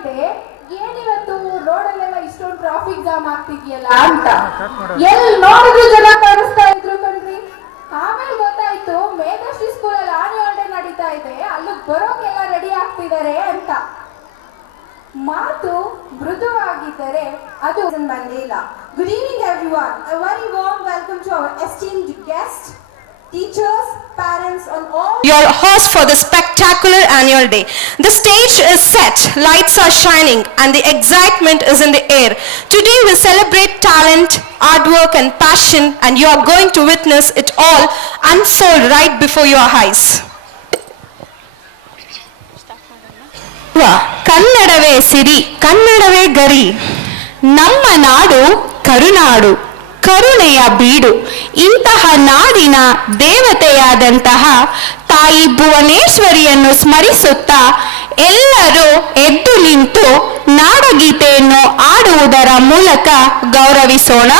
ಮಾಡಿದ್ದೆ, ಏನಿವತ್ತು ರೋಡಲ್ಲೆಲ್ಲ ಇಷ್ಟೊಂದು ಟ್ರಾಫಿಕ್ ಜಾಮ್ ಆಗ್ತಿದ್ಯಲ್ಲ ಅಂತ. ಎಲ್ಲಿ ನೋಡಿದ್ರು ಜನ ಕಾಣಿಸ್ತಾ ಇದ್ರು ಕಣ್ರಿ. ಆಮೇಲೆ ಗೊತ್ತಾಯ್ತು ಮೇಧಾಶ್ರೀ ಸ್ಕೂಲಲ್ಲಿ ಆನ್ಯುವಲ್ ಡೇ ನಡೀತಾ ಇದೆ, ಅಲ್ಲಿಗೆ ಬರೋಕೆಲ್ಲ ರೆಡಿ ಆಗ್ತಿದ್ದಾರೆ ಅಂತ. ಮಾತು ಮೃದುವಾಗಿದ್ದರೆ ಅದು Mandela. Good evening everyone. A very warm welcome to our esteemed guests, teachers, parents and all your host for the spectacular annual day. The stage is set, lights are shining and the excitement is in the air. Today we celebrate talent, hard work and passion, and you are going to witness it all unfold right before your eyes. ಕನ್ನಡವೇ ಸಿರಿ, ಕನ್ನಡವೇ ಗರಿ. ನಮ್ಮ ನಾಡು ಕರುನಾಡು, ಕರುಣೆಯ ಬೀಡು. ಇಂತಹ ನಾಡಿನ ದೇವತೆಯಾದಂತಹ ತಾಯಿ ಭುವನೇಶ್ವರಿಯನ್ನು ಸ್ಮರಿಸುತ್ತಾ ಎಲ್ಲರೂ ಎದ್ದು ನಿಂತು ನಾಡಗೀತೆಯನ್ನು ಆಡುವುದರ ಮೂಲಕ ಗೌರವಿಸೋಣ.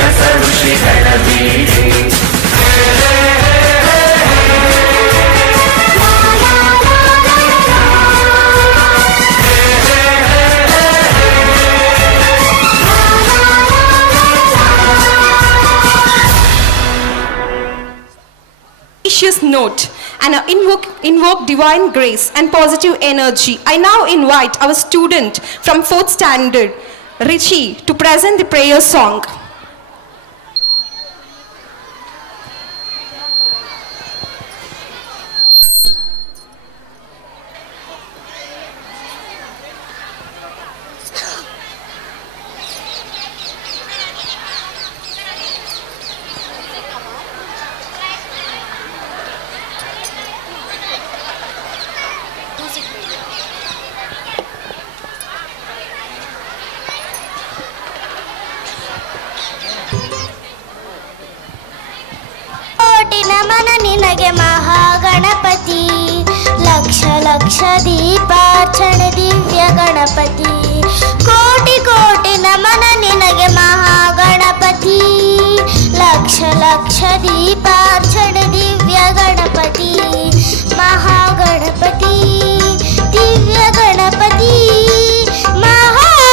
ರಸ ಋಷಿಗಳ ಬೀಡೆ. Note and invoke divine grace and positive energy. I now invite our student from 4th standard, Rishi, to present the prayer song. ಕೋಟಿ ನಮನ ನಿನಗೆ ಮಹಾಗಣಪತಿ, ಲಕ್ಷ ಲಕ್ಷ ದೀಪಾರ್ಚನೆ ದಿವ್ಯ ಗಣಪತಿ. ಕೋಟಿ ಕೋಟಿ ನಮನ ನಿನಗೆ ಮಹಾಗಣಪತಿ, ಲಕ್ಷ ಲಕ್ಷ ದೀಪಾರ್ಚನೆ ದಿವ್ಯ ಗಣಪತಿ. ಮಹಾಗಣಪತಿ ದಿವ್ಯ ಗಣಪತಿ ಮಹಾಗಣಪತಿ.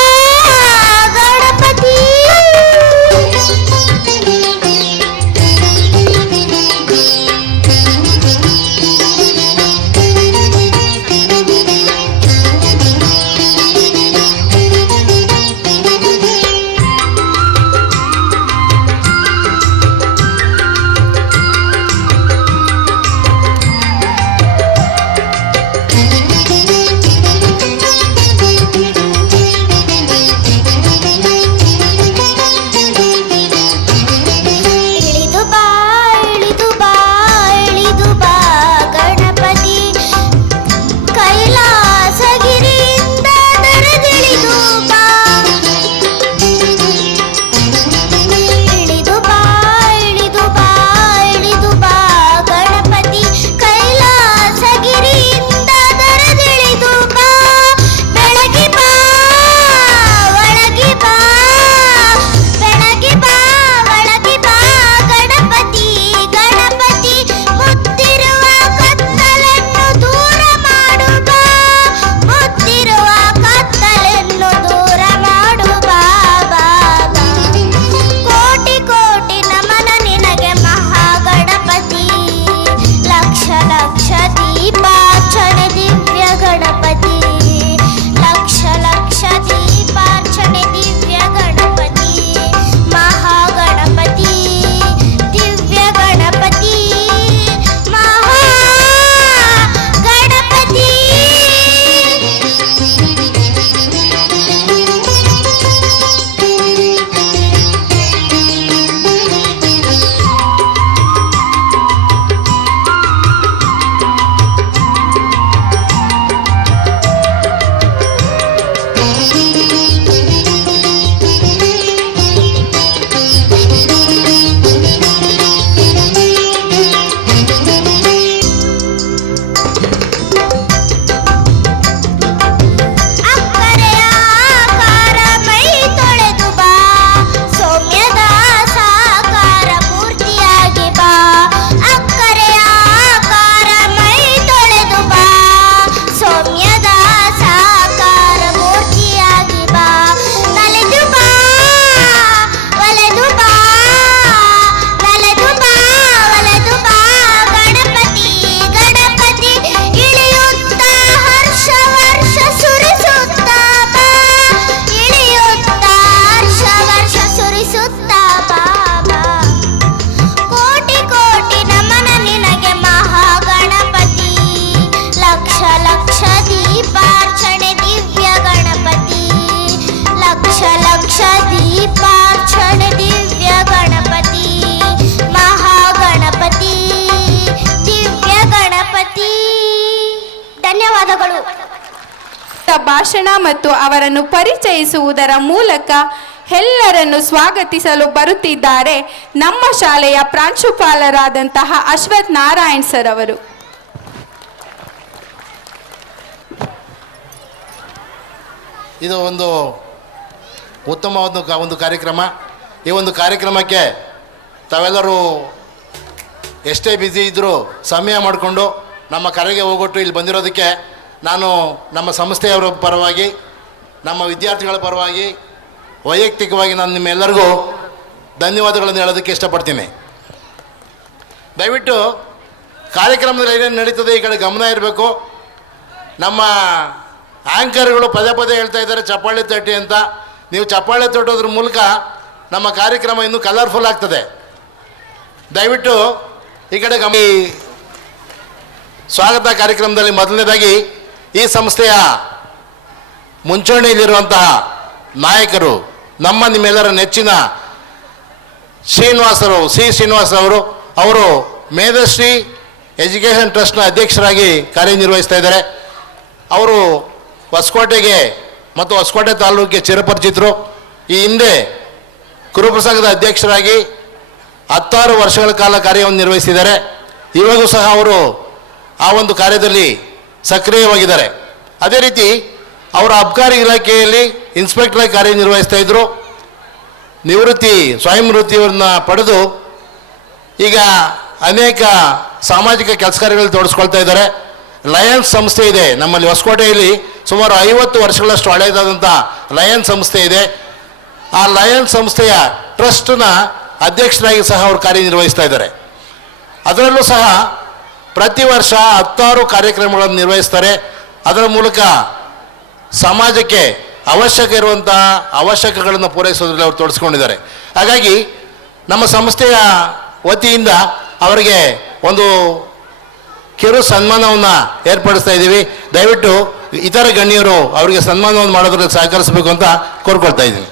ಭಾಷಣ ಮತ್ತು ಅವರನ್ನು ಪರಿಚಯಿಸುವುದರ ಮೂಲಕ ಎಲ್ಲರನ್ನು ಸ್ವಾಗತಿಸಲು ಬರುತ್ತಿದ್ದಾರೆ ನಮ್ಮ ಶಾಲೆಯ ಪ್ರಾಂಶುಪಾಲರಾದಂತಹ ಅಶ್ವಥ್ ನಾರಾಯಣ್ ಸರ್ ಅವರು. ಇದು ಒಂದು ಉತ್ತಮವಾದ ಒಂದು ಕಾರ್ಯಕ್ರಮ. ಈ ಒಂದು ಕಾರ್ಯಕ್ರಮಕ್ಕೆ ತಾವೆಲ್ಲರೂ ಎಷ್ಟೇ ಬ್ಯುಸಿ ಇದ್ದರೂ ಸಮಯ ಮಾಡಿಕೊಂಡು ನಮ್ಮ ಕರೆಗೆ ಹೋಗೊಟ್ಟು ಇಲ್ಲಿ ಬಂದಿರೋದಕ್ಕೆ ನಾನು ನಮ್ಮ ಸಂಸ್ಥೆಯವರ ಪರವಾಗಿ ನಮ್ಮ ವಿದ್ಯಾರ್ಥಿಗಳ ಪರವಾಗಿ ವೈಯಕ್ತಿಕವಾಗಿ ನಾನು ನಿಮ್ಮೆಲ್ಲರಿಗೂ ಧನ್ಯವಾದಗಳನ್ನು ಹೇಳೋದಕ್ಕೆ ಇಷ್ಟಪಡ್ತೀನಿ. ದಯವಿಟ್ಟು ಕಾರ್ಯಕ್ರಮದಲ್ಲಿ ಏನೇನು ನಡೀತದೆ ಈ ಕಡೆ ಗಮನ ಇರಬೇಕು. ನಮ್ಮ ಆ್ಯಂಕರ್ಗಳು ಪದೇ ಪದೇ ಹೇಳ್ತಾ ಇದ್ದಾರೆ ಚಪ್ಪಾಳೆ ತಟ್ಟಿ ಅಂತ. ನೀವು ಚಪ್ಪಾಳೆ ತಟ್ಟೋದ್ರ ಮೂಲಕ ನಮ್ಮ ಕಾರ್ಯಕ್ರಮ ಇನ್ನೂ ಕಲರ್ಫುಲ್ ಆಗ್ತದೆ. ದಯವಿಟ್ಟು ಈ ಕಡೆ ಈ ಸ್ವಾಗತ ಕಾರ್ಯಕ್ರಮದಲ್ಲಿ ಮೊದಲನೇದಾಗಿ ಈ ಸಂಸ್ಥೆಯ ಮುಂಚೂಣಿಯಲ್ಲಿರುವಂತಹ ನಾಯಕರು ನಮ್ಮ ನಿಮ್ಮೆಲ್ಲರ ನೆಚ್ಚಿನ ಶ್ರೀನಿವಾಸ್ ಅವರು ಮೇಧಶ್ರೀ ಎಜುಕೇಷನ್ ಟ್ರಸ್ಟ್ನ ಅಧ್ಯಕ್ಷರಾಗಿ ಕಾರ್ಯನಿರ್ವಹಿಸ್ತಾ ಇದ್ದಾರೆ. ಅವರು ಹೊಸಕೋಟೆಗೆ ಮತ್ತು ಹೊಸಕೋಟೆ ತಾಲೂಕಿಗೆ ಚಿರಪರಿಚಿತರು. ಈ ಹಿಂದೆ ಕುರುಪ್ರಸಂಗದ ಅಧ್ಯಕ್ಷರಾಗಿ 16 ವರ್ಷಗಳ ಕಾಲ ಕಾರ್ಯವನ್ನು ನಿರ್ವಹಿಸಿದ್ದಾರೆ. ಇವಾಗೂ ಸಹ ಅವರು ಆ ಒಂದು ಕಾರ್ಯದಲ್ಲಿ ಸಕ್ರಿಯವಾಗಿದ್ದಾರೆ. ಅದೇ ರೀತಿ ಅವರ ಅಬ್ಕಾರಿ ಇಲಾಖೆಯಲ್ಲಿ ಇನ್ಸ್ಪೆಕ್ಟರಾಗಿ ಕಾರ್ಯನಿರ್ವಹಿಸ್ತಾ ಇದ್ದರು. ಸ್ವಯಂ ವೃತ್ತಿಯನ್ನು ಪಡೆದು ಈಗ ಅನೇಕ ಸಾಮಾಜಿಕ ಕೆಲಸ ಕಾರ್ಯಗಳಲ್ಲಿ ತೊಡಗಿಸ್ಕೊಳ್ತಾ ಇದ್ದಾರೆ. ಲಯನ್ಸ್ ಸಂಸ್ಥೆ ಇದೆ ನಮ್ಮಲ್ಲಿ ಹೊಸಕೋಟೆಯಲ್ಲಿ, ಸುಮಾರು 50 ವರ್ಷಗಳಷ್ಟು ಹಳೆಯದಾದಂಥ ಲಯನ್ಸ್ ಸಂಸ್ಥೆ ಇದೆ. ಆ ಲಯನ್ಸ್ ಸಂಸ್ಥೆಯ ಟ್ರಸ್ಟ್ನ ಅಧ್ಯಕ್ಷರಾಗಿ ಸಹ ಅವರು ಕಾರ್ಯನಿರ್ವಹಿಸ್ತಾ ಇದ್ದಾರೆ. ಅದರಲ್ಲೂ ಸಹ ಪ್ರತಿ ವರ್ಷ 16 ಕಾರ್ಯಕ್ರಮಗಳನ್ನು ನಿರ್ವಹಿಸ್ತಾರೆ. ಅದರ ಮೂಲಕ ಸಮಾಜಕ್ಕೆ ಅವಶ್ಯಕ ಇರುವಂತಹ ಅವಶ್ಯಕಗಳನ್ನು ಪೂರೈಸೋದ್ರಲ್ಲಿ ಅವರು ತೊಡಗಿಸ್ಕೊಂಡಿದ್ದಾರೆ. ಹಾಗಾಗಿ ನಮ್ಮ ಸಂಸ್ಥೆಯ ವತಿಯಿಂದ ಅವರಿಗೆ ಒಂದು ಕಿರು ಸನ್ಮಾನವನ್ನು ಏರ್ಪಡಿಸ್ತಾ ಇದ್ದೀವಿ. ದಯವಿಟ್ಟು ಇತರ ಗಣ್ಯರು ಅವರಿಗೆ ಸನ್ಮಾನವನ್ನು ಮಾಡೋದ್ರಲ್ಲಿ ಸಹಕರಿಸಬೇಕು ಅಂತ ಕೋರ್ಕೊಳ್ತಾ ಇದ್ದೀನಿ.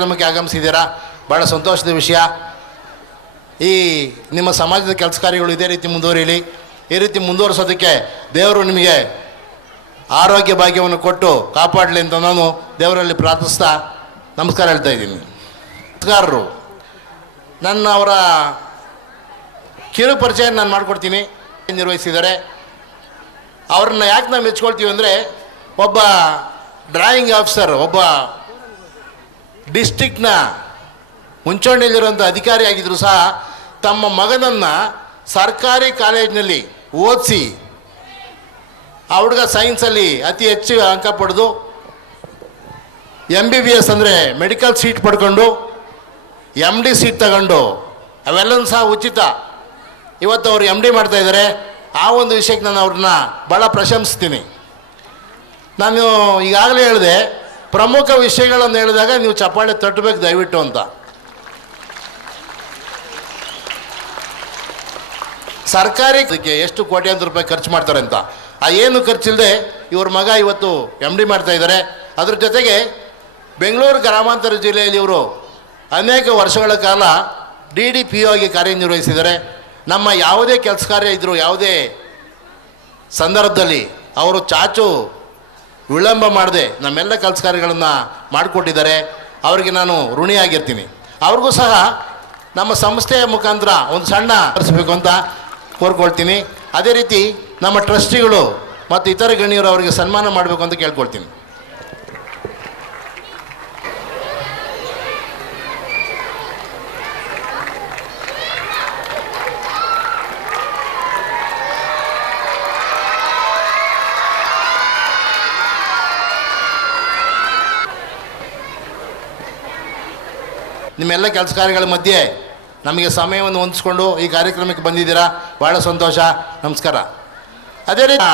ಕಾರ್ಯಕ್ರಮಕ್ಕೆ ಆಗಮಿಸಿದ್ದೀರಾ, ಭಾಳ ಸಂತೋಷದ ವಿಷಯ. ಈ ನಿಮ್ಮ ಸಮಾಜದ ಕೆಲಸ ಕಾರ್ಯಗಳು ಇದೇ ರೀತಿ ಮುಂದುವರಿಯಲಿ. ಈ ರೀತಿ ಮುಂದುವರಿಸೋದಕ್ಕೆ ದೇವರು ನಿಮಗೆ ಆರೋಗ್ಯ ಭಾಗ್ಯವನ್ನು ಕೊಟ್ಟು ಕಾಪಾಡಲಿ ಅಂತ ನಾನು ದೇವರಲ್ಲಿ ಪ್ರಾರ್ಥಿಸ್ತಾ ನಮಸ್ಕಾರ ಹೇಳ್ತಾ ಇದ್ದೀನಿ. ನಮಸ್ಕಾರರು, ಅವರ ಕಿರು ಪರಿಚಯ ನಾನು ಮಾಡಿಕೊಡ್ತೀನಿ. ನಿರ್ವಹಿಸಿದ್ದಾರೆ. ಅವ್ರನ್ನ ಯಾಕೆ ನಾವು ಮೆಚ್ಕೊಳ್ತೀವಿ ಅಂದರೆ, ಒಬ್ಬ ಡ್ರಾಯಿಂಗ್ ಆಫೀಸರ್, ಒಬ್ಬ ಡಿಸ್ಟಿಕ್ನ ಮುಂಚೂಣಿಯಲ್ಲಿರುವಂಥ ಅಧಿಕಾರಿ ಆಗಿದ್ದರೂ ಸಹ ತಮ್ಮ ಮಗನನ್ನು ಸರ್ಕಾರಿ ಕಾಲೇಜಿನಲ್ಲಿ ಓದಿಸಿ ಆ ಹುಡುಗ ಸೈನ್ಸಲ್ಲಿ ಅತಿ ಹೆಚ್ಚು ಅಂಕ ಪಡೆದು MBBS ಅಂದರೆ ಮೆಡಿಕಲ್ ಸೀಟ್ ಪಡ್ಕೊಂಡು MD ಸೀಟ್ ತಗೊಂಡು ಅವೆಲ್ಲವೂ ಸಹ ಉಚಿತ ಇವತ್ತು ಅವರು MD ಮಾಡ್ತಾಯಿದ್ದಾರೆ. ಆ ಒಂದು ವಿಷಯಕ್ಕೆ ನಾನು ಅವ್ರನ್ನ ಭಾಳ ಪ್ರಶಂಸಿಸ್ತೀನಿ. ನಾನು ಈಗಾಗಲೇ ಹೇಳಿದೆ, ಪ್ರಮುಖ ವಿಷಯಗಳನ್ನು ಹೇಳಿದಾಗ ನೀವು ಚಪ್ಪಾಳೆ ತಟ್ಟಬೇಕು ದಯವಿಟ್ಟು ಅಂತ. ಸರ್ಕಾರಿ ಅದಕ್ಕೆ ಎಷ್ಟು ಕೋಟ್ಯಾಂತರ ರೂಪಾಯಿ ಖರ್ಚು ಮಾಡ್ತಾರೆ ಅಂತ, ಆ ಏನು ಖರ್ಚಿಲ್ಲದೆ ಇವ್ರ ಮಗ ಇವತ್ತು MD ಮಾಡ್ತಾ ಇದ್ದಾರೆ. ಅದ್ರ ಜೊತೆಗೆ ಬೆಂಗಳೂರು ಗ್ರಾಮಾಂತರ ಜಿಲ್ಲೆಯಲ್ಲಿ ಇವರು ಅನೇಕ ವರ್ಷಗಳ ಕಾಲ DDPO ಆಗಿ ಕಾರ್ಯನಿರ್ವಹಿಸಿದ್ದಾರೆ. ನಮ್ಮ ಯಾವುದೇ ಕೆಲಸ ಕಾರ್ಯ ಇದ್ದರೂ ಯಾವುದೇ ಸಂದರ್ಭದಲ್ಲಿ ಅವರು ಚಾಚು ವಿಳಂಬ ಮಾಡದೆ ನಮ್ಮೆಲ್ಲ ಕೆಲಸ ಕಾರ್ಯಗಳನ್ನು ಮಾಡಿಕೊಟ್ಟಿದ್ದಾರೆ. ಅವರಿಗೆ ನಾನು ಋಣಿಯಾಗಿರ್ತೀನಿ. ಅವ್ರಿಗೂ ಸಹ ನಮ್ಮ ಸಂಸ್ಥೆಯ ಮುಖಾಂತರ ಒಂದು ಸಣ್ಣ ಹರಿಸಬೇಕು ಅಂತ ಕೋರ್ಕೊಳ್ತೀನಿ. ಅದೇ ರೀತಿ ನಮ್ಮ ಟ್ರಸ್ಟಿಗಳು ಮತ್ತು ಇತರ ಗಣ್ಯರು ಅವರಿಗೆ ಸನ್ಮಾನ ಮಾಡಬೇಕು ಅಂತ ಕೇಳ್ಕೊಳ್ತೀನಿ. ನಿಮ್ಮೆಲ್ಲ ಕೆಲಸ ಕಾರ್ಯಗಳ ಮಧ್ಯೆ ನಮಗೆ ಸಮಯವನ್ನು ಹೊಂದಿಸ್ಕೊಂಡು ಈ ಕಾರ್ಯಕ್ರಮಕ್ಕೆ ಬಂದಿದ್ದೀರಾ, ಭಾಳ ಸಂತೋಷ. ನಮಸ್ಕಾರ. ಅದೇ ರೀತಿ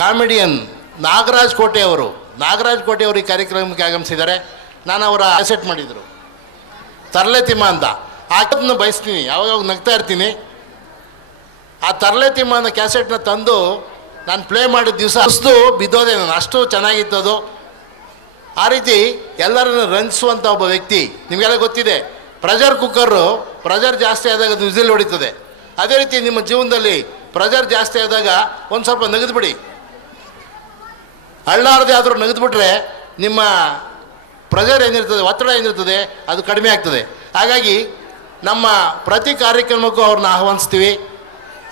ಕಾಮಿಡಿಯನ್ ನಾಗರಾಜ್ ಕೋಟೆ ಅವರು ಈ ಕಾರ್ಯಕ್ರಮಕ್ಕೆ ಆಗಮಿಸಿದ್ದಾರೆ. ನಾನು ಅವರ ಅಸೆಟ್ ಮಾಡಿದರು ತರಲೆ ತಿಮ್ಮ ಅಂತ. ಆಟವನ್ನು ಬಯಸ್ತೀನಿ, ಯಾವಾಗ ನಗ್ತಾ ಇರ್ತೀನಿ. ಆ ತರಲೆ ತಿಮ್ಮನ ಕ್ಯಾಸೆಟ್ನ ತಂದು ನಾನು ಪ್ಲೇ ಮಾಡಿದ ದಿವಸ ಅಷ್ಟು ಬಿದ್ದೋದೆ ನಾನು, ಅಷ್ಟು ಚೆನ್ನಾಗಿತ್ತು ಅದು. ಆ ರೀತಿ ಎಲ್ಲರನ್ನು ರಂಜಿಸುವಂಥ ಒಬ್ಬ ವ್ಯಕ್ತಿ. ನಿಮಗೆಲ್ಲ ಗೊತ್ತಿದೆ, ಪ್ರೆಷರ್ ಕುಕ್ಕರು ಪ್ರೆಷರ್ ಜಾಸ್ತಿ ಆದಾಗ ಅದು ವಿಸಿಲ್ ಹೊಡಿತದೆ. ಅದೇ ರೀತಿ ನಿಮ್ಮ ಜೀವನದಲ್ಲಿ ಪ್ರೆಷರ್ ಜಾಸ್ತಿ ಆದಾಗ ಒಂದು ಸ್ವಲ್ಪ ನಗೆದ್ಬಿಡಿ. ಅಳ್ಳಾರದೆ ಆದರೂ ನಗೆದ್ಬಿಟ್ರೆ ನಿಮ್ಮ ಪ್ರೆಷರ್ ಏನಿರ್ತದೆ, ಒತ್ತಡ ಏನಿರ್ತದೆ, ಅದು ಕಡಿಮೆ ಆಗ್ತದೆ. ಹಾಗಾಗಿ ನಮ್ಮ ಪ್ರತಿ ಕಾರ್ಯಕ್ರಮಕ್ಕೂ ಅವ್ರನ್ನ ಆಹ್ವಾನಿಸ್ತೀವಿ.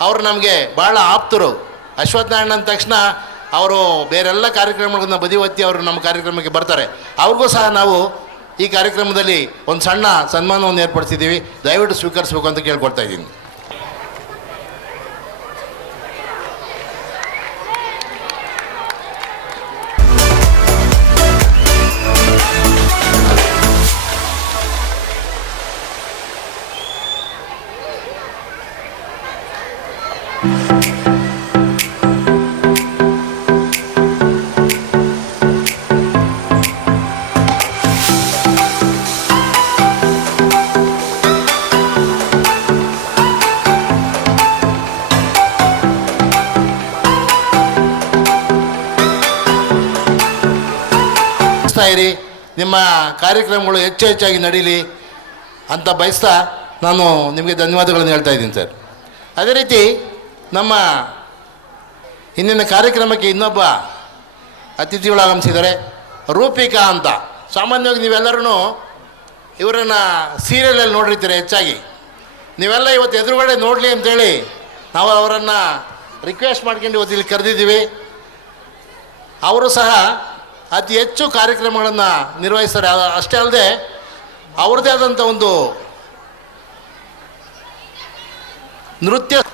ಅವರು ನಮಗೆ ಭಾಳ ಆಪ್ತರು. ಅಶ್ವತ್ಥ ನಾರಾಯಣ ಅಂದ ತಕ್ಷಣ ಅವರು ಬೇರೆಲ್ಲ ಕಾರ್ಯಕ್ರಮಗಳನ್ನ ಬದಿವತ್ತಿ ಅವರು ನಮ್ಮ ಕಾರ್ಯಕ್ರಮಕ್ಕೆ ಬರ್ತಾರೆ. ಅವ್ರಿಗೂ ಸಹ ನಾವು ಈ ಕಾರ್ಯಕ್ರಮದಲ್ಲಿ ಒಂದು ಸಣ್ಣ ಸನ್ಮಾನವನ್ನು ಏರ್ಪಡಿಸಿದ್ದೀವಿ. ದಯವಿಟ್ಟು ಸ್ವೀಕರಿಸಬೇಕು ಅಂತ ಕೇಳ್ಕೊಳ್ತಾ ಇದ್ದೀನಿ. ಇರಿ, ನಿಮ್ಮ ಕಾರ್ಯಕ್ರಮಗಳು ಹೆಚ್ಚಾಗಿ ನಡೀಲಿ ಅಂತ ಬಯಸ್ತಾ ನಾನು ನಿಮಗೆ ಧನ್ಯವಾದಗಳನ್ನು ಹೇಳ್ತಾ ಇದ್ದೀನಿ ಸರ್. ಅದೇ ರೀತಿ ನಮ್ಮ ಇಂದಿನ ಕಾರ್ಯಕ್ರಮಕ್ಕೆ ಇನ್ನೊಬ್ಬ ಅತಿಥಿಗಳು ಆಗಮಿಸಿದ್ದಾರೆ, ರೂಪಿಕಾ ಅಂತ. ಸಾಮಾನ್ಯವಾಗಿ ನೀವೆಲ್ಲರೂ ಇವರನ್ನು ಸೀರಿಯಲಲ್ಲಿ ನೋಡಿರ್ತೀರ ಹೆಚ್ಚಾಗಿ. ನೀವೆಲ್ಲ ಇವತ್ತು ಎದುರುಗಡೆ ನೋಡಲಿ ಅಂತೇಳಿ ನಾವು ಅವರನ್ನು ರಿಕ್ವೆಸ್ಟ್ ಮಾಡ್ಕೊಂಡು ಇವತ್ತು ಇಲ್ಲಿ ಕರೆದಿದ್ದೀವಿ. ಅವರು ಸಹ ಅತಿ ಹೆಚ್ಚು ಕಾರ್ಯಕ್ರಮಗಳನ್ನು ನಿರ್ವಹಿಸ್ತಾರೆ. ಅಷ್ಟೇ ಅಲ್ಲದೆ ಅವ್ರದ್ದೇ ಆದಂಥ ಒಂದು ನೃತ್ಯ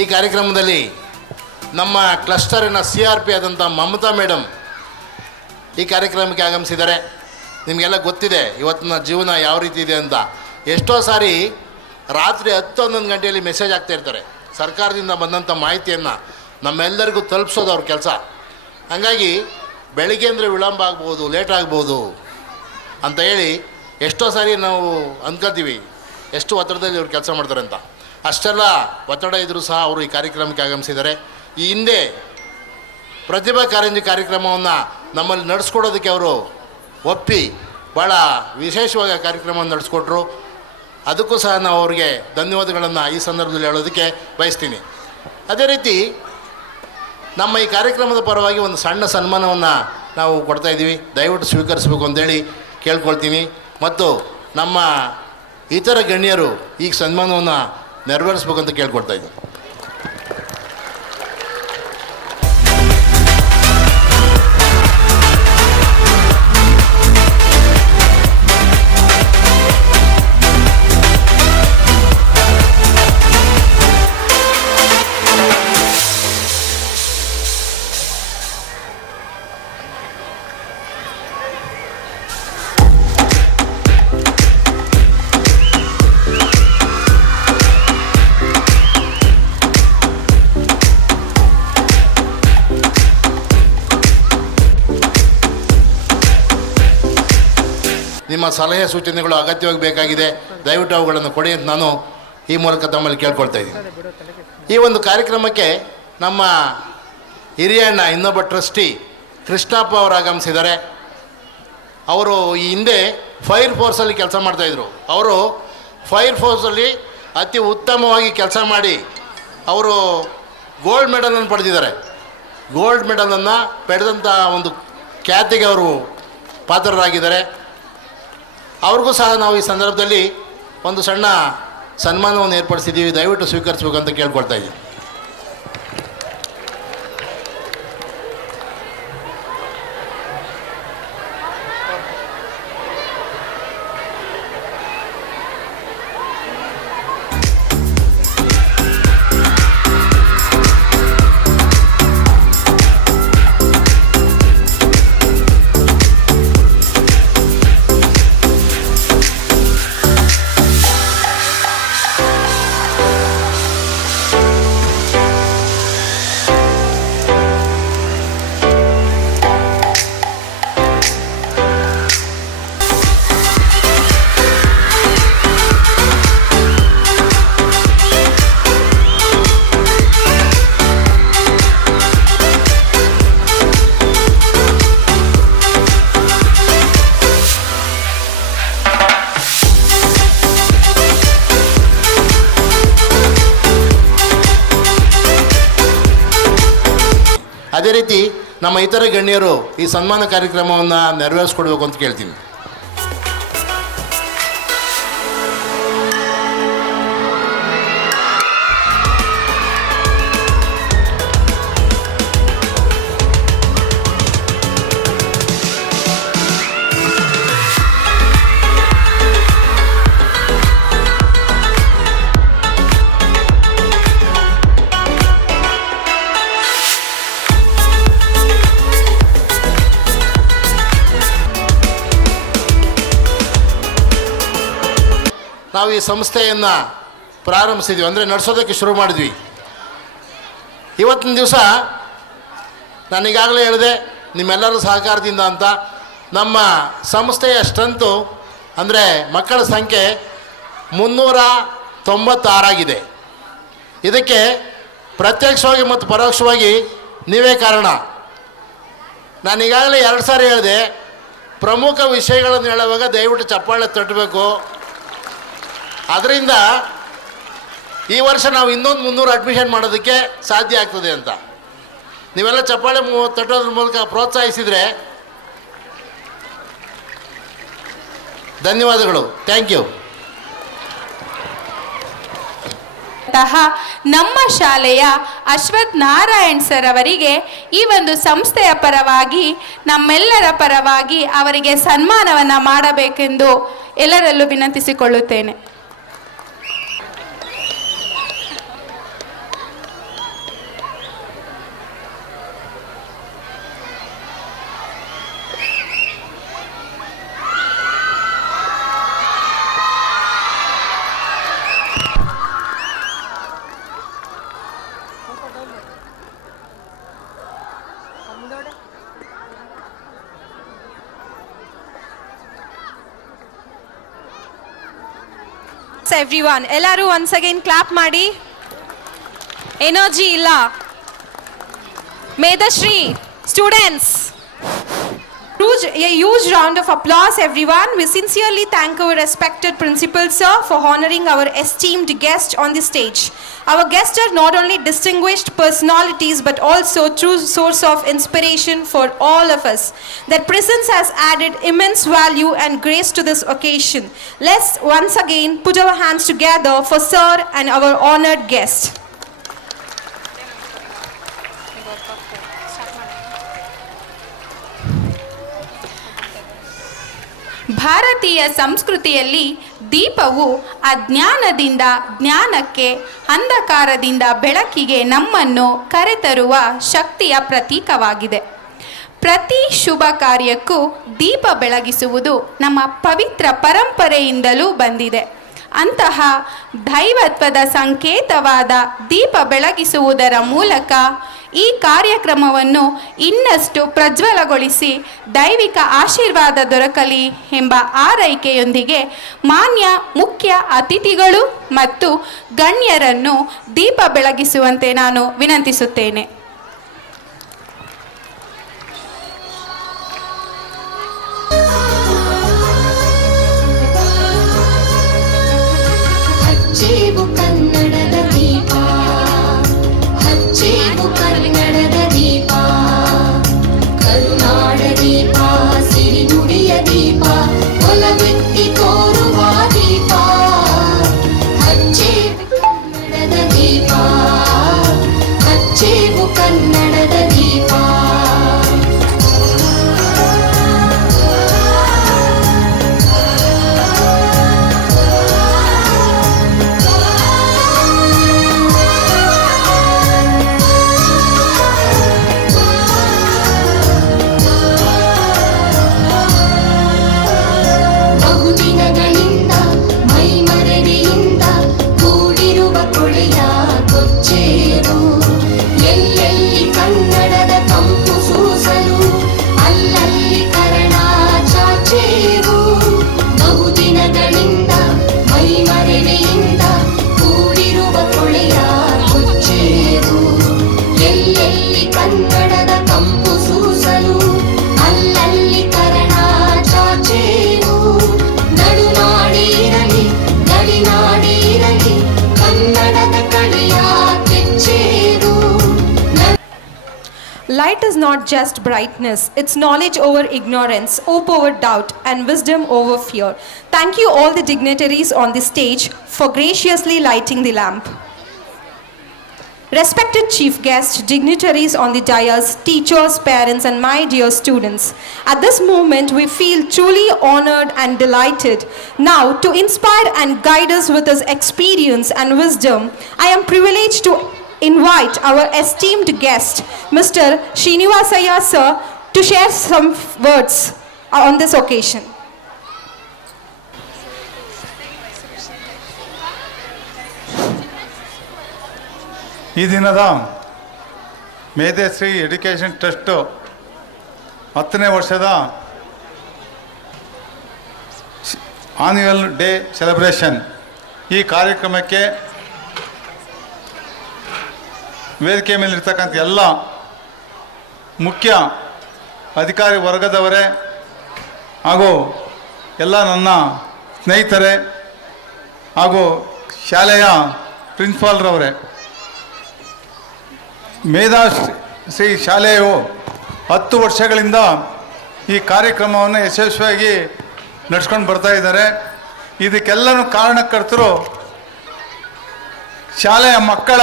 ಈ ಕಾರ್ಯಕ್ರಮದಲ್ಲಿ ನಮ್ಮ ಕ್ಲಸ್ಟರಿನ CRP ಆದಂಥ ಮಮತಾ ಮೇಡಮ್ ಈ ಕಾರ್ಯಕ್ರಮಕ್ಕೆ ಆಗಮಿಸಿದ್ದಾರೆ. ನಿಮಗೆಲ್ಲ ಗೊತ್ತಿದೆ ಇವತ್ತಿನ ಜೀವನ ಯಾವ ರೀತಿ ಇದೆ ಅಂತ. ಎಷ್ಟೋ ಸಾರಿ ರಾತ್ರಿ 10-11 ಗಂಟೆಯಲ್ಲಿ ಮೆಸೇಜ್ ಆಗ್ತಾ ಇರ್ತಾರೆ. ಸರ್ಕಾರದಿಂದ ಬಂದಂಥ ಮಾಹಿತಿಯನ್ನು ನಮ್ಮೆಲ್ಲರಿಗೂ ತಲುಪಿಸೋದು ಅವ್ರ ಕೆಲಸ. ಹಾಗಾಗಿ ಬೆಳಿಗ್ಗೆ ಅಂದರೆ ವಿಳಂಬ ಆಗ್ಬೋದು, ಲೇಟ್ ಆಗ್ಬೋದು ಅಂತ ಹೇಳಿ ಎಷ್ಟೋ ಸಾರಿ ನಾವು ಅಂದ್ಕೊತೀವಿ ಎಷ್ಟು ಒತ್ತಡದಲ್ಲಿ ಇವ್ರು ಕೆಲಸ ಮಾಡ್ತಾರೆ ಅಂತ. ಅಷ್ಟೆಲ್ಲ ಒತ್ತಡ ಇದ್ದರೂ ಸಹ ಅವರು ಈ ಕಾರ್ಯಕ್ರಮಕ್ಕೆ ಆಗಮಿಸಿದ್ದಾರೆ. ಈ ಹಿಂದೆ ಪ್ರತಿಭಾ ಕಾರಂಜಿ ಕಾರ್ಯಕ್ರಮವನ್ನು ನಮ್ಮಲ್ಲಿ ನಡೆಸ್ಕೊಡೋದಕ್ಕೆ ಅವರು ಒಪ್ಪಿ ಭಾಳ ವಿಶೇಷವಾಗಿ ಕಾರ್ಯಕ್ರಮವನ್ನು ನಡೆಸ್ಕೊಟ್ರು. ಅದಕ್ಕೂ ಸಹ ನಾವು ಅವ್ರಿಗೆ ಧನ್ಯವಾದಗಳನ್ನು ಈ ಸಂದರ್ಭದಲ್ಲಿ ಹೇಳೋದಕ್ಕೆ ಬಯಸ್ತೀನಿ. ಅದೇ ರೀತಿ ನಮ್ಮ ಈ ಕಾರ್ಯಕ್ರಮದ ಪರವಾಗಿ ಒಂದು ಸಣ್ಣ ಸನ್ಮಾನವನ್ನು ನಾವು ಕೊಡ್ತಾಯಿದ್ದೀವಿ. ದಯವಿಟ್ಟು ಸ್ವೀಕರಿಸಬೇಕು ಅಂತೇಳಿ ಕೇಳ್ಕೊಳ್ತೀನಿ. ಮತ್ತು ನಮ್ಮ ಇತರ ಗಣ್ಯರು ಈ ಸನ್ಮಾನವನ್ನು ನೆರವೇರಿಸ್ಬೇಕಂತ ಕೇಳ್ಕೊಳ್ತಾ ಇದ್ದೀನಿ. ನಿಮ್ಮ ಸಲಹೆ ಸೂಚನೆಗಳು ಅಗತ್ಯವಾಗಿ ಬೇಕಾಗಿದೆ. ದಯವಿಟ್ಟು ಅವುಗಳನ್ನು ಕೊಡಿ ಅಂತ ನಾನು ಈ ಮೂಲಕ ತಮ್ಮಲ್ಲಿ ಕೇಳ್ಕೊಳ್ತಾ ಇದ್ದೀನಿ. ಈ ಒಂದು ಕಾರ್ಯಕ್ರಮಕ್ಕೆ ನಮ್ಮ ಹಿರಿಯಣ್ಣ ಇನ್ನೊಬ್ಬ ಟ್ರಸ್ಟಿ ಕೃಷ್ಣಪ್ಪ ಅವರು ಆಗಮಿಸಿದ್ದಾರೆ. ಅವರು ಈ ಹಿಂದೆ ಫೈರ್ ಫೋರ್ಸಲ್ಲಿ ಕೆಲಸ ಮಾಡ್ತಾಯಿದ್ರು. ಅವರು ಫೈರ್ ಫೋರ್ಸಲ್ಲಿ ಅತಿ ಉತ್ತಮವಾಗಿ ಕೆಲಸ ಮಾಡಿ ಅವರು ಗೋಲ್ಡ್ ಮೆಡಲನ್ನು ಪಡೆದಿದ್ದಾರೆ. ಗೋಲ್ಡ್ ಮೆಡಲನ್ನು ಪಡೆದಂಥ ಒಂದು ಖ್ಯಾತಿಗೆ ಅವರು ಪಾತ್ರರಾಗಿದ್ದಾರೆ. ಅವ್ರಿಗೂ ಸಹ ನಾವು ಈ ಸಂದರ್ಭದಲ್ಲಿ ಒಂದು ಸಣ್ಣ ಸನ್ಮಾನವನ್ನು ಏರ್ಪಡಿಸಿದ್ದೀವಿ, ದಯವಿಟ್ಟು ಸ್ವೀಕರಿಸಬೇಕು ಅಂತ ಕೇಳ್ಕೊಳ್ತಾ ಇದ್ದೀನಿ. ಅದೇ ರೀತಿ ನಮ್ಮ ಇತರ ಗಣ್ಯರು ಈ ಸನ್ಮಾನ ಕಾರ್ಯಕ್ರಮವನ್ನು ನೆರವೇರಿಸ್ಕೊಡ್ಬೇಕು ಅಂತ ಕೇಳ್ತೀನಿ. ನಾವು ಈ ಸಂಸ್ಥೆಯನ್ನು ಪ್ರಾರಂಭಿಸಿದ್ವಿ, ಅಂದರೆ ನಡೆಸೋದಕ್ಕೆ ಶುರು ಮಾಡಿದ್ವಿ. ಇವತ್ತಿನ ದಿವಸ ನಾನೀಗಾಗಲೇ ಹೇಳಿದೆ ನಿಮ್ಮೆಲ್ಲರ ಸಹಕಾರದಿಂದ ಅಂತ ನಮ್ಮ ಸಂಸ್ಥೆಯ ಸ್ಟ್ರೆಂತು ಅಂದರೆ ಮಕ್ಕಳ ಸಂಖ್ಯೆ 396 ಆಗಿದೆ. ಇದಕ್ಕೆ ಪ್ರತ್ಯಕ್ಷವಾಗಿ ಮತ್ತು ಪರೋಕ್ಷವಾಗಿ ನೀವೇ ಕಾರಣ. ನಾನೀಗಾಗಲೇ 2 ಸಾರಿ ಹೇಳಿದೆ, ಪ್ರಮುಖ ವಿಷಯಗಳನ್ನು ಹೇಳುವಾಗ ದಯವಿಟ್ಟು ಚಪ್ಪಾಳೆ ತಟ್ಟಬೇಕು. ಅದರಿಂದ ಈ ವರ್ಷ ನಾವು ಇನ್ನೊಂದು 300 ಅಡ್ಮಿಷನ್ ಮಾಡೋದಕ್ಕೆ ಸಾಧ್ಯ ಆಗ್ತದೆ ಅಂತ ನೀವೆಲ್ಲ ಚಪ್ಪಾಳೆ ತಟ್ಟೋದ್ರ ಮೂಲಕ ಪ್ರೋತ್ಸಾಹಿಸಿದರೆ ಧನ್ಯವಾದಗಳು. Thank you. ನಮ್ಮ ಶಾಲೆಯ ಅಶ್ವಥ್ ನಾರಾಯಣ್ ಸರ್ ಅವರಿಗೆ ಈ ಒಂದು ಸಂಸ್ಥೆಯ ಪರವಾಗಿ ನಮ್ಮೆಲ್ಲರ ಪರವಾಗಿ ಅವರಿಗೆ ಸನ್ಮಾನವನ್ನು ಮಾಡಬೇಕೆಂದು ಎಲ್ಲರಲ್ಲೂ ವಿನಂತಿಸಿಕೊಳ್ಳುತ್ತೇನೆ. Everyone, ಎಲ್ಲರೂ once again clap ಮಾಡಿ. ಎನರ್ಜಿ ಇಲ್ಲ. ಮೇಧಶ್ರೀ students, a huge round of applause everyone. We sincerely thank our respected principal sir for honoring our esteemed guest on the stage. Our guests are not only distinguished personalities but also true source of inspiration for all of us. Their presence has added immense value and grace to this occasion. Let's once again put our hands together for sir and our honored guest. ಭಾರತೀಯ ಸಂಸ್ಕೃತಿಯಲ್ಲಿ ದೀಪವು ಅಜ್ಞಾನದಿಂದ ಜ್ಞಾನಕ್ಕೆ, ಅಂಧಕಾರದಿಂದ ಬೆಳಕಿಗೆ ನಮ್ಮನ್ನು ಕರೆತರುವ ಶಕ್ತಿಯ ಪ್ರತೀಕವಾಗಿದೆ. ಪ್ರತಿ ಶುಭ ಕಾರ್ಯಕ್ಕೂ ದೀಪ ಬೆಳಗಿಸುವುದು ನಮ್ಮ ಪವಿತ್ರ ಪರಂಪರೆಯಿಂದಲೂ ಬಂದಿದೆ. ಅಂತಹ ದೈವತ್ವದ ಸಂಕೇತವಾದ ದೀಪ ಬೆಳಗಿಸುವುದರ ಮೂಲಕ ಈ ಕಾರ್ಯಕ್ರಮವನ್ನು ಇನ್ನಷ್ಟು ಪ್ರಜ್ವಲಗೊಳಿಸಿ ದೈವಿಕ ಆಶೀರ್ವಾದ ದೊರಕಲಿ ಎಂಬ ಆರೈಕೆಯೊಂದಿಗೆ ಮಾನ್ಯ ಮುಖ್ಯ ಅತಿಥಿಗಳು ಮತ್ತು ಗಣ್ಯರನ್ನು ದೀಪ ಬೆಳಗಿಸುವಂತೆ ನಾನು ವಿನಂತಿಸುತ್ತೇನೆ. ಹಚ್ಚೇವು ಕನ್ನಡದ ದೀಪ, ಹಚ್ಚೇವು ಕನ್ನಡದ ದೀಪ, ಕರುನಾಡ ದೀಪ, ಸಿರಿನುಡಿಯ ದೀಪ, ಒಲವೆತ್ತಿ ತೋರುವ ದೀಪ. Light is not just brightness, it's knowledge over ignorance, hope over doubt, and wisdom over fear. Thank you all the dignitaries on the stage for graciously lighting the lamp. Respected chief guests, dignitaries on the dais, teachers, parents, and my dear students. At this moment, we feel truly honored and delighted. Now, to inspire and guide us with his experience and wisdom, I am privileged to invite our esteemed guest, Mr. Srinivasaya sir, to share some words on this occasion. ಈ ದಿನದ ಮೇಧಶ್ರೀ education trust 10ನೇ ವರ್ಷದ annual day celebration ಈ ಕಾರ್ಯಕ್ರಮಕ್ಕೆ ವೇದಿಕೆ ಮೇಲಿರ್ತಕ್ಕಂಥ ಎಲ್ಲ ಮುಖ್ಯ ಅಧಿಕಾರಿ ವರ್ಗದವರೇ ಹಾಗೂ ಎಲ್ಲ ನನ್ನ ಸ್ನೇಹಿತರೆ ಹಾಗೂ ಶಾಲೆಯ ಪ್ರಿನ್ಸಿಪಾಲ್ರವರೇ, ಮೇಧಾಶ್ರೀ ಶಾಲೆಯು 10 ವರ್ಷಗಳಿಂದ ಈ ಕಾರ್ಯಕ್ರಮವನ್ನು ಯಶಸ್ವಿಯಾಗಿ ನಡೆಸ್ಕೊಂಡು ಬರ್ತಾ ಇದ್ದಾರೆ. ಇದಕ್ಕೆಲ್ಲನೂ ಕಾರಣಕರ್ತರು ಶಾಲೆಯ ಮಕ್ಕಳ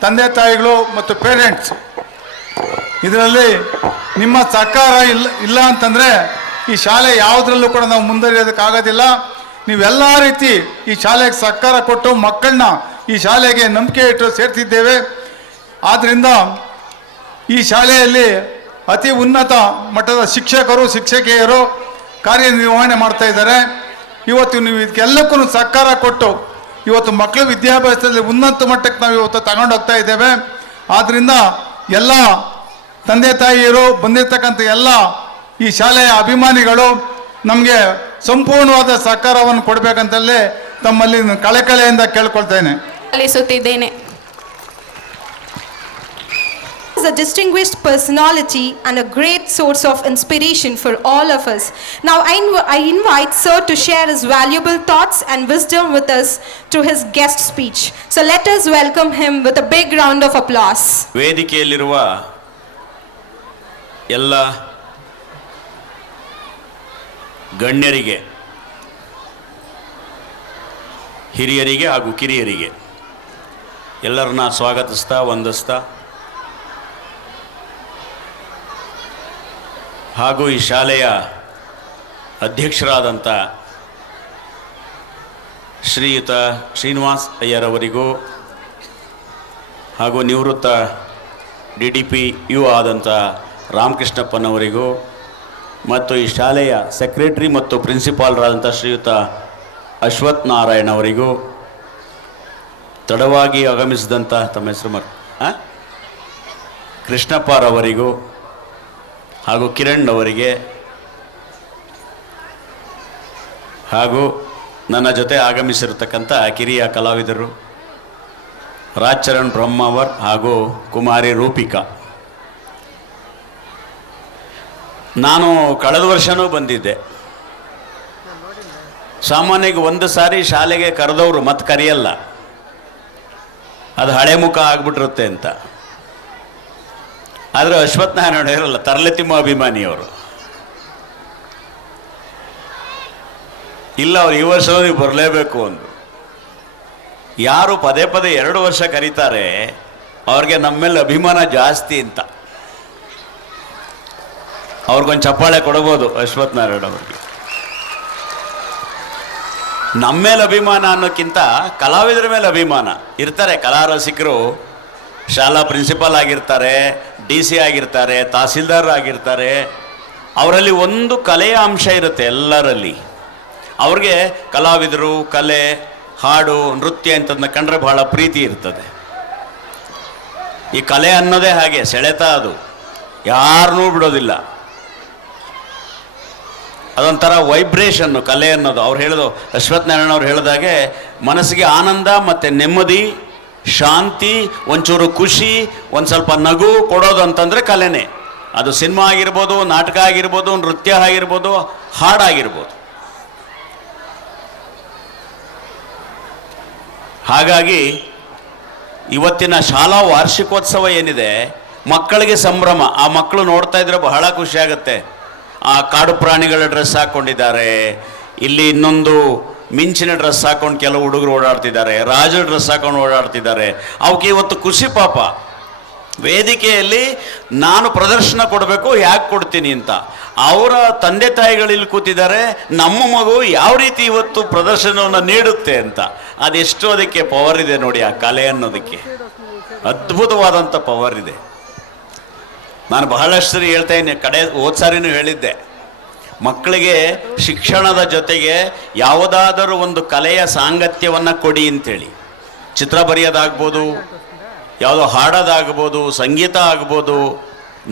ತಂದೆ ತಾಯಿಗಳು ಮತ್ತು ಪೇರೆಂಟ್ಸ್. ಇದರಲ್ಲಿ ನಿಮ್ಮ ಸಹಕಾರ ಇಲ್ಲ ಅಂತಂದರೆ ಈ ಶಾಲೆ ಯಾವುದರಲ್ಲೂ ಕೂಡ ನಾವು ಮುಂದುವರಿಯೋದಕ್ಕಾಗೋದಿಲ್ಲ. ನೀವೆಲ್ಲ ರೀತಿ ಈ ಶಾಲೆಗೆ ಸಹಕಾರ ಕೊಟ್ಟು ಮಕ್ಕಳನ್ನ ಈ ಶಾಲೆಗೆ ನಂಬಿಕೆ ಇಟ್ಟು ಸೇರ್ತಿದ್ದೇವೆ. ಆದ್ದರಿಂದ ಈ ಶಾಲೆಯಲ್ಲಿ ಅತಿ ಉನ್ನತ ಮಟ್ಟದ ಶಿಕ್ಷಕರು ಶಿಕ್ಷಕಿಯರು ಕಾರ್ಯನಿರ್ವಹಣೆ ಮಾಡ್ತಾ ಇದ್ದಾರೆ. ಇವತ್ತು ನೀವು ಇದಕ್ಕೆಲ್ಲಕ್ಕೂ ಸಹಕಾರ ಕೊಟ್ಟು ಇವತ್ತು ಮಕ್ಕಳ ವಿದ್ಯಾಭ್ಯಾಸದಲ್ಲಿ ಉನ್ನತ ಮಟ್ಟಕ್ಕೆ ನಾವು ಇವತ್ತು ತಗೊಂಡು ಹೋಗ್ತಾ ಇದ್ದೇವೆ. ಆದ್ದರಿಂದ ಎಲ್ಲ ತಂದೆ ತಾಯಿಯರು ಬಂದಿರತಕ್ಕಂಥ ಎಲ್ಲ ಈ ಶಾಲೆಯ ಅಭಿಮಾನಿಗಳು ನಮಗೆ ಸಂಪೂರ್ಣವಾದ ಸಹಕಾರವನ್ನು ಕೊಡಬೇಕಂತಲೇ ತಮ್ಮಲ್ಲಿ ಕಳೆಕಳೆಯಿಂದ ಕೇಳ್ಕೊಳ್ತೇನೆ. ಸಲ್ಲಿಸುತ್ತಿದ್ದೇನೆ. Is a distinguished personality and a great source of inspiration for all of us. Now I invite sir to share his valuable thoughts and wisdom with us through his guest speech. So let us welcome him with a big round of applause. ವೇದಿಕೆಯಲ್ಲಿರುವ ಎಲ್ಲ ಗಣ್ಯರಿಗೆ, ಹಿರಿಯರಿಗೆ ಹಾಗೂ ಕಿರಿಯರಿಗೆ ಎಲ್ಲರನ್ನ ಸ್ವಾಗತಿಸ್ತಾ ವಂದಿಸ್ತಾ ಹಾಗೂ ಈ ಶಾಲೆಯ ಅಧ್ಯಕ್ಷರಾದಂಥ ಶ್ರೀಯುತ ಶ್ರೀನಿವಾಸ್ ಅಯ್ಯರವರಿಗೂ ಹಾಗೂ ನಿವೃತ್ತ DDP ಆದಂಥ ರಾಮಕೃಷ್ಣಪ್ಪನವರಿಗೂ ಮತ್ತು ಈ ಶಾಲೆಯ ಸೆಕ್ರೆಟರಿ ಮತ್ತು ಪ್ರಿನ್ಸಿಪಾಲ್ರಾದಂಥ ಶ್ರೀಯುತ ಅಶ್ವಥ್ ನಾರಾಯಣ್ ಅವರಿಗೂ, ತಡವಾಗಿ ಆಗಮಿಸಿದಂಥ ತಮ್ಮ ಹೆಸರು ಕೃಷ್ಣಪ್ಪರವರಿಗೂ ಹಾಗೂ ಕಿರಣ್ ಅವರಿಗೆ ಹಾಗೂ ನನ್ನ ಜೊತೆ ಆಗಮಿಸಿರ್ತಕ್ಕಂಥ ಕಿರಿಯ ಕಲಾವಿದರು ರಾಜ್ಚರಣ್ ಬ್ರಹ್ಮಾವರ್ ಹಾಗೂ ಕುಮಾರಿ ರೂಪಿಕಾ. ನಾನು ಕಳೆದ ವರ್ಷವೂ ಬಂದಿದ್ದೆ. ಸಾಮಾನ್ಯವಾಗಿ ಒಂದು ಸಾರಿ ಶಾಲೆಗೆ ಕರೆದವರು ಮತ್ತೆ ಕರೆಯಲ್ಲ, ಅದು ಹಳೆ ಮುಖ ಆಗ್ಬಿಟ್ಟಿರುತ್ತೆ ಅಂತ. ಆದರೆ ಅಶ್ವಥ್ ನಾರಾಯಣ ಇರಲ್ಲ, ತರಲೆತಿಮ್ಮ ಅಭಿಮಾನಿಯವರು. ಇಲ್ಲ, ಅವ್ರು ಈ ವರ್ಷ ನೀವು ಬರಲೇಬೇಕು ಅಂದರು. ಯಾರು ಪದೇ ಪದೇ 2 ವರ್ಷ ಕರೀತಾರೆ ಅವ್ರಿಗೆ ನಮ್ಮ ಮೇಲೆ ಅಭಿಮಾನ ಜಾಸ್ತಿ ಅಂತ. ಅವ್ರಿಗೊಂದು ಚಪ್ಪಾಳೆ ಕೊಡಬಹುದು ಅಶ್ವಥ್ ನಾರಾಯಣ ಅವ್ರಿಗೆ. ನಮ್ಮ ಮೇಲೆ ಅಭಿಮಾನ ಅನ್ನೋಕ್ಕಿಂತ ಕಲಾವಿದರ ಮೇಲೆ ಅಭಿಮಾನ ಇರ್ತಾರೆ. ಕಲಾ ರಸಿಕರು ಶಾಲಾ ಪ್ರಿನ್ಸಿಪಾಲ್ ಆಗಿರ್ತಾರೆ, DC ಆಗಿರ್ತಾರೆ, ತಹಸೀಲ್ದಾರ್ ಆಗಿರ್ತಾರೆ. ಅವರಲ್ಲಿ ಒಂದು ಕಲೆಯ ಅಂಶ ಇರುತ್ತೆ ಎಲ್ಲರಲ್ಲಿ. ಅವ್ರಿಗೆ ಕಲಾವಿದರು, ಕಲೆ, ಹಾಡು, ನೃತ್ಯ ಇಂಥದನ್ನ ಕಂಡ್ರೆ ಬಹಳ ಪ್ರೀತಿ ಇರ್ತದೆ. ಈ ಕಲೆ ಅನ್ನೋದೇ ಹಾಗೆ ಸೆಳೆತ, ಅದು ಯಾರನ್ನೂ ಬಿಡೋದಿಲ್ಲ. ಅದೊಂಥರ ವೈಬ್ರೇಷನ್ನು ಕಲೆ ಅನ್ನೋದು. ಅವ್ರು ಹೇಳೋದು, ಅಶ್ವಥ್ ನಾರಾಯಣ ಅವ್ರು ಹೇಳಿದಾಗೆ, ಮನಸ್ಸಿಗೆ ಆನಂದ ಮತ್ತು ನೆಮ್ಮದಿ, ಶಾಂತಿ, ಒಂಚೂರು ಖುಷಿ, ಒಂದು ಸ್ವಲ್ಪ ನಗು ಕೊಡೋದು ಅಂತಂದರೆ ಕಲೆನೇ. ಅದು ಸಿನಿಮಾ ಆಗಿರ್ಬೋದು, ನಾಟಕ ಆಗಿರ್ಬೋದು, ನೃತ್ಯ ಆಗಿರ್ಬೋದು, ಹಾಡಾಗಿರ್ಬೋದು. ಹಾಗಾಗಿ ಇವತ್ತಿನ ಶಾಲಾ ವಾರ್ಷಿಕೋತ್ಸವ ಏನಿದೆ ಮಕ್ಕಳಿಗೆ ಸಂಭ್ರಮ. ಆ ಮಕ್ಕಳು ನೋಡ್ತಾ ಇದ್ರೆ ಬಹಳ ಖುಷಿ ಆಗುತ್ತೆ. ಆ ಕಾಡು ಪ್ರಾಣಿಗಳ ಡ್ರೆಸ್ ಹಾಕ್ಕೊಂಡಿದ್ದಾರೆ, ಇಲ್ಲಿ ಇನ್ನೊಂದು ಮಿಂಚಿನ ಡ್ರೆಸ್ ಹಾಕೊಂಡು ಕೆಲವು ಹುಡುಗರು ಓಡಾಡ್ತಿದ್ದಾರೆ, ರಾಜರ ಡ್ರೆಸ್ ಹಾಕೊಂಡು ಓಡಾಡ್ತಿದ್ದಾರೆ. ಅವಕ್ಕೆ ಇವತ್ತು ಖುಷಿ ಪಾಪ. ವೇದಿಕೆಯಲ್ಲಿ ನಾನು ಪ್ರದರ್ಶನ ಕೊಡಬೇಕು, ಯಾಕೆ ಕೊಡ್ತೀನಿ ಅಂತ. ಅವರ ತಂದೆ ತಾಯಿಗಳು ಇಲ್ಲಿ ಕೂತಿದ್ದಾರೆ, ನಮ್ಮ ಮಗು ಯಾವ ರೀತಿ ಇವತ್ತು ಪ್ರದರ್ಶನವನ್ನು ನೀಡುತ್ತೆ ಅಂತ. ಅದೆಷ್ಟು ಅದಕ್ಕೆ ಪವರ್ ಇದೆ ನೋಡಿ, ಆ ಕಲೆ ಅನ್ನೋದಕ್ಕೆ ಅದ್ಭುತವಾದಂಥ ಪವರ್ ಇದೆ. ನಾನು ಬಹಳಷ್ಟು ಸರಿ ಹೇಳ್ತಾ ಇದ್ದೀನಿ, ಹೋದ ಸಾರಿನೂ ಹೇಳಿದ್ದೆ, ಮಕ್ಕಳಿಗೆ ಶಿಕ್ಷಣದ ಜೊತೆಗೆ ಯಾವುದಾದರೂ ಒಂದು ಕಲೆಯ ಸಾಂಗತ್ಯವನ್ನು ಕೊಡಿ ಅಂತೇಳಿ. ಚಿತ್ರ ಬರೆಯೋದಾಗ್ಬೋದು, ಯಾವುದೋ ಹಾಡೋದಾಗ್ಬೋದು, ಸಂಗೀತ ಆಗ್ಬೋದು,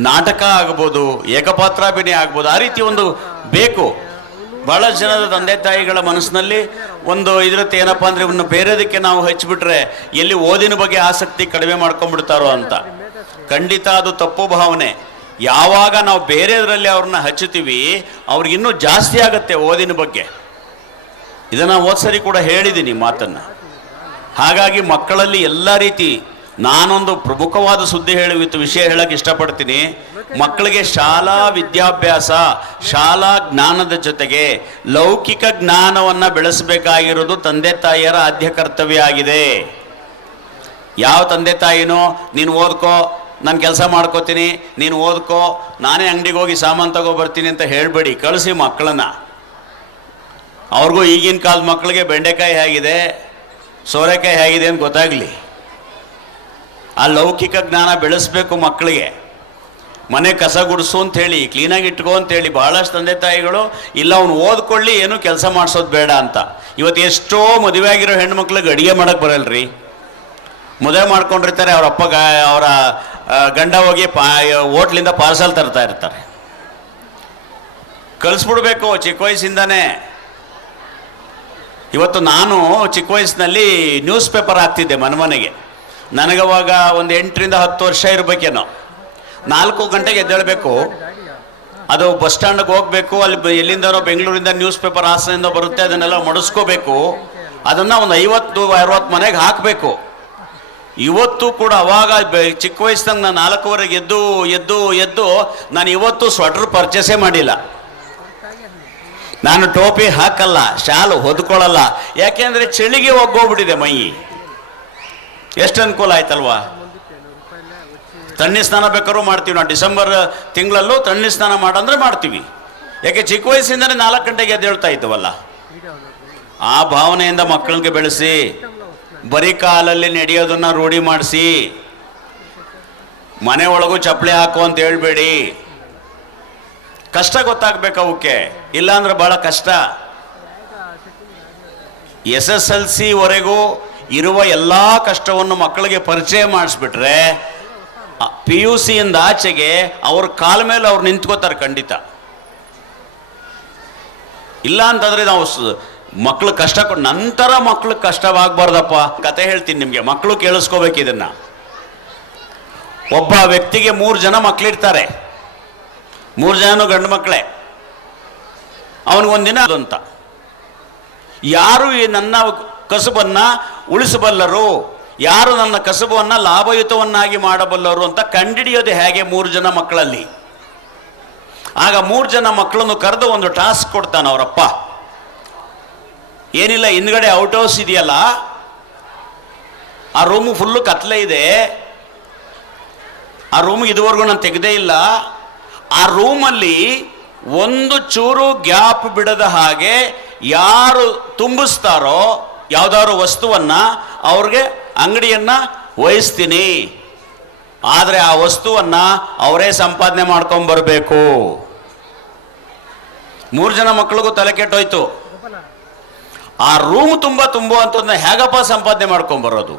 ನಾಟಕ ಆಗ್ಬೋದು, ಏಕಪಾತ್ರಾಭಿನಯ ಆಗ್ಬೋದು, ಆ ರೀತಿ ಒಂದು ಬೇಕು. ಭಾಳ ಜನದ ತಂದೆ ತಾಯಿಗಳ ಮನಸ್ಸಿನಲ್ಲಿ ಒಂದು ಇದರತ್ತೆ ಏನಪ್ಪ ಅಂದರೆ ಇನ್ನು ಬೇರೆದಕ್ಕೆ ನಾವು ಹಚ್ಚಿಬಿಟ್ರೆ ಎಲ್ಲಿ ಓದಿನ ಬಗ್ಗೆ ಆಸಕ್ತಿ ಕಡಿಮೆ ಮಾಡ್ಕೊಂಡ್ಬಿಡ್ತಾರೋ ಅಂತ. ಖಂಡಿತ ಅದು ತಪ್ಪು ಭಾವನೆ. ಯಾವಾಗ ನಾವು ಬೇರೆದರಲ್ಲಿ ಅವ್ರನ್ನ ಹಚ್ಚುತ್ತೀವಿ, ಅವ್ರಿಗಿನ್ನೂ ಜಾಸ್ತಿ ಆಗುತ್ತೆ ಓದಿನ ಬಗ್ಗೆ. ಇದನ್ನು ಹೋದ ಸರಿ ಕೂಡ ಹೇಳಿದ್ದೀನಿ ಮಾತನ್ನು. ಹಾಗಾಗಿ ಮಕ್ಕಳಲ್ಲಿ ಎಲ್ಲ ರೀತಿ, ನಾನೊಂದು ಪ್ರಮುಖವಾದ ಸುದ್ದಿ ವಿಷಯ ಹೇಳಕ್ಕೆ ಇಷ್ಟಪಡ್ತೀನಿ. ಮಕ್ಕಳಿಗೆ ಶಾಲಾ ವಿದ್ಯಾಭ್ಯಾಸ, ಶಾಲಾ ಜ್ಞಾನದ ಜೊತೆಗೆ ಲೌಕಿಕ ಜ್ಞಾನವನ್ನು ಬೆಳೆಸಬೇಕಾಗಿರೋದು ತಂದೆ ತಾಯಿಯರ ಆದ್ಯ ಕರ್ತವ್ಯ ಆಗಿದೆ. ಯಾವ ತಂದೆ ತಾಯಿನೋ ನೀನು ಓದ್ಕೋ, ನಾನು ಕೆಲಸ ಮಾಡ್ಕೋತೀನಿ, ನೀನು ಓದ್ಕೋ, ನಾನೇ ಅಂಗಡಿಗೆ ಹೋಗಿ ಸಾಮಾನು ತಗೊಬರ್ತೀನಿ ಅಂತ ಹೇಳಬೇಡಿ. ಕಳಿಸಿ ಮಕ್ಕಳನ್ನ. ಅವ್ರಿಗೂ ಈಗಿನ ಕಾಲದ ಮಕ್ಕಳಿಗೆ ಬೆಂಡೆಕಾಯಿ ಹೇಗಿದೆ, ಸೋರೆಕಾಯಿ ಹೇಗಿದೆ ಅಂತ ಗೊತ್ತಾಗಲಿ. ಆ ಲೌಕಿಕ ಜ್ಞಾನ ಬೆಳೆಸಬೇಕು ಮಕ್ಕಳಿಗೆ. ಮನೆ ಕಸ ಗುಡಿಸು ಅಂಥೇಳಿ, ಕ್ಲೀನಾಗಿ ಇಟ್ಕೋ ಅಂತೇಳಿ ಬಹಳಷ್ಟು ತಂದೆ ತಾಯಿಗಳು ಇಲ್ಲ ಅವ್ನು ಓದ್ಕೊಳ್ಳಿ, ಏನೂ ಕೆಲಸ ಮಾಡಿಸೋದು ಬೇಡ ಅಂತ. ಇವತ್ತು ಎಷ್ಟೋ ಮದುವೆ ಆಗಿರೋ ಹೆಣ್ಮಕ್ಳಿಗೆ ಅಡುಗೆ ಮಾಡೋಕ್ಕೆ ಬರಲ್ರಿ. ಮದುವೆ ಮಾಡ್ಕೊಂಡಿರ್ತಾರೆ, ಅವರ ಅಪ್ಪ ಅವರ ಗಂಡ ಹೋಗಿ ಹೋಟ್ಲಿಂದ ಪಾರ್ಸಲ್ ತರ್ತಾ ಇರ್ತಾರೆ. ಕಳಿಸ್ಬಿಡ್ಬೇಕು ಚಿಕ್ಕ ವಯಸ್ಸಿಂದಾನೇ. ಇವತ್ತು ನಾನು ಚಿಕ್ಕ ವಯಸ್ಸಿನಲ್ಲಿ ನ್ಯೂಸ್ ಪೇಪರ್ ಹಾಕ್ತಿದ್ದೆ ಮನೆಗೆ. ನನಗವಾಗ ಒಂದು 8 ರಿಂದ 10 ವರ್ಷ ಇರಬೇಕೇನೋ. 4 ಗಂಟೆಗೆ ಎದ್ದೇಳಬೇಕು, ಅದು ಬಸ್ ಸ್ಟ್ಯಾಂಡ್ಗೆ ಹೋಗಬೇಕು. ಅಲ್ಲಿ ಎಲ್ಲಿಂದನೋ ಬೆಂಗಳೂರಿಂದ ನ್ಯೂಸ್ ಪೇಪರ್ ಹಾಸನದಿಂದ ಬರುತ್ತೆ, ಅದನ್ನೆಲ್ಲ ಮಡಿಸ್ಕೋಬೇಕು. ಅದನ್ನು ಒಂದು 50-60 ಮನೆಗೆ ಹಾಕಬೇಕು. ಇವತ್ತು ಕೂಡ ಅವಾಗ ಚಿಕ್ಕ ವಯಸ್ಸಿನಾಗ ನಾನು 4ವರೆಗೆ ಎದ್ದು ನಾನು ಇವತ್ತು ಸ್ವೆಟರ್ ಪರ್ಚೇಸೇ ಮಾಡಿಲ್ಲ. ನಾನು ಟೋಪಿ ಹಾಕಲ್ಲ, ಶಾಲು ಹೊದ್ಕೊಳ್ಳಲ್ಲ. ಯಾಕೆಂದರೆ ಚಳಿಗೆ ಒಗ್ಗೋಗ್ಬಿಟ್ಟಿದೆ ಮೈ. ಎಷ್ಟು ಅನುಕೂಲ ಆಯ್ತಲ್ವಾ. ತಣ್ಣಿ ಸ್ನಾನ ಬೇಕಾದ್ರೂ ಮಾಡ್ತೀವಿ ನಾವು. ಡಿಸೆಂಬರ್ ತಿಂಗಳಲ್ಲೂ ತಣ್ಣಿ ಸ್ನಾನ ಮಾಡಂದ್ರೆ ಮಾಡ್ತೀವಿ. ಯಾಕೆ ಚಿಕ್ಕ ವಯಸ್ಸಿಂದಲೇ 4 ಗಂಟೆಗೆ ಎದ್ದೇಳ್ತಾ ಇದ್ದವಲ್ಲ. ಆ ಭಾವನೆಯಿಂದ ಮಕ್ಕಳಿಗೆ ಬೆಳೆಸಿ, ಬರೀ ಕಾಲಲ್ಲಿ ನಡೆಯೋದನ್ನ ರೂಢಿ ಮಾಡಿಸಿ. ಮನೆ ಒಳಗೂ ಚಪ್ಪಲಿ ಹಾಕು ಅಂತ ಹೇಳ್ಬೇಡಿ. ಕಷ್ಟ ಗೊತ್ತಾಗ್ಬೇಕು ಅವಕ್ಕೆ, ಇಲ್ಲಾಂದ್ರೆ ಬಹಳ ಕಷ್ಟ. SSLC ವರೆಗೂ ಇರುವ ಎಲ್ಲ ಕಷ್ಟವನ್ನು ಮಕ್ಕಳಿಗೆ ಪರಿಚಯ ಮಾಡಿಸ್ಬಿಟ್ರೆ PUC ಇಂದ ಆಚೆಗೆ ಅವ್ರ ಕಾಲ ಮೇಲೆ ಅವ್ರು ನಿಂತ್ಕೋತಾರೆ ಖಂಡಿತ. ಇಲ್ಲ ಅಂತಂದ್ರೆ ನಾವು ಮಕ್ಕಳು ಕಷ್ಟ ನಂತರ ಮಕ್ಕಳು ಕಷ್ಟವಾಗಬಾರ್ದಪ್ಪ. ಕತೆ ಹೇಳ್ತೀನಿ ನಿಮಗೆ, ಮಕ್ಕಳು ಕೇಳಿಸ್ಕೋಬೇಕು ಇದನ್ನ. ಒಬ್ಬ ವ್ಯಕ್ತಿಗೆ 3 ಜನ ಮಕ್ಕಳಿರ್ತಾರೆ, 3 ಜನನು ಗಂಡು ಮಕ್ಕಳೇ. ಅವನಿಗೊಂದಿನ ಅಂತ, ಯಾರು ಈ ನನ್ನ ಕಸುಬನ್ನ ಉಳಿಸಬಲ್ಲರು, ಯಾರು ನನ್ನ ಕಸುಬನ್ನು ಲಾಭಯುತವನ್ನಾಗಿ ಮಾಡಬಲ್ಲರು ಅಂತ ಕಂಡಿಡಿಯೋದು ಹೇಗೆ 3 ಜನ ಮಕ್ಕಳಲ್ಲಿ. ಆಗ 3 ಜನ ಮಕ್ಕಳನ್ನು ಕರೆದು ಒಂದು ಟಾಸ್ಕ್ ಕೊಡ್ತಾನೆ ಅವರಪ್ಪ. ಏನಿಲ್ಲ, ಹಿಂದ್ಗಡೆ ಔಟ್ ಹೌಸ್ ಇದೆಯಲ್ಲ, ಆ ರೂಮು ಫುಲ್ಲು ಕತ್ಲೆ ಇದೆ. ಆ ರೂಮ್ ಇದುವರೆಗೂ ನಾನು ತೆಗೆದೇ ಇಲ್ಲ. ಆ ರೂಮಲ್ಲಿ ಒಂದು ಚೂರು ಗ್ಯಾಪ್ ಬಿಡದ ಹಾಗೆ ಯಾರು ತುಂಬಿಸ್ತಾರೋ ಯಾವುದಾದ್ರು ವಸ್ತುವನ್ನ ಅವ್ರಿಗೆ ಅಂಗಡಿಯನ್ನ ವಹಿಸ್ತೀನಿ. ಆದರೆ ಆ ವಸ್ತುವನ್ನ ಅವರೇ ಸಂಪಾದನೆ ಮಾಡ್ಕೊಂಡು ಬರಬೇಕು. 3 ಜನ ಮಕ್ಕಳಿಗೂ ತಲೆ ಕೆಟ್ಟೋಯ್ತು. ಆ ರೂಮ್ ತುಂಬೋ ಅಂತಂದ್ರೆ ಹೇಗಪ್ಪ ಸಂಪಾದನೆ ಮಾಡ್ಕೊಂಡು ಬರೋದು?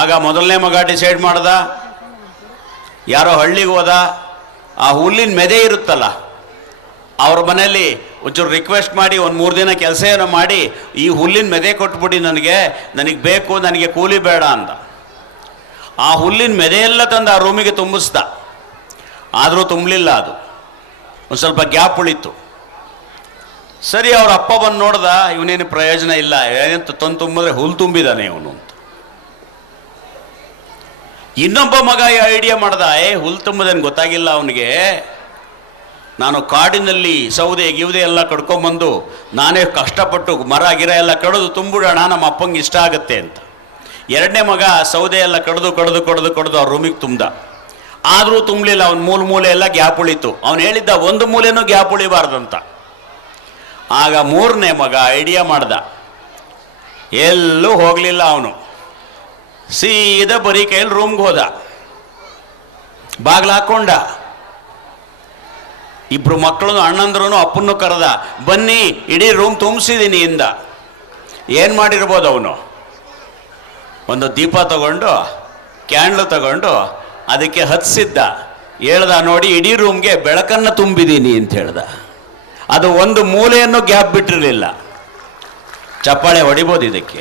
ಆಗ ಮೊದಲನೇ ಮಗ ಡಿಸೈಡ್ ಮಾಡ್ದ, ಯಾರೋ ಹಳ್ಳಿಗೆ ಹೋದ. ಆ ಹುಲ್ಲಿನ ಮೆದೆ ಇರುತ್ತಲ್ಲ, ಅವ್ರ ಮನೆಯಲ್ಲಿ ಒಂಚೂರು ರಿಕ್ವೆಸ್ಟ್ ಮಾಡಿ ಒಂದು 3 ದಿನ ಕೆಲಸ ಏನೋ ಮಾಡಿ ಈ ಹುಲ್ಲಿನ ಮೆದೆ ಕೊಟ್ಬಿಡಿ, ನನಗೆ ಬೇಕು, ನನಗೆ ಕೂಲಿ ಬೇಡ ಅಂತ. ಆ ಹುಲ್ಲಿನ ಮೆದೆಯೆಲ್ಲ ತಂದು ಆ ರೂಮಿಗೆ ತುಂಬಿಸ್ದ. ಆದರೂ ತುಂಬಲಿಲ್ಲ, ಅದು ಒಂದು ಸ್ವಲ್ಪ ಗ್ಯಾಪ್ ಉಳಿತು. ಸರಿ, ಅವ್ರ ಅಪ್ಪ ಬಂದು ನೋಡ್ದ, ಇವನೇನು ಪ್ರಯೋಜನ ಇಲ್ಲ, ಏನಂತ ತುಂಬಿದ್ರೆ ಹುಲ್ಲು ತುಂಬಿದಾನೆ ಇವನು ಅಂತ. ಇನ್ನೊಬ್ಬ ಮಗ ಐಡಿಯಾ ಮಾಡ್ದ, ಹುಲ್ ತುಂಬದೇನು ಗೊತ್ತಾಗಿಲ್ಲ ಅವನಿಗೆ, ನಾನು ಕಾಡಿನಲ್ಲಿ ಸೌದೆ ಗಿವ್ದೆ ಎಲ್ಲ ಕಡ್ಕೊಂಬಂದು ನಾನೇ ಕಷ್ಟಪಟ್ಟು ಮರ ಗಿರ ಎಲ್ಲ ಕಡಿದು ತುಂಬಿಡೋಣ, ನಮ್ಮ ಅಪ್ಪಂಗೆ ಇಷ್ಟ ಆಗುತ್ತೆ ಅಂತ. ಎರಡನೇ ಮಗ ಸೌದೆ ಎಲ್ಲ ಕಡ್ದು ಅವ್ರ ರೂಮಿಗೆ ತುಂಬ್ದ. ಆದರೂ ತುಂಬಲಿಲ್ಲ, ಅವ್ನ ಮೂಲೆ ಎಲ್ಲ ಗ್ಯಾಪ್ ಉಳಿತು. ಅವನು ಹೇಳಿದ್ದ ಒಂದು ಮೂಲೆನೂ ಗ್ಯಾಪ್ ಉಳಿಬಾರ್ದಂತ. ಆಗ ಮೂರನೇ ಮಗ ಐಡಿಯಾ ಮಾಡ್ದ, ಎಲ್ಲೂ ಹೋಗಲಿಲ್ಲ ಅವನು, ಸೀದಾ ಬರೀ ಕೈಯಲ್ಲಿ ರೂಮ್ಗೆ ಹೋದ, ಬಾಗ್ಲು ಹಾಕೊಂಡ. ಇಬ್ರು ಮಕ್ಕಳು ಅಣ್ಣಂದ್ರೂ ಅಪ್ಪನ್ನು ಕರೆದ, ಬನ್ನಿ ಇಡೀ ರೂಮ್ ತುಂಬಿಸಿದ್ದೀನಿ ಇಂದ. ಏನು ಮಾಡಿರ್ಬೋದು ಅವನು? ಒಂದು ದೀಪ ತಗೊಂಡು ಕ್ಯಾಂಡ್ಲು ತಗೊಂಡು ಅದಕ್ಕೆ ಹತ್ತಿಸಿದ್ದ. ಹೇಳ್ದ, ನೋಡಿ ಇಡೀ ರೂಮ್ಗೆ ಬೆಳಕನ್ನು ತುಂಬಿದ್ದೀನಿ ಅಂತ ಹೇಳ್ದ. ಅದು ಒಂದು ಮೂಲೆಯನ್ನು ಗ್ಯಾಪ್ ಬಿಟ್ಟಿರಲಿಲ್ಲ. ಚಪ್ಪಾಳೆ ಹೊಡಿಬೋದು ಇದಕ್ಕೆ.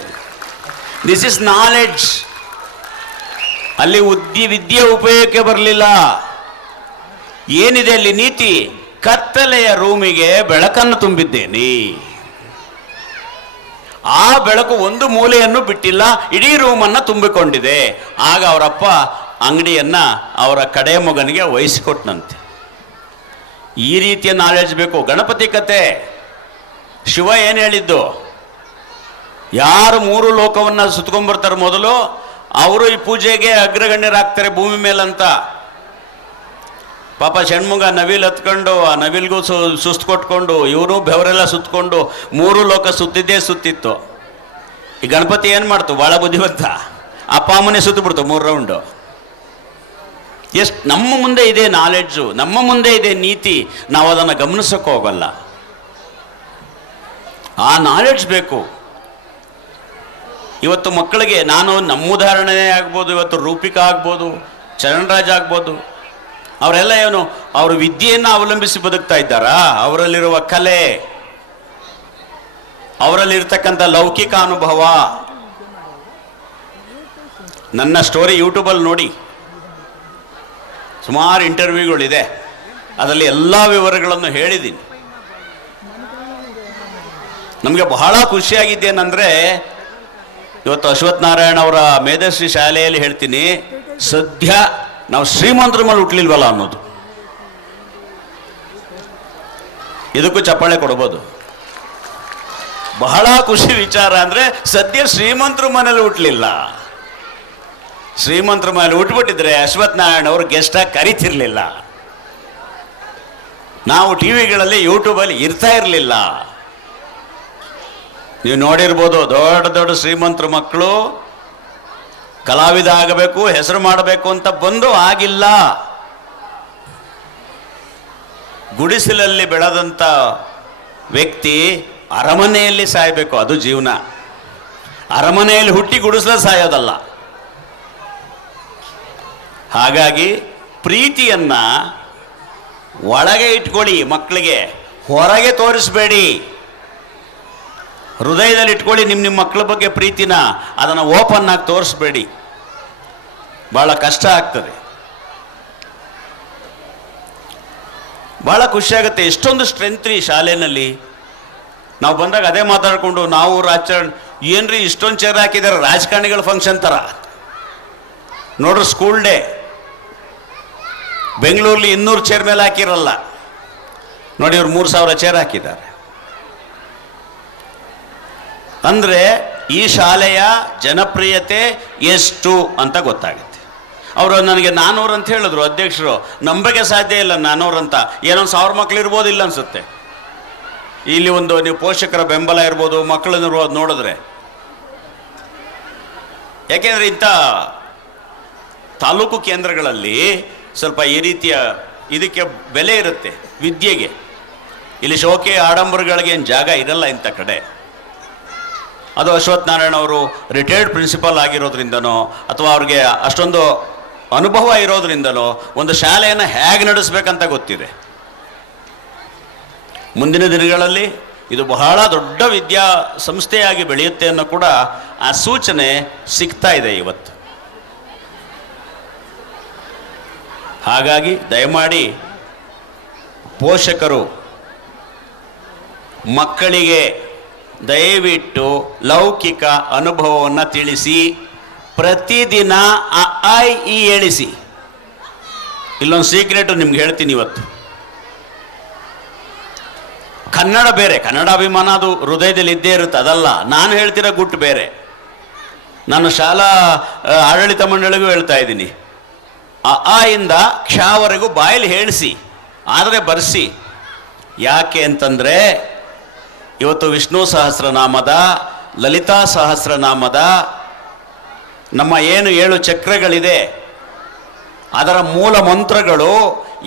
This is knowledge. ಅಲ್ಲಿ ವಿದ್ಯೆ ಉಪಯೋಗಕ್ಕೆ ಬರಲಿಲ್ಲ. ಏನಿದೆ ಅಲ್ಲಿ ನೀತಿ? ಕತ್ತಲೆಯ ರೂಮಿಗೆ ಬೆಳಕನ್ನು ತುಂಬಿದ್ದೇನೆ. ಆ ಬೆಳಕು ಒಂದು ಮೂಲೆಯನ್ನು ಬಿಟ್ಟಿಲ್ಲ, ಇಡೀ ರೂಮನ್ನು ತುಂಬಿಕೊಂಡಿದೆ. ಆಗ ಅವರಪ್ಪ ಅಂಗಡಿಯನ್ನ ಅವರ ಕಡೆ ಮಗನಿಗೆ ವಹಿಸಿಕೊಟ್ನಂತೆ. ಈ ರೀತಿಯ ನಾಲೆಡ್ಜ್ ಬೇಕು. ಗಣಪತಿ ಕತೆ, ಶಿವ ಏನು ಹೇಳಿದ್ದು? ಯಾರು 3 ಲೋಕವನ್ನು ಸುತ್ಕೊಂಡ್ಬರ್ತಾರೆ ಮೊದಲು, ಅವರು ಈ ಪೂಜೆಗೆ ಅಗ್ರಗಣ್ಯರಾಗ್ತಾರೆ ಭೂಮಿ ಮೇಲಂತ. ಪಾಪ ಷಣ್ಮುಗ ನವಿಲ್ ಹತ್ಕೊಂಡು ಆ ನವಿಲ್ಗೂ ಸುಸ್ತು ಕೊಟ್ಕೊಂಡು ಇವರು ಬೆವರೆಲ್ಲ ಸುತ್ತಕೊಂಡು 3 ಲೋಕ ಸುತ್ತಿತ್ತು. ಈ ಗಣಪತಿ ಏನು ಮಾಡ್ತು? ಭಾಳ ಬುದ್ಧಿವಂತ. ಅಪ್ಪ ಅಮ್ಮನೇ ಸುತ್ತಬಿಡ್ತು 3 ರೌಂಡು. ಎಷ್ಟು ನಮ್ಮ ಮುಂದೆ ಇದೆ ನಾಲೆಡ್ಜು, ನಮ್ಮ ಮುಂದೆ ಇದೆ ನೀತಿ, ನಾವು ಅದನ್ನು ಗಮನಿಸೋಕೆ ಹೋಗಲ್ಲ. ಆ ನಾಲೆಡ್ಜ್ ಬೇಕು. ಇವತ್ತು ಮಕ್ಕಳಿಗೆ ನಮ್ಮ ಉದಾಹರಣೆ ಆಗ್ಬೋದು, ಇವತ್ತು ರೂಪಿಕಾ ಆಗ್ಬೋದು, ಚರಣ್ರಾಜ್ ಆಗ್ಬೋದು, ಅವರೆಲ್ಲ ಏನು ಅವರು ವಿದ್ಯೆಯನ್ನು ಅವಲಂಬಿಸಿ ಬದುಕ್ತಾ ಇದ್ದಾರಾ? ಅವರಲ್ಲಿರುವ ಕಲೆ, ಅವರಲ್ಲಿರ್ತಕ್ಕಂಥ ಲೌಕಿಕ ಅನುಭವ. ನನ್ನ ಸ್ಟೋರಿ ಯೂಟ್ಯೂಬಲ್ಲಿ ನೋಡಿ, ಸುಮಾರು ಇಂಟರ್ವ್ಯೂಗಳಿದೆ, ಅದರಲ್ಲಿ ಎಲ್ಲ ವಿವರಗಳನ್ನು ಹೇಳಿದ್ದೀನಿ. ನಮಗೆ ಬಹಳ ಖುಷಿಯಾಗಿದ್ದೇನೆಂದರೆ, ಇವತ್ತು ಅಶ್ವಥ್ ನಾರಾಯಣ ಅವರ ಮೇಧಶ್ರೀ ಶಾಲೆಯಲ್ಲಿ ಹೇಳ್ತೀನಿ, ಸದ್ಯ ನಾವು ಶ್ರೀಮಂತರ ಮೇಲೆ ಹುಟ್ಟಲಿಲ್ವಲ್ಲ ಅನ್ನೋದು. ಇದಕ್ಕೂ ಚಪ್ಪಾಳೆ ಕೊಡ್ಬೋದು. ಬಹಳ ಖುಷಿ ವಿಚಾರ ಅಂದರೆ, ಸದ್ಯ ಶ್ರೀಮಂತರ ಮನೇಲಿ ಹುಟ್ಟಲಿಲ್ಲ. ಶ್ರೀಮಂತರ ಮನೇಲಿ ಹುಟ್ಟುಬಿಟ್ಟಿದ್ರೆ ಅಶ್ವಥ್ ನಾರಾಯಣ ಅವರು ಗೆಸ್ಟಾಗಿ ಕರೀತಿರ್ಲಿಲ್ಲ, ನಾವು ಟಿವಿಗಳಲ್ಲಿ ಯೂಟ್ಯೂಬಲ್ಲಿ ಇರ್ತಾ ಇರಲಿಲ್ಲ. ನೀವು ನೋಡಿರ್ಬೋದು, ದೊಡ್ಡ ಶ್ರೀಮಂತರ ಮಕ್ಕಳು ಕಲಾವಿದ ಆಗಬೇಕು, ಹೆಸರು ಮಾಡಬೇಕು ಅಂತ ಬಂದು ಆಗಿಲ್ಲ. ಗುಡಿಸಲಲ್ಲಿ ಬೆಳೆದಂಥ ವ್ಯಕ್ತಿ ಅರಮನೆಯಲ್ಲಿ ಸಾಯಬೇಕು, ಅದು ಜೀವನ. ಅರಮನೆಯಲ್ಲಿ ಹುಟ್ಟಿ ಗುಡಿಸಲ ಸಾಯೋದಲ್ಲ. ಹಾಗಾಗಿ ಪ್ರೀತಿಯನ್ನ ಒಳಗೆ ಇಟ್ಕೊಳ್ಳಿ, ಮಕ್ಕಳಿಗೆ ಹೊರಗೆ ತೋರಿಸಬೇಡಿ. ಹೃದಯದಲ್ಲಿ ಇಟ್ಕೊಳ್ಳಿ ನಿಮ್ಮ ಮಕ್ಕಳ ಬಗ್ಗೆ ಪ್ರೀತಿನ, ಅದನ್ನು ಓಪನ್ ಆಗಿ ತೋರಿಸ್ಬೇಡಿ. ಭಾಳ ಕಷ್ಟ ಆಗ್ತದೆ. ಭಾಳ ಖುಷಿಯಾಗುತ್ತೆ. ಎಷ್ಟೊಂದು ಸ್ಟ್ರೆಂತ್ ರೀ ಶಾಲೆಯಲ್ಲಿ. ನಾವು ಬಂದಾಗ ಅದೇ ಮಾತಾಡಿಕೊಂಡು, ನಾವು ರಾಜಕಾರಣ ಏನ್ರಿ ಇಷ್ಟೊಂದು ಚೇರ್ ಹಾಕಿದ್ದಾರೆ, ರಾಜಕಾರಣಿಗಳ ಫಂಕ್ಷನ್ ಥರ. ನೋಡ್ರಿ, ಸ್ಕೂಲ್ ಡೇ ಬೆಂಗಳೂರಲ್ಲಿ 200 ಚೇರ್ ಮೇಲೆ ಹಾಕಿರಲ್ಲ ನೋಡಿ, ಇವ್ರು 3000 ಚೇರ್ ಹಾಕಿದ್ದಾರೆ. ಅಂದರೆ ಈ ಶಾಲೆಯ ಜನಪ್ರಿಯತೆ ಎಷ್ಟು ಅಂತ ಗೊತ್ತಾಗುತ್ತೆ. ಅವರು ನನಗೆ 400 ಅಂತ ಹೇಳಿದ್ರು ಅಧ್ಯಕ್ಷರು. ನಂಬಕ್ಕೆ ಸಾಧ್ಯ ಇಲ್ಲ 400 ಅಂತ. ಏನೋ 1000 ಮಕ್ಳು ಇರ್ಬೋದು, ಇಲ್ಲ ಅನ್ಸುತ್ತೆ. ಇಲ್ಲಿ ನೀವು ಪೋಷಕರ ಬೆಂಬಲ ಇರ್ಬೋದು, ಮಕ್ಕಳನ್ನ ನೋಡಿದ್ರೆ. ಯಾಕೆಂದರೆ ಇಂಥ ತಾಲೂಕು ಕೇಂದ್ರಗಳಲ್ಲಿ ಸ್ವಲ್ಪ ಈ ರೀತಿಯ ಇದಕ್ಕೆ ಬೆಲೆ ಇರುತ್ತೆ, ವಿದ್ಯೆಗೆ. ಇಲ್ಲಿ ಶೋಕೆ ಆಡಂಬರಗಳಿಗೆ ಏನು ಜಾಗ ಇರಲ್ಲ ಇಂಥ ಕಡೆ. ಅದು ಅಶ್ವಥ್ ನಾರಾಯಣ ಅವರು ರಿಟೈರ್ಡ್ ಪ್ರಿನ್ಸಿಪಾಲ್ ಆಗಿರೋದ್ರಿಂದನೋ ಅಥವಾ ಅವ್ರಿಗೆ ಅಷ್ಟೊಂದು ಅನುಭವ ಇರೋದ್ರಿಂದಲೋ ಒಂದು ಶಾಲೆಯನ್ನು ಹೇಗೆ ನಡೆಸಬೇಕಂತ ಗೊತ್ತಿದೆ. ಮುಂದಿನ ದಿನಗಳಲ್ಲಿ ಇದು ಬಹಳ ದೊಡ್ಡ ವಿದ್ಯಾ ಸಂಸ್ಥೆಯಾಗಿ ಬೆಳೆಯುತ್ತೆ ಅನ್ನೋ ಕೂಡ ಆ ಸೂಚನೆ ಸಿಗ್ತಾ ಇದೆ ಇವತ್ತು. ಹಾಗಾಗಿ ದಯಮಾಡಿ ಪೋಷಕರು ಮಕ್ಕಳಿಗೆ ದಯವಿಟ್ಟು ಲೌಕಿಕ ಅನುಭವವನ್ನು ತಿಳಿಸಿ, ಪ್ರತಿದಿನ ಅ ಆ ಇ ಹೇಳಿಸಿ. ಇಲ್ಲೊಂದು ಸೀಕ್ರೆಟು ನಿಮ್ಗೆ ಹೇಳ್ತೀನಿ ಇವತ್ತು. ಕನ್ನಡ ಬೇರೆ, ಕನ್ನಡ ಅಭಿಮಾನ ಅದು ಹೃದಯದಲ್ಲಿ ಇದ್ದೇ ಇರುತ್ತೆ, ಅದಲ್ಲ. ನಾನು ಹೇಳ್ತಿರೋ ಗುಟ್ಟು ಬೇರೆ. ನಾನು ಶಾಲಾ ಆಡಳಿತ ಮಂಡಳಿಗೂ ಹೇಳ್ತಾ ಇದ್ದೀನಿ, ಅ ಆ ಇಂದ ಕ್ಷವರೆಗೂ ಬಾಯಲ್ಲಿ ಹೇಳಿಸಿ, ಆದರೆ ಬರೆಸಿ. ಯಾಕೆ ಅಂತಂದರೆ ಇವತ್ತು ವಿಷ್ಣು ಸಹಸ್ರನಾಮದ, ಲಲಿತಾ ಸಹಸ್ರನಾಮದ ನಮ್ಮ ಏನು 7 ಚಕ್ರಗಳಿದೆ ಅದರ ಮೂಲ ಮಂತ್ರಗಳು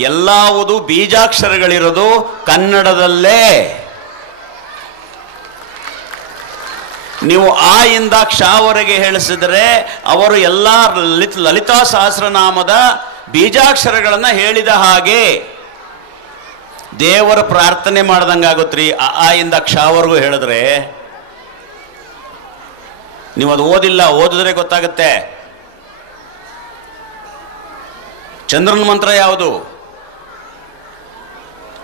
ಎಲ್ಲವುದು ಬೀಜಾಕ್ಷರಗಳಿರೋದು ಕನ್ನಡದಲ್ಲೇ. ನೀವು ಆ ಇಂದ ಕ್ಷವರೆಗೆ ಹೇಳಿಸಿದರೆ ಅವರು ಎಲ್ಲ ಲಲಿತಾ ಸಹಸ್ರನಾಮದ ಬೀಜಾಕ್ಷರಗಳನ್ನು ಹೇಳಿದ ಹಾಗೆ. ದೇವರ ಪ್ರಾರ್ಥನೆ ಮಾಡ್ದಂಗಾಗುತ್ತ್ರಿ ಆ ಇಂದ ಕ್ಷವರೆಗೂ ಹೇಳಿದ್ರೆ. ನೀವು ಅದು ಓದಿಲ್ಲ, ಓದಿದ್ರೆ ಗೊತ್ತಾಗುತ್ತೆ. ಚಂದ್ರನ ಮಂತ್ರ ಯಾವುದು?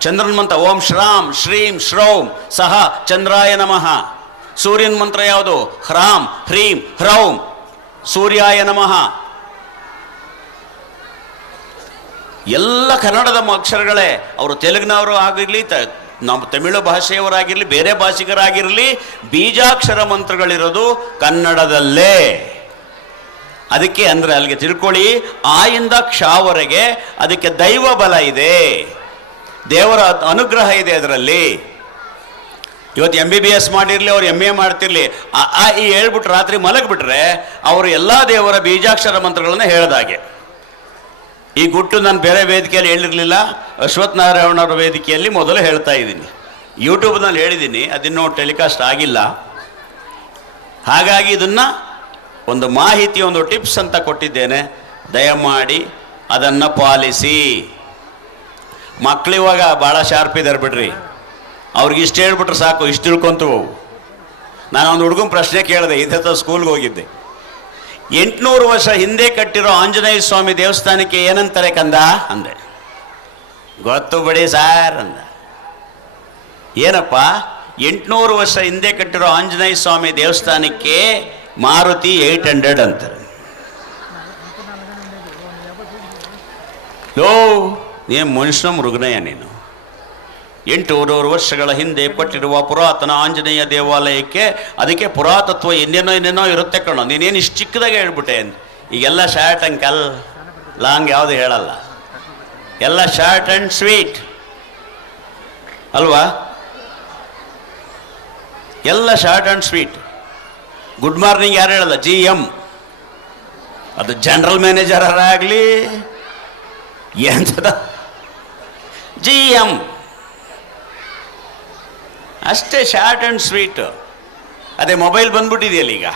ಚಂದ್ರನ ಮಂತ್ರ ಓಂ ಶ್ರಾಂ ಶ್ರೀಂ ಶ್ರೌಂ ಸಹ ಚಂದ್ರಾಯ ನಮಃ. ಸೂರ್ಯನ ಮಂತ್ರ ಯಾವುದು? ಹ್ರಾಂ ಹ್ರೀಂ ಹ್ರೌಂ ಸೂರ್ಯಾಯ ನಮಃ. ಎಲ್ಲ ಕನ್ನಡದ ಅಕ್ಷರಗಳೇ. ಅವರು ತೆಲುಗಿನವರು ಆಗಿರಲಿ, ನಮ್ಮ ತಮಿಳು ಭಾಷೆಯವರಾಗಿರಲಿ, ಬೇರೆ ಭಾಷಿಗರಾಗಿರಲಿ, ಬೀಜಾಕ್ಷರ ಮಂತ್ರಗಳಿರೋದು ಕನ್ನಡದಲ್ಲೇ. ಅದಕ್ಕೆ ಅಂದರೆ ಅಲ್ಲಿಗೆ ತಿಳ್ಕೊಳ್ಳಿ, ಆ ಇಂದ ಕ್ಷವರೆಗೆ ಅದಕ್ಕೆ ದೈವ ಬಲ ಇದೆ, ದೇವರ ಅನುಗ್ರಹ ಇದೆ ಅದರಲ್ಲಿ. ಇವತ್ತು MBBS ಮಾಡಿರಲಿ, ಅವ್ರು MA ಮಾಡ್ತಿರ್ಲಿ, ಆ ಈ ಹೇಳ್ಬಿಟ್ಟು ರಾತ್ರಿ ಮಲಗಿಬಿಟ್ರೆ ಅವರು ಎಲ್ಲ ದೇವರ ಬೀಜಾಕ್ಷರ ಮಂತ್ರಗಳನ್ನು ಹೇಳ್ದಾಗೆ. ಈ ಗುಟ್ಟು ನಾನು ಬೇರೆ ವೇದಿಕೆಯಲ್ಲಿ ಹೇಳಿರಲಿಲ್ಲ, ಅಶ್ವಥ್ ನಾರಾಯಣ ಅವರ ವೇದಿಕೆಯಲ್ಲಿ ಮೊದಲು ಹೇಳ್ತಾ ಇದ್ದೀನಿ. ಯೂಟ್ಯೂಬ್ನಲ್ಲಿ ಹೇಳಿದ್ದೀನಿ, ಅದಿನ್ನೂ ಟೆಲಿಕಾಸ್ಟ್ ಆಗಿಲ್ಲ. ಹಾಗಾಗಿ ಇದನ್ನು ಒಂದು ಮಾಹಿತಿ, ಒಂದು ಟಿಪ್ಸ್ ಅಂತ ಕೊಟ್ಟಿದ್ದೇನೆ. ದಯಮಾಡಿ ಅದನ್ನು ಪಾಲಿಸಿ. ಮಕ್ಕಳಿವಾಗ ಭಾಳ ಶಾರ್ಪ್ ಇದ್ದಾರೆ ಬಿಡ್ರಿ, ಅವ್ರಿಗೆ ಇಷ್ಟು ಹೇಳ್ಬಿಟ್ರೆ ಸಾಕು, ಇಷ್ಟು ತಿಳ್ಕೊಂತು. ನಾನು ಒಂದು ಹುಡುಗನ ಪ್ರಶ್ನೆ ಕೇಳಿದೆ, ಇದೇ ಸ್ಕೂಲ್ಗೆ ಹೋಗಿದ್ದೆ. 800 ವರ್ಷ ಹಿಂದೆ ಕಟ್ಟಿರೋ ಆಂಜನೇಯ ಸ್ವಾಮಿ ದೇವಸ್ಥಾನಕ್ಕೆ ಏನಂತಾರೆ ಕಂದ ಅಂದೆ. ಗೊತ್ತು ಬಿಡಿ ಸಾರ್ ಅಂದ. ಏನಪ್ಪ? 800 ವರ್ಷ ಹಿಂದೆ ಕಟ್ಟಿರೋ ಆಂಜನೇಯ ಸ್ವಾಮಿ ದೇವಸ್ಥಾನಕ್ಕೆ ಮಾರುತಿ 800 ಅಂತಾರೆ. ಲೋ, ನೀನು ಮನುಷ್ಯನ ಮೃಗನಯ್ಯ ನೀನು. 800 ವರ್ಷಗಳ ಹಿಂದೆ ಕೊಟ್ಟಿರುವ ಪುರಾತನ ಆಂಜನೇಯ ದೇವಾಲಯಕ್ಕೆ ಅದಕ್ಕೆ ಪುರಾತತ್ವ ಇನ್ನೇನೋ ಇರುತ್ತೆ ಕಣೋ. ನೀನೇನು ಇಷ್ಟು ಚಿಕ್ಕದಾಗೆ ಹೇಳ್ಬಿಟ್ಟೆ. ಈಗೆಲ್ಲ ಶಾರ್ಟ್ ಅಂಕಲ್, ಲಾಂಗ್ ಯಾವುದು ಹೇಳಲ್ಲ, ಎಲ್ಲ ಶಾರ್ಟ್ ಆ್ಯಂಡ್ ಸ್ವೀಟ್ ಅಲ್ವಾ? ಎಲ್ಲ short and sweet. Good morning ಯಾರು ಹೇಳಲ್ಲ, GM. ಅದು ಜನರಲ್ ಮ್ಯಾನೇಜರ್ ಆಗಲಿ ಎಂಥದ GM ಅಷ್ಟೇ, ಶಾರ್ಟ್ ಆ್ಯಂಡ್ ಸ್ವೀಟ್. ಅದೇ ಮೊಬೈಲ್ ಬಂದ್ಬಿಟ್ಟಿದೆಯಲ್ಲ ಈಗ.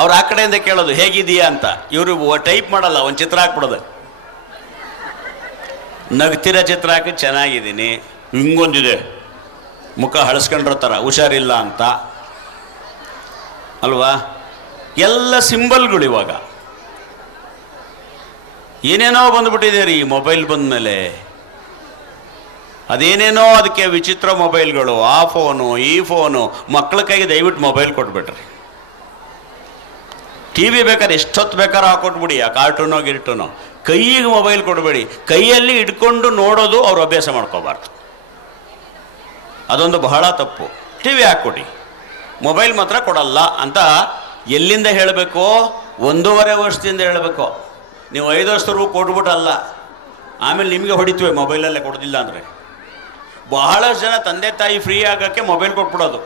ಅವ್ರು ಆ ಕಡೆಯಿಂದ ಕೇಳೋದು ಹೇಗಿದೆಯಾ ಅಂತ, ಇವರು ಟೈಪ್ ಮಾಡಲ್ಲ, ಒಂದು ಚಿತ್ರ ಹಾಕ್ಬಿಡೋದು. ನಗ್ತಿರೋ ಚಿತ್ರ ಹಾಕಿ ಚೆನ್ನಾಗಿದ್ದೀನಿ, ಹಿಂಗೊಂದಿದೆ, ಮುಖ ಹಳಸ್ಕೊಂಡಿರ್ತಾರ, ಹುಷಾರಿಲ್ಲ ಅಂತ ಅಲ್ವಾ? ಎಲ್ಲ ಸಿಂಬಲ್ಗಳು ಇವಾಗ ಏನೇನೋ ಬಂದ್ಬಿಟ್ಟಿದೆ ರೀ ಮೊಬೈಲ್ ಬಂದಮೇಲೆ. ಅದೇನೇನೋ ಅದಕ್ಕೆ ವಿಚಿತ್ರ ಮೊಬೈಲ್ಗಳು, ಆ ಫೋನು ಈ ಫೋನು. ಮಕ್ಕಳ ಕೈಗೆ ದಯವಿಟ್ಟು ಮೊಬೈಲ್ ಕೊಟ್ಬಿಟ್ರಿ. TV ಬೇಕಾದ್ರೆ ಎಷ್ಟೊತ್ತು ಬೇಕಾದ್ರೆ ಹಾಕೊಟ್ಬಿಡಿ, ಆ ಕಾರ್ಟೂನೋ ಗಿರ್ಟೂನೋ. ಕೈಗೆ ಮೊಬೈಲ್ ಕೊಡಬೇಡಿ. ಕೈಯಲ್ಲಿ ಇಟ್ಕೊಂಡು ನೋಡೋದು ಅವ್ರು ಅಭ್ಯಾಸ ಮಾಡ್ಕೋಬಾರ್ದು, ಅದೊಂದು ಬಹಳ ತಪ್ಪು. TV ಹಾಕ್ಕೊಡಿ, ಮೊಬೈಲ್ ಮಾತ್ರ ಕೊಡಲ್ಲ ಅಂತ ಎಲ್ಲಿಂದ ಹೇಳಬೇಕು? 1.5 ವರ್ಷದಿಂದ ಹೇಳಬೇಕು. ನೀವು 5 ವರ್ಷದವರೆಗೂ ಕೊಟ್ಬಿಟ್ಟಲ್ಲ, ಆಮೇಲೆ ನಿಮಗೆ ಹೊಡಿತೀವಿ ಮೊಬೈಲಲ್ಲೇ ಕೊಡೋದಿಲ್ಲ ಅಂದರೆ. ಬಹಳಷ್ಟು ಜನ ತಂದೆ ತಾಯಿ ಫ್ರೀ ಆಗೋಕ್ಕೆ ಮೊಬೈಲ್ ಕೊಟ್ಬಿಡೋದು.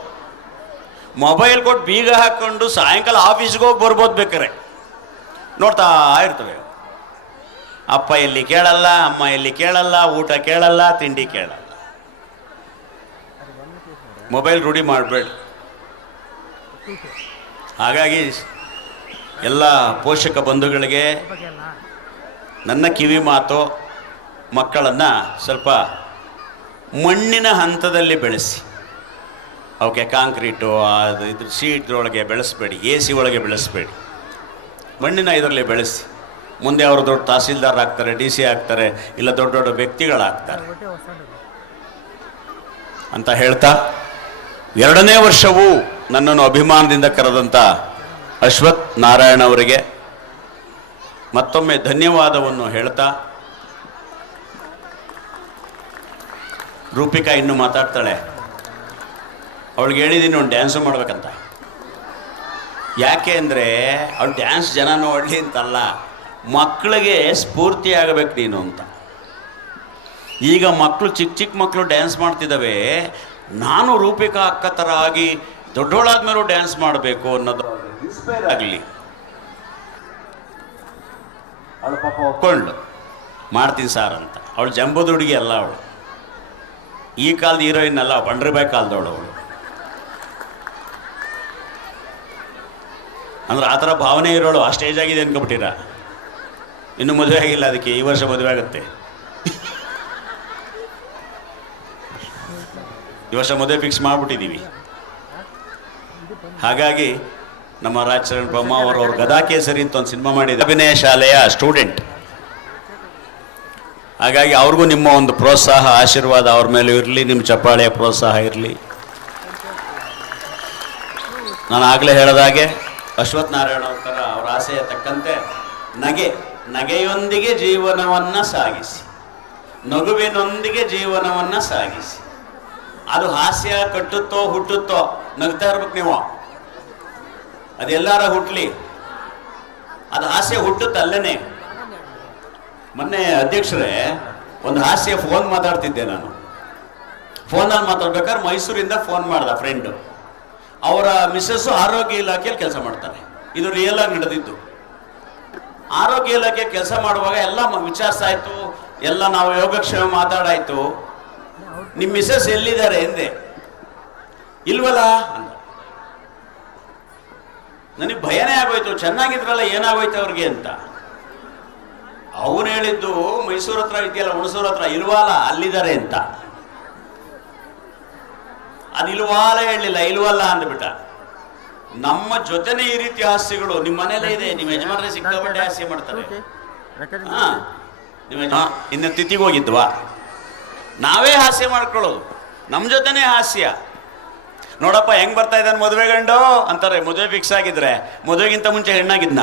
ಮೊಬೈಲ್ ಕೊಟ್ಟು ಬೀಗ ಹಾಕ್ಕೊಂಡು ಸಾಯಂಕಾಲ ಆಫೀಸ್ಗೆ ಹೋಗಿ ಬರ್ಬೋದು ಬೇಕಾರೆ, ನೋಡ್ತಾ ಇರ್ತವೆ. ಅಪ್ಪ ಎಲ್ಲಿ ಕೇಳಲ್ಲ, ಅಮ್ಮ ಎಲ್ಲಿ ಕೇಳಲ್ಲ, ಊಟ ಕೇಳಲ್ಲ, ತಿಂಡಿ ಕೇಳಲ್ಲ. ಮೊಬೈಲ್ ರೂಢಿ ಮಾಡಬೇಡಿ. ಹಾಗಾಗಿ ಎಲ್ಲ ಪೋಷಕ ಬಂಧುಗಳಿಗೆ ನನ್ನ ಕಿವಿ ಮಾತು, ಮಕ್ಕಳನ್ನು ಸ್ವಲ್ಪ ಮಣ್ಣಿನ ಹಂತದಲ್ಲಿ ಬೆಳೆಸಿ. ಅವಕ್ಕೆ ಕಾಂಕ್ರೀಟು ಅದು ಇದ್ರ ಶೀಟ್ರೊಳಗೆ ಬೆಳೆಸಬೇಡಿ, AC ಒಳಗೆ ಬೆಳೆಸಬೇಡಿ. ಮಣ್ಣಿನ ಇದರಲ್ಲಿ ಬೆಳೆಸಿ. ಮುಂದೆ ಅವರು ದೊಡ್ಡ ತಹಸೀಲ್ದಾರ್ ಆಗ್ತಾರೆ, DC ಆಗ್ತಾರೆ, ಇಲ್ಲ ದೊಡ್ಡ ದೊಡ್ಡ ವ್ಯಕ್ತಿಗಳಾಗ್ತಾರೆ ಅಂತ ಹೇಳ್ತಾ, 2ನೇ ವರ್ಷವೂ ನನ್ನನ್ನು ಅಭಿಮಾನದಿಂದ ಕರೆದಂಥ ಅಶ್ವಥ್ ನಾರಾಯಣ್ ಅವರಿಗೆ ಮತ್ತೊಮ್ಮೆ ಧನ್ಯವಾದವನ್ನು ಹೇಳ್ತಾ, ರೂಪಿಕಾ ಇನ್ನೂ ಮಾತಾಡ್ತಾಳೆ. ಅವಳಿಗೆ ಹೇಳಿದ್ದೀನಿ ಒಂದು ಡ್ಯಾನ್ಸು ಮಾಡ್ಬೇಕಂತ. ಯಾಕೆ ಅಂದರೆ ಅವಳು ಡ್ಯಾನ್ಸ್ ಜನ ನೋಡಲಿ ಅಂತಲ್ಲ, ಮಕ್ಕಳಿಗೆ ಸ್ಫೂರ್ತಿ ಆಗಬೇಕು ನೀನು ಅಂತ. ಈಗ ಮಕ್ಕಳು ಚಿಕ್ಕ ಚಿಕ್ಕ ಮಕ್ಕಳು ಡ್ಯಾನ್ಸ್ ಮಾಡ್ತಿದ್ದಾವೆ, ನಾನು ರೂಪಿಕಾ ಅಕ್ಕ ಥರ ಆಗಿ ದೊಡ್ಡೋಳಾದ್ಮೇಲೂ ಡ್ಯಾನ್ಸ್ ಮಾಡಬೇಕು ಅನ್ನೋದು ಇನ್ಸ್ಪೈರ್ ಆಗಲಿ. ಅವಳು ಪಾಪ ಒಪ್ಕೊಂಡು ಮಾಡ್ತೀನಿ ಸಾರ್ ಅಂತ. ಅವಳು ಜಂಬದ ಹುಡುಗಿ ಅಲ್ಲ, ಅವಳು ಈ ಕಾಲದ ಹೀರೋಯಿನ್ ಅಲ್ಲ, ಬಂಡ್ರಿಬಾಯಿ ಕಾಲದವಳು ಅವಳು. ಅಂದ್ರೆ ಆ ಥರ ಭಾವನೆ ಇರೋಳು. ಆ ಸ್ಟೇಜ್ ಆಗಿದೆ ಅನ್ಕೊಬಿಟ್ಟಿರ. ಇನ್ನೂ ಮದುವೆ ಆಗಿಲ್ಲ, ಅದಕ್ಕೆ ಈ ವರ್ಷ ಮದುವೆ ಆಗುತ್ತೆ. ಈ ವರ್ಷ ಮದುವೆ ಫಿಕ್ಸ್ ಮಾಡಿಬಿಟ್ಟಿದ್ದೀವಿ. ಹಾಗಾಗಿ ನಮ್ಮ ರಾಜಚರಣ್ ಬ್ರಹ್ಮ ಅವರು ಗದಾ ಕೇಸರಿ ಅಂತ ಒಂದು ಸಿನಿಮಾ ಮಾಡಿದ ಅಭಿನಯ ಶಾಲೆಯ ಸ್ಟೂಡೆಂಟ್. ಹಾಗಾಗಿ ಅವ್ರಿಗೂ ನಿಮ್ಮ ಒಂದು ಪ್ರೋತ್ಸಾಹ, ಆಶೀರ್ವಾದ ಅವ್ರ ಮೇಲೆ ಇರಲಿ, ನಿಮ್ಮ ಚಪ್ಪಾಳೆಯ ಪ್ರೋತ್ಸಾಹ ಇರಲಿ. ನಾನು ಆಗಲೇ ಹೇಳಿದಾಗೆ ಅಶ್ವಥ್ ನಾರಾಯಣ ಅವ್ರ ಥರ ಅವರ ಆಸೆಯ ತಕ್ಕಂತೆ ನಗೆಯೊಂದಿಗೆ ಜೀವನವನ್ನು ಸಾಗಿಸಿ, ನಗುವಿನೊಂದಿಗೆ ಜೀವನವನ್ನು ಸಾಗಿಸಿ. ಅದು ಹಾಸ್ಯ ಕಟ್ಟುತ್ತೋ ಹುಟ್ಟುತ್ತೋ ನಗ್ತಾ ಇರ್ಬೇಕು ನೀವು. ಅದೆಲ್ಲಾರ ಹುಟ್ಟಲಿ, ಅದು ಹಾಸ್ಯ ಹುಟ್ಟುತ್ತೆ ಅಲ್ಲೇನೆ. ಮೊನ್ನೆ ಅಧ್ಯಕ್ಷರೇ ಒಂದು ಹಾಸ್ಯ ಫೋನ್ ಮಾತಾಡ್ತಿದ್ದೆ ನಾನು. ಫೋನಲ್ಲಿ ಮಾತಾಡ್ಬೇಕಾದ್ರೆ ಮೈಸೂರಿಂದ ಫೋನ್ ಮಾಡ್ದ ಫ್ರೆಂಡು. ಅವರ ಮಿಸ್ಸಸ್ಸು ಆರೋಗ್ಯ ಇಲಾಖೆಯಲ್ಲಿ ಕೆಲಸ ಮಾಡ್ತಾರೆ. ಇದು ರಿಯಲ್ ಆಗಿ ನಡೆದಿದ್ದು. ಆರೋಗ್ಯ ಇಲಾಖೆ ಕೆಲಸ ಮಾಡುವಾಗ ಎಲ್ಲ ವಿಚಾರಿಸಾಯ್ತು, ಎಲ್ಲ ನಾವು ಯೋಗಕ್ಷೇಮ ಮಾತಾಡಾಯ್ತು. ನಿಮ್ಮ ಮಿಸ್ಸಸ್ ಎಲ್ಲಿದ್ದಾರೆ ಎಂದೆ. ಇಲ್ವಲ್ಲ ಅಂತ. ನನಗೆ ಭಯನೇ ಆಗೋಯ್ತು, ಚೆನ್ನಾಗಿದ್ರಲ್ಲ ಏನಾಗೋಯ್ತು ಅವ್ರಿಗೆ ಅಂತ. ಅವನು ಹೇಳಿದ್ದು ಮೈಸೂರು ಹತ್ರ ಇದೆಯಲ್ಲ, ಹುಣಸೂರು ಹತ್ರ, ಇಲ್ವಾಲ ಅಲ್ಲಿದ್ದಾರೆ ಅಂತ. ಅದು ಇಲ್ವಾಲ ಹೇಳಲಿಲ್ಲ, ಇಲ್ವಲ್ಲ ಅಂದ್ಬಿಟ್ಟ. ನಮ್ಮ ಜೊತೆನೇ ಈ ರೀತಿ ಹಾಸ್ಯಗಳು ನಿಮ್ಮ ಮನೇಲೇ ಇದೆ. ನಿಮ್ಮ ಯಜಮಾನ್ರೆ ಸಿಕ್ಕಾಪಟ್ಟೆ ಹಾಸ್ಯ ಮಾಡ್ತಾರೆ. ಇನ್ನು ತಿಥಿಗೆ ಹೋಗಿದ್ವಾ, ನಾವೇ ಹಾಸ್ಯ ಮಾಡ್ಕೊಳ್ಳೋದು, ನಮ್ಮ ಜೊತೆನೇ ಹಾಸ್ಯ. ನೋಡಪ್ಪ ಹೆಂಗ್ ಬರ್ತಾ ಇದ್ದಾನೆ ಮದುವೆ ಗಂಡು ಅಂತಾರೆ. ಮದುವೆ ಫಿಕ್ಸ್ ಆಗಿದ್ರೆ ಮದುವೆಗಿಂತ ಮುಂಚೆ ಹೆಣ್ಣಾಗಿದ್ನ.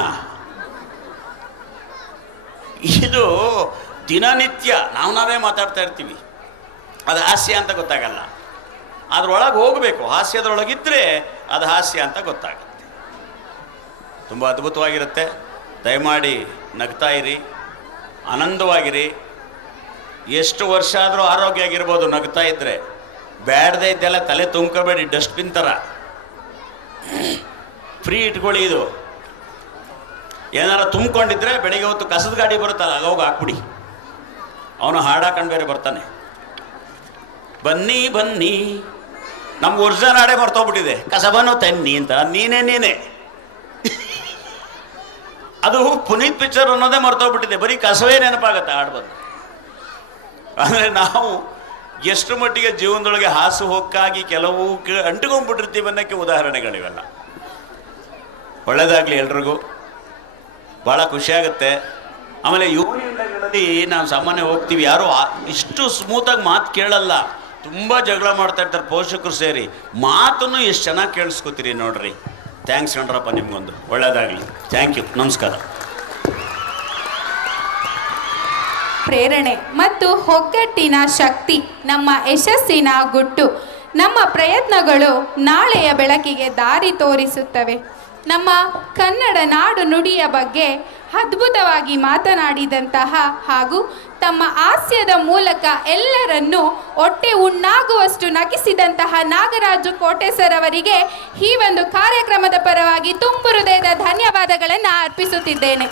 ಇದು ದಿನನಿತ್ಯ ನಾವೇ ಮಾತಾಡ್ತಾ ಇರ್ತೀವಿ. ಅದು ಹಾಸ್ಯ ಅಂತ ಗೊತ್ತಾಗಲ್ಲ. ಅದ್ರೊಳಗೆ ಹೋಗಬೇಕು, ಹಾಸ್ಯದ್ರೊಳಗಿದ್ರೆ ಅದು ಹಾಸ್ಯ ಅಂತ ಗೊತ್ತಾಗುತ್ತೆ. ತುಂಬ ಅದ್ಭುತವಾಗಿರುತ್ತೆ. ದಯಮಾಡಿ ನಗ್ತಾ ಇರಿ, ಆನಂದವಾಗಿರಿ. ಎಷ್ಟು ವರ್ಷ ಆದರೂ ಆರೋಗ್ಯ ಆಗಿರ್ಬೋದು ನಗ್ತಾ ಇದ್ರೆ. ಬ್ಯಾಡದೇ ಇದ್ದೆಲ್ಲ ತಲೆ ತುಂಬ್ಕೋಬೇಡಿ, ಡಸ್ಟ್ಬಿನ್ ಥರ ಫ್ರೀ ಇಟ್ಕೊಳ್ಳಿ. ಇದು ಏನಾರ ತುಂಬ್ಕೊಂಡಿದ್ರೆ ಬೆಳಿಗ್ಗೆ ಹೊತ್ತು ಕಸದ ಗಾಡಿ ಬರುತ್ತಲ್ಲ, ಆಗೋಗಿ ಹಾಕ್ಬಿಡಿ. ಅವನು ಹಾಡಾಕೊಂಡು ಬೇರೆ ಬರ್ತಾನೆ. ಬನ್ನಿ ಬನ್ನಿ, ನಮ್ಮ ಒರಿಜಿನಲ್ ಹಾಡೇ ಮರ್ತೋಗ್ಬಿಟ್ಟಿದೆ, ಕಸಬನ್ನು ತನ್ನಿ ಅಂತ. ನೀನೇ ಅದು ಪುನೀತ್ ಪಿಕ್ಚರ್ ಅನ್ನೋದೇ ಮರ್ತೋಗ್ಬಿಟ್ಟಿದೆ. ಬರೀ ಕಸವೇ ನೆನಪಾಗತ್ತೆ ಹಾಡು ಬಂದು. ಅಂದರೆ ನಾವು ಎಷ್ಟು ಮಟ್ಟಿಗೆ ಜೀವನದೊಳಗೆ ಹಾಸು ಹೊಕ್ಕಾಗಿ ಕೆಲವು ಅಂಟುಕೊಂಡ್ಬಿಟ್ಟಿರ್ತೀವಿ ಅನ್ನೋಕ್ಕೆ ಉದಾಹರಣೆಗಳಿವೆಲ್ಲ. ಒಳ್ಳೆಯದಾಗಲಿ ಎಲ್ರಿಗೂ, ಭಾಳ ಖುಷಿಯಾಗುತ್ತೆ. ಆಮೇಲೆ ಯೂನಿಯನ್ಗಳಲ್ಲಿ ನಾವು ಸಾಮಾನ್ಯ ಹೋಗ್ತೀವಿ, ಯಾರು ಇಷ್ಟು ಸ್ಮೂತಾಗಿ ಮಾತು ಕೇಳಲ್ಲ. ತುಂಬ ಜಗಳ ಮಾಡ್ತಾ ಇರ್ತಾರೆ ಪೋಷಕರು ಸೇರಿ. ಮಾತನ್ನು ಎಷ್ಟು ಚೆನ್ನಾಗಿ ಕೇಳಿಸ್ಕೊತೀರಿ ನೋಡ್ರಿ. ಥ್ಯಾಂಕ್ಸ್ ಕಣ್ರಪ್ಪ, ನಿಮ್ಗೊಂದು ಒಳ್ಳೆಯದಾಗಲಿ. ಥ್ಯಾಂಕ್ ಯು, ನಮಸ್ಕಾರ. ಪ್ರೇರಣೆ ಮತ್ತು ಒಗ್ಗಟ್ಟಿನ ಶಕ್ತಿ ನಮ್ಮ ಯಶಸ್ಸಿನ ಗುಟ್ಟು. ನಮ್ಮ ಪ್ರಯತ್ನಗಳು ನಾಳೆಯ ಬೆಳಕಿಗೆ ದಾರಿ ತೋರಿಸುತ್ತವೆ. ನಮ್ಮ ಕನ್ನಡ ನಾಡು ನುಡಿಯ ಬಗ್ಗೆ ಅದ್ಭುತವಾಗಿ ಮಾತನಾಡಿದಂತಹ ಹಾಗೂ ತಮ್ಮ ಹಾಸ್ಯದ ಮೂಲಕ ಎಲ್ಲರನ್ನೂ ಹೊಟ್ಟೆ ಉಣ್ಣಾಗುವಷ್ಟು ನಗಿಸಿದಂತಹ ನಾಗರಾಜು ಕೋಟೆ ಸರ್ ಅವರಿಗೆ ಈ ಒಂದು ಕಾರ್ಯಕ್ರಮದ ಪರವಾಗಿ ತುಂಬು ಹೃದಯದ ಧನ್ಯವಾದಗಳನ್ನು ಅರ್ಪಿಸುತ್ತಿದ್ದೇನೆ.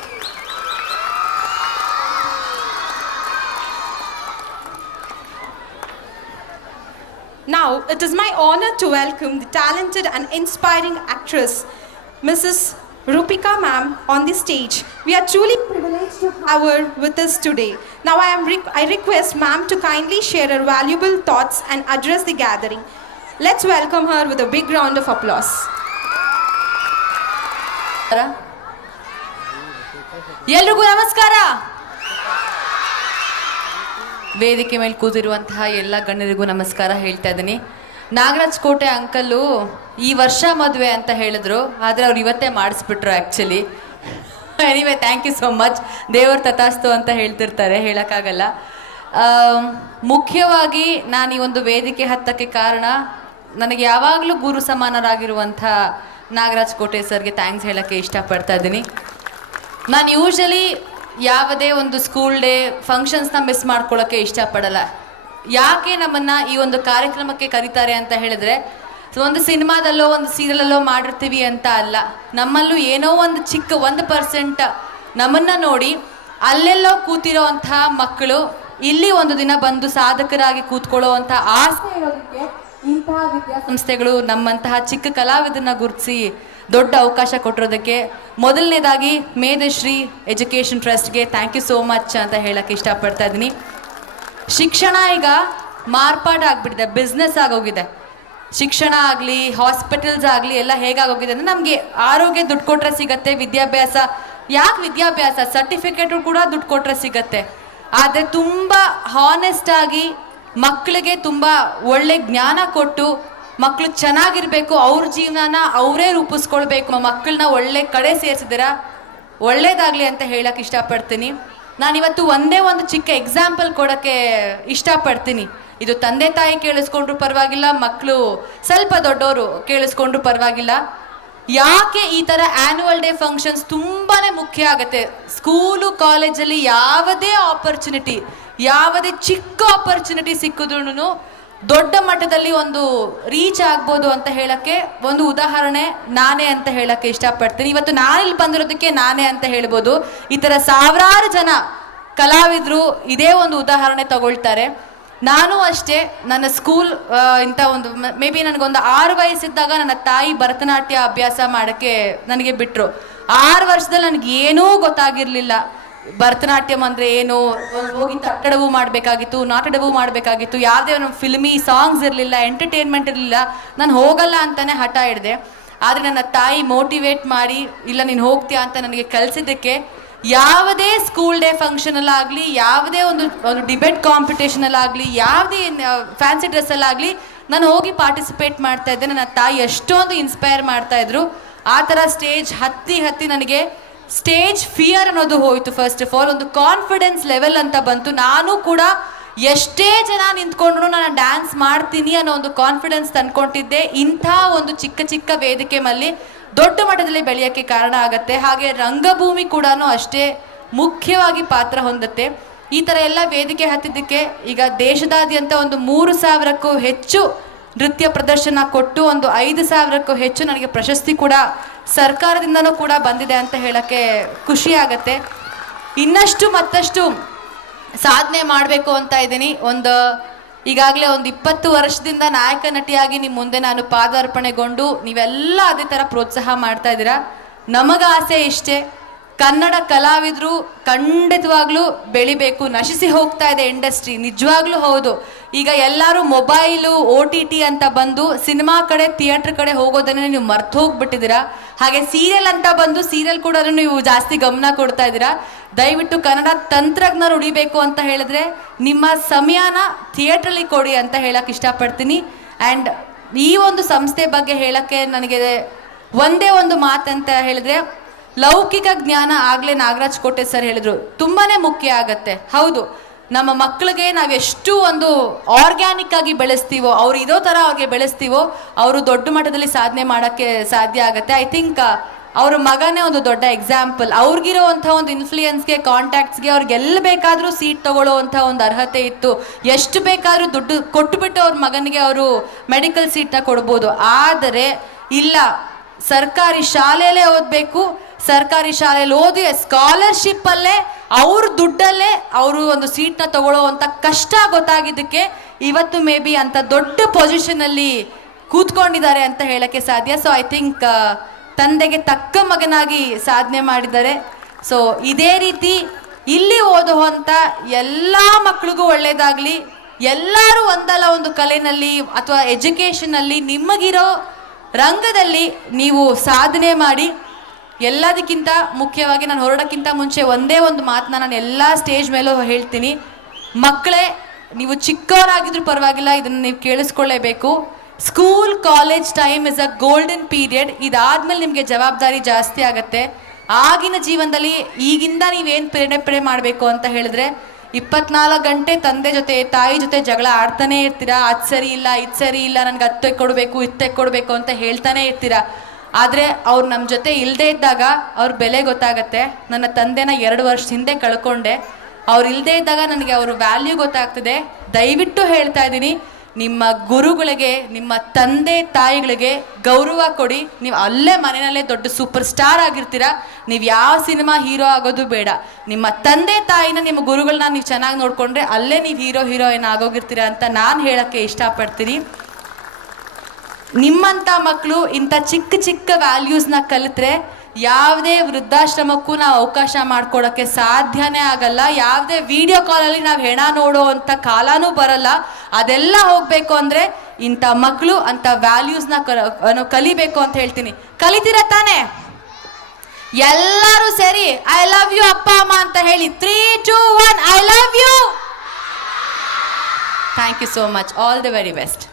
Now, it is my honor to welcome the talented and inspiring actress, Mrs. Rupika ma'am, on the stage. We are truly privileged to have her with us today. Now, I request ma'am to kindly share her valuable thoughts and address the gathering. Let's welcome her with a big round of applause. ಎಲ್ರಿಗೂ ನಮಸ್ಕಾರ. ವೇದಿಕೆ ಮೇಲೆ ಕೂತಿರುವಂತಹ ಎಲ್ಲ ಗಣ್ಯರಿಗೂ ನಮಸ್ಕಾರ ಹೇಳ್ತಾ ಇದ್ದೀನಿ. ನಾಗರಾಜ್ ಕೋಟೆ uncle ಈ ವರ್ಷ ಮದುವೆ ಅಂತ ಹೇಳಿದ್ರು, ಆದರೆ ಅವ್ರು ಇವತ್ತೇ ಮಾಡಿಸ್ಬಿಟ್ರು actually. Anyway thank you so much. ದೇವ್ರ ತಥಾಸ್ತು ಅಂತ ಹೇಳ್ತಿರ್ತಾರೆ, ಹೇಳೋಕ್ಕಾಗಲ್ಲ. ಮುಖ್ಯವಾಗಿ ನಾನು ಈ ಒಂದು ವೇದಿಕೆ ಹತ್ತಕ್ಕೆ ಕಾರಣ ನನಗೆ ಯಾವಾಗಲೂ ಗುರು ಸಮಾನರಾಗಿರುವಂಥ ನಾಗರಾಜ್ ಕೋಟೆ ಸರ್ಗೆ ಥ್ಯಾಂಕ್ಸ್ ಹೇಳೋಕ್ಕೆ ಇಷ್ಟಪಡ್ತಾ ಇದ್ದೀನಿ. ನಾನು ಯೂಶಲಿ ಯಾವುದೇ ಒಂದು ಸ್ಕೂಲ್ ಡೇ ಫಂಕ್ಷನ್ಸ್ನ ಮಿಸ್ ಮಾಡ್ಕೊಳ್ಳೋಕ್ಕೆ ಇಷ್ಟಪಡಲ್ಲ. ಯಾಕೆ ನಮ್ಮನ್ನು ಈ ಒಂದು ಕಾರ್ಯಕ್ರಮಕ್ಕೆ ಕರೀತಾರೆ ಅಂತ ಹೇಳಿದ್ರೆ, ಒಂದು ಸಿನಿಮಾದಲ್ಲೋ ಒಂದು ಸೀರಿಯಲಲ್ಲೋ ಮಾಡಿರ್ತೀವಿ ಅಂತ ಅಲ್ಲ, ನಮ್ಮಲ್ಲೂ ಏನೋ ಒಂದು ಚಿಕ್ಕ 1% ನಮ್ಮನ್ನು ನೋಡಿ ಅಲ್ಲೆಲ್ಲೋ ಕೂತಿರೋ ಅಂಥ ಮಕ್ಕಳು ಇಲ್ಲಿ ಒಂದು ದಿನ ಬಂದು ಸಾಧಕರಾಗಿ ಕೂತ್ಕೊಳ್ಳೋ ಅಂಥ ಆಸೆ ಇರೋದಕ್ಕೆ ಇಂತಹ ವಿದ್ಯಾಸಂಸ್ಥೆಗಳು ನಮ್ಮಂತಹ ಚಿಕ್ಕ ಕಲಾವಿದರನ್ನ ಗುರುತಿಸಿ ದೊಡ್ಡ ಅವಕಾಶ ಕೊಟ್ಟಿರೋದಕ್ಕೆ ಮೊದಲನೇದಾಗಿ ಮೇಧಶ್ರೀ ಎಜುಕೇಷನ್ ಟ್ರಸ್ಟ್ಗೆ ಥ್ಯಾಂಕ್ ಯು ಸೋ ಮಚ್ ಅಂತ ಹೇಳಕ್ಕೆ ಇಷ್ಟಪಡ್ತಾ ಇದ್ದೀನಿ. ಶಿಕ್ಷಣ ಈಗ ಮಾರ್ಪಾಡಾಗ್ಬಿಟ್ಟಿದೆ, ಬಿಸ್ನೆಸ್ ಆಗೋಗಿದೆ. ಶಿಕ್ಷಣ ಆಗಲಿ, ಹಾಸ್ಪಿಟಲ್ಸ್ ಆಗಲಿ ಎಲ್ಲ ಹೇಗಾಗೋಗಿದೆ ಅಂದರೆ, ನಮಗೆ ಆರೋಗ್ಯ ದುಡ್ಡು ಕೊಟ್ಟರೆ ಸಿಗತ್ತೆ, ವಿದ್ಯಾಭ್ಯಾಸ ಯಾಕೆ ವಿದ್ಯಾಭ್ಯಾಸ ಸರ್ಟಿಫಿಕೇಟು ಕೂಡ ದುಡ್ಡು ಕೊಟ್ಟರೆ ಸಿಗತ್ತೆ. ಆದರೆ ತುಂಬ ಹಾನೆಸ್ಟ್ ಆಗಿ ಮಕ್ಕಳಿಗೆ ತುಂಬ ಒಳ್ಳೆ ಜ್ಞಾನ ಕೊಟ್ಟು ಮಕ್ಕಳು ಚೆನ್ನಾಗಿರಬೇಕು, ಅವ್ರ ಜೀವನನ ಅವರೇ ರೂಪಿಸ್ಕೊಳ್ಬೇಕು, ಮಕ್ಕಳನ್ನ ಒಳ್ಳೆ ಕಡೆ ಸೇರಿಸಿದ್ದೀರಾ, ಒಳ್ಳೇದಾಗಲಿ ಅಂತ ಹೇಳಕ್ಕೆ ಇಷ್ಟಪಡ್ತೀನಿ. ನಾನಿವತ್ತು ಒಂದೇ ಒಂದು ಚಿಕ್ಕ ಎಕ್ಸಾಂಪಲ್ ಕೊಡೋಕ್ಕೆ ಇಷ್ಟಪಡ್ತೀನಿ. ಇದು ತಂದೆ ತಾಯಿ ಕೇಳಿಸ್ಕೊಂಡ್ರು ಪರವಾಗಿಲ್ಲ, ಮಕ್ಕಳು ಸ್ವಲ್ಪ ದೊಡ್ಡವರು ಕೇಳಿಸ್ಕೊಂಡ್ರು ಪರವಾಗಿಲ್ಲ. ಯಾಕೆ ಈ ಥರ ಆ್ಯನ್ಯುವಲ್ ಡೇ ಫಂಕ್ಷನ್ಸ್ ತುಂಬಾ ಮುಖ್ಯ ಆಗುತ್ತೆ. ಸ್ಕೂಲು ಕಾಲೇಜಲ್ಲಿ ಯಾವುದೇ ಆಪರ್ಚುನಿಟಿ, ಯಾವುದೇ ಚಿಕ್ಕ ಆಪರ್ಚುನಿಟಿ ಸಿಕ್ಕಿದ್ರೂ ದೊಡ್ಡ ಮಟ್ಟದಲ್ಲಿ ಒಂದು ರೀಚ್ ಆಗ್ಬೋದು ಅಂತ ಹೇಳೋಕ್ಕೆ ಒಂದು ಉದಾಹರಣೆ ನಾನೇ ಅಂತ ಹೇಳೋಕ್ಕೆ ಇಷ್ಟಪಡ್ತೀನಿ. ಇವತ್ತು ನಾನಿಲ್ಲಿ ಬಂದಿರೋದಕ್ಕೆ ನಾನೇ ಅಂತ ಹೇಳ್ಬೋದು. ಈ ಥರ ಸಾವಿರಾರು ಜನ ಕಲಾವಿದರು ಇದೇ ಒಂದು ಉದಾಹರಣೆ ತಗೊಳ್ತಾರೆ. ನಾನು ಅಷ್ಟೇ, ನನ್ನ ಸ್ಕೂಲ್ ಇಂಥ ಒಂದು ಮೇ ಬಿ ನನಗೊಂದು 6 ವಯಸ್ಸಿದ್ದಾಗ ನನ್ನ ತಾಯಿ ಭರತನಾಟ್ಯ ಅಭ್ಯಾಸ ಮಾಡೋಕ್ಕೆ ನನಗೆ ಬಿಟ್ಟರು. 6 ವರ್ಷದಲ್ಲಿ ನನಗೆ ಏನೂ ಗೊತ್ತಾಗಿರಲಿಲ್ಲ. ಭರತನಾಟ್ಯಂ ಅಂದರೆ ಏನು, ಹೋಗಿ ತಟ್ಟಡವು ಮಾಡಬೇಕಾಗಿತ್ತು, ನಾಟಡವು ಮಾಡಬೇಕಾಗಿತ್ತು, ಯಾವುದೇ ಒಂದು ಫಿಲ್ಮಿ ಸಾಂಗ್ಸ್ ಇರಲಿಲ್ಲ, ಎಂಟರ್ಟೈನ್ಮೆಂಟ್ ಇರಲಿಲ್ಲ. ನಾನು ಹೋಗಲ್ಲ ಅಂತಲೇ ಹಠ ಹಿಡಿದೆ. ಆದರೆ ನನ್ನ ತಾಯಿ ಮೋಟಿವೇಟ್ ಮಾಡಿ, ಇಲ್ಲ ನೀನು ಹೋಗ್ತೀಯಾ ಅಂತ ನನಗೆ ಕಲಿಸಿದ್ದಕ್ಕೆ ಯಾವುದೇ ಸ್ಕೂಲ್ ಡೇ ಫಂಕ್ಷನಲ್ಲಾಗಲಿ, ಯಾವುದೇ ಒಂದು ಡಿಬೇಟ್ ಕಾಂಪಿಟೇಷನಲ್ಲಾಗಲಿ, ಯಾವುದೇ ಫ್ಯಾನ್ಸಿ ಡ್ರೆಸ್ಸಲ್ಲಾಗಲಿ ನಾನು ಹೋಗಿ ಪಾರ್ಟಿಸಿಪೇಟ್ ಮಾಡ್ತಾ ಇದ್ದೆ. ನನ್ನ ತಾಯಿ ಎಷ್ಟೊಂದು ಇನ್ಸ್ಪೈರ್ ಮಾಡ್ತಾಯಿದ್ರು. ಆ ಥರ ಸ್ಟೇಜ್ ಹತ್ತಿ ನನಗೆ ಸ್ಟೇಜ್ ಫಿಯರ್ ಅನ್ನೋದು ಹೋಯಿತು. ಫಸ್ಟ್ ಆಫ್ ಆಲ್ ಒಂದು ಕಾನ್ಫಿಡೆನ್ಸ್ ಲೆವೆಲ್ ಅಂತ ಬಂತು. ನಾನು ಕೂಡ ಎಷ್ಟೇ ಜನ ನಿಂತ್ಕೊಂಡ್ರು ನಾನು ಡ್ಯಾನ್ಸ್ ಮಾಡ್ತೀನಿ ಅನ್ನೋ ಒಂದು ಕಾನ್ಫಿಡೆನ್ಸ್ ತಂದ್ಕೊಂಡಿದ್ದೆ. ಇಂಥ ಒಂದು ಚಿಕ್ಕ ವೇದಿಕೆ ಮೇಲೆ ದೊಡ್ಡ ಮಟ್ಟದಲ್ಲಿ ಬೆಳೆಯೋಕ್ಕೆ ಕಾರಣ ಆಗುತ್ತೆ. ಹಾಗೆ ರಂಗಭೂಮಿ ಕೂಡ ಅಷ್ಟೇ ಮುಖ್ಯವಾಗಿ ಪಾತ್ರ ಹೊಂದುತ್ತೆ. ಈ ಥರ ಎಲ್ಲ ವೇದಿಕೆ ಹತ್ತಿದ್ದಕ್ಕೆ ಈಗ ದೇಶದಾದ್ಯಂತ ಒಂದು 3,000ಕ್ಕೂ ಹೆಚ್ಚು ನೃತ್ಯ ಪ್ರದರ್ಶನ ಕೊಟ್ಟು ಒಂದು 5,000ಕ್ಕೂ ಹೆಚ್ಚು ನನಗೆ ಪ್ರಶಸ್ತಿ ಕೂಡ ಸರ್ಕಾರದಿಂದನೂ ಕೂಡ ಬಂದಿದೆ ಅಂತ ಹೇಳೋಕ್ಕೆ ಖುಷಿ ಆಗುತ್ತೆ. ಇನ್ನಷ್ಟು ಮತ್ತಷ್ಟು ಸಾಧನೆ ಮಾಡಬೇಕು ಅಂತ ಇದ್ದೀನಿ. ಈಗಾಗಲೇ ಒಂದು 20 ವರ್ಷದಿಂದ ನಾಯಕ ನಟಿಯಾಗಿ ನಿಮ್ಮ ಮುಂದೆ ನಾನು ಪಾದಾರ್ಪಣೆಗೊಂಡು ನೀವೆಲ್ಲ ಅದೇ ಥರ ಪ್ರೋತ್ಸಾಹ ಮಾಡ್ತಾ ಇದ್ದೀರಾ. ನಮಗ ಆಸೆ ಇಷ್ಟೇ, ಕನ್ನಡ ಕಲಾವಿದರು ಖಂಡಿತವಾಗ್ಲೂ ಬೆಳಿಬೇಕು. ನಶಿಸಿ ಹೋಗ್ತಾ ಇದೆ ಇಂಡಸ್ಟ್ರಿ, ನಿಜವಾಗ್ಲೂ ಹೌದು. ಈಗ ಎಲ್ಲರೂ ಮೊಬೈಲು, OTT ಅಂತ ಬಂದು ಸಿನಿಮಾ ಕಡೆ, ಥಿಯೇಟ್ರ್ ಕಡೆ ಹೋಗೋದನ್ನೇ ನೀವು ಮರ್ತು ಹೋಗ್ಬಿಟ್ಟಿದ್ದೀರಾ. ಹಾಗೆ ಸೀರಿಯಲ್ ಅಂತ ಬಂದು ಸೀರಿಯಲ್ ಕೂಡ ನೀವು ಜಾಸ್ತಿ ಗಮನ ಕೊಡ್ತಾ ಇದ್ದೀರಾ. ದಯವಿಟ್ಟು ಕನ್ನಡ ತಂತ್ರಜ್ಞರು ಉಳಿಬೇಕು ಅಂತ ಹೇಳಿದ್ರೆ ನಿಮ್ಮ ಸಮಯನ ಥಿಯೇಟ್ರಲ್ಲಿ ಕೊಡಿ ಅಂತ ಹೇಳಕ್ಕೆ ಇಷ್ಟಪಡ್ತೀನಿ. ಆ್ಯಂಡ್ ಈ ಒಂದು ಸಂಸ್ಥೆ ಬಗ್ಗೆ ಹೇಳೋಕ್ಕೆ ನನಗೆ ಒಂದೇ ಒಂದು ಮಾತಂತ ಹೇಳಿದ್ರೆ, ಲೌಕಿಕ ಜ್ಞಾನ ಆಗಲೇ ನಾಗರಾಜ್ ಕೋಟೆ ಸರ್ ಹೇಳಿದ್ರು ತುಂಬಾ ಮುಖ್ಯ ಆಗತ್ತೆ. ಹೌದು, ನಮ್ಮ ಮಕ್ಕಳಿಗೆ ನಾವೆಷ್ಟು ಒಂದು ಆರ್ಗ್ಯಾನಿಕ್ ಆಗಿ ಬೆಳೆಸ್ತೀವೋ, ಅವ್ರು ಇರೋ ಥರ ಅವ್ರಿಗೆ ಬೆಳೆಸ್ತೀವೋ, ಅವರು ದೊಡ್ಡ ಮಟ್ಟದಲ್ಲಿ ಸಾಧನೆ ಮಾಡೋಕ್ಕೆ ಸಾಧ್ಯ ಆಗುತ್ತೆ. ಐ ಥಿಂಕ್ ಅವ್ರ ಮಗನೇ ಒಂದು ದೊಡ್ಡ ಎಕ್ಸಾಂಪಲ್. ಅವ್ರಿಗಿರೋವಂಥ ಒಂದು ಇನ್ಫ್ಲೂಯೆನ್ಸ್ಗೆ, ಕಾಂಟ್ಯಾಕ್ಟ್ಸ್ಗೆ ಅವ್ರಿಗೆಲ್ಲ ಬೇಕಾದರೂ ಸೀಟ್ ತೊಗೊಳ್ಳೋವಂಥ ಒಂದು ಅರ್ಹತೆ ಇತ್ತು. ಎಷ್ಟು ಬೇಕಾದರೂ ದುಡ್ಡು ಕೊಟ್ಟುಬಿಟ್ಟು ಅವ್ರ ಮಗನಿಗೆ ಅವರು ಮೆಡಿಕಲ್ ಸೀಟ್ನ ಕೊಡ್ಬೋದು. ಆದರೆ ಇಲ್ಲ, ಸರ್ಕಾರಿ ಶಾಲೆಯಲ್ಲೇ ಓದಬೇಕು, ಸರ್ಕಾರಿ ಶಾಲೆಯಲ್ಲಿ ಓದಿ ಸ್ಕಾಲರ್ಶಿಪ್ಪಲ್ಲೇ ಅವ್ರ ದುಡ್ಡಲ್ಲೇ ಅವರು ಒಂದು ಸೀಟ್ನ ತಗೊಳ್ಳೋವಂಥ ಕಷ್ಟ ಗೊತ್ತಾಗಿದ್ದಕ್ಕೆ ಇವತ್ತು ಮೇ ಬಿ ಅಂಥ ದೊಡ್ಡ ಪೊಸಿಷನಲ್ಲಿ ಕೂತ್ಕೊಂಡಿದ್ದಾರೆ ಅಂತ ಹೇಳೋಕ್ಕೆ ಸಾಧ್ಯ. ಸೊ ಐ ಥಿಂಕ್ ತಂದೆಗೆ ತಕ್ಕ ಮಗನಾಗಿ ಸಾಧನೆ ಮಾಡಿದ್ದಾರೆ. ಸೊ ಇದೇ ರೀತಿ ಇಲ್ಲಿ ಓದುವಂಥ ಎಲ್ಲ ಮಕ್ಕಳಿಗೂ ಒಳ್ಳೆಯದಾಗಲಿ. ಎಲ್ಲರೂ ಒಂದಲ್ಲ ಒಂದು ಕಲೆಯಲ್ಲಿ ಅಥವಾ ಎಜುಕೇಷನಲ್ಲಿ ನಿಮಗಿರೋ ರಂಗದಲ್ಲಿ ನೀವು ಸಾಧನೆ ಮಾಡಿ. ಎಲ್ಲದಕ್ಕಿಂತ ಮುಖ್ಯವಾಗಿ ನಾನು ಹೊರಡೋಕ್ಕಿಂತ ಮುಂಚೆ ಒಂದೇ ಒಂದು ಮಾತನ್ನ ನಾನು ಎಲ್ಲ ಸ್ಟೇಜ್ ಮೇಲೂ ಹೇಳ್ತೀನಿ. ಮಕ್ಕಳೇ, ನೀವು ಚಿಕ್ಕವರಾಗಿದ್ರೂ ಪರವಾಗಿಲ್ಲ, ಇದನ್ನು ನೀವು ಕೇಳಿಸ್ಕೊಳ್ಳೇಬೇಕು. School college time is a golden period. ಇದಾದ್ಮೇಲೆ ನಿಮಗೆ ಜವಾಬ್ದಾರಿ ಜಾಸ್ತಿ ಆಗತ್ತೆ. ಆಗಿನ ಜೀವನದಲ್ಲಿ ಈಗಿಂದ ನೀವೇನು ಪ್ರೇರಣೆ ಮಾಡಬೇಕು ಅಂತ ಹೇಳಿದ್ರೆ 24 ಗಂಟೆ ತಂದೆ ಜೊತೆ ತಾಯಿ ಜೊತೆ ಜಗಳ ಆಡ್ತಾನೆ ಇರ್ತೀರಾ. ಅದು ಸರಿ ಇಲ್ಲ, ಇದು ಸರಿ ಇಲ್ಲ, ನನಗೆ ಅದು ತೆಕ್ಕೊಡ್ಬೇಕು, ಇದು ತೆಕ್ಕೊಡ್ಬೇಕು ಅಂತ ಹೇಳ್ತಾನೆ ಇರ್ತೀರಾ. ಆದರೆ ಅವ್ರು ನಮ್ಮ ಜೊತೆ ಇಲ್ಲದೆ ಇದ್ದಾಗ ಅವ್ರ ಬೆಲೆ ಗೊತ್ತಾಗತ್ತೆ. ನನ್ನ ತಂದೆನ 2 ವರ್ಷದ ಹಿಂದೆ ಕಳ್ಕೊಂಡೆ. ಅವ್ರು ಇಲ್ಲದೆ ಇದ್ದಾಗ ನನಗೆ ಅವ್ರ ವ್ಯಾಲ್ಯೂ ಗೊತ್ತಾಗ್ತದೆ. ದಯವಿಟ್ಟು ಹೇಳ್ತಾ ಇದ್ದೀನಿ, ನಿಮ್ಮ ಗುರುಗಳಿಗೆ, ನಿಮ್ಮ ತಂದೆ ತಾಯಿಗಳಿಗೆ ಗೌರವ ಕೊಡಿ. ನೀವು ಅಲ್ಲೇ ಮನೆಯಲ್ಲೇ ದೊಡ್ಡ ಸೂಪರ್ ಸ್ಟಾರ್ ಆಗಿರ್ತೀರಾ. ನೀವು ಯಾವ ಸಿನಿಮಾ ಹೀರೋ ಆಗೋದು ಬೇಡ. ನಿಮ್ಮ ತಂದೆ ತಾಯಿನ, ನಿಮ್ಮ ಗುರುಗಳನ್ನ ನೀವು ಚೆನ್ನಾಗಿ ನೋಡಿಕೊಂಡ್ರೆ ಅಲ್ಲೇ ನೀವು ಹೀರೋಯಿನ್ ಆಗೋಗಿರ್ತೀರಾ ಅಂತ ನಾನು ಹೇಳೋಕ್ಕೆ ಇಷ್ಟಪಡ್ತೀನಿ. ನಿಮ್ಮಂಥ ಮಕ್ಕಳು ಇಂಥ ಚಿಕ್ಕ ಚಿಕ್ಕ ವ್ಯಾಲ್ಯೂಸ್ನ ಕಲಿತ್ರೆ ಯಾವುದೇ ವೃದ್ಧಾಶ್ರಮಕ್ಕೂ ನಾವು ಅವಕಾಶ ಮಾಡಿಕೊಡೋಕ್ಕೆ ಸಾಧ್ಯನೇ ಆಗಲ್ಲ. ಯಾವುದೇ ವಿಡಿಯೋ ಕಾಲಲ್ಲಿ ನಾವು ಹೆಣ ನೋಡೋ ಅಂಥ ಕಾಲನೂ ಬರಲ್ಲ. ಅದೆಲ್ಲ ಹೋಗಬೇಕು ಅಂದರೆ ಇಂಥ ಮಕ್ಕಳು ಅಂಥ ವ್ಯಾಲ್ಯೂಸ್ನ ಕಲಿಬೇಕು ಅಂತ ಹೇಳ್ತೀನಿ. ಕಲಿತೀರ ತಾನೇ? ಎಲ್ಲರೂ ಸರಿ ಐ ಲವ್ ಯು ಅಪ್ಪ ಅಮ್ಮ ಅಂತ ಹೇಳಿ 3, 2, 1 I love you. Thank you so much. All the very best.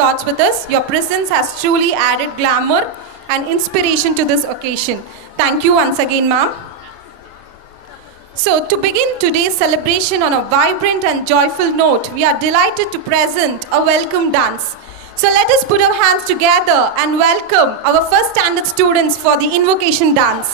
Thoughts with us. Your presence has truly added glamour and inspiration to this occasion. Thank you once again, ma'am. So, to begin today's celebration on a vibrant and joyful note, we are delighted to present a welcome dance. So, let us put our hands together and welcome our first standard students for the invocation dance.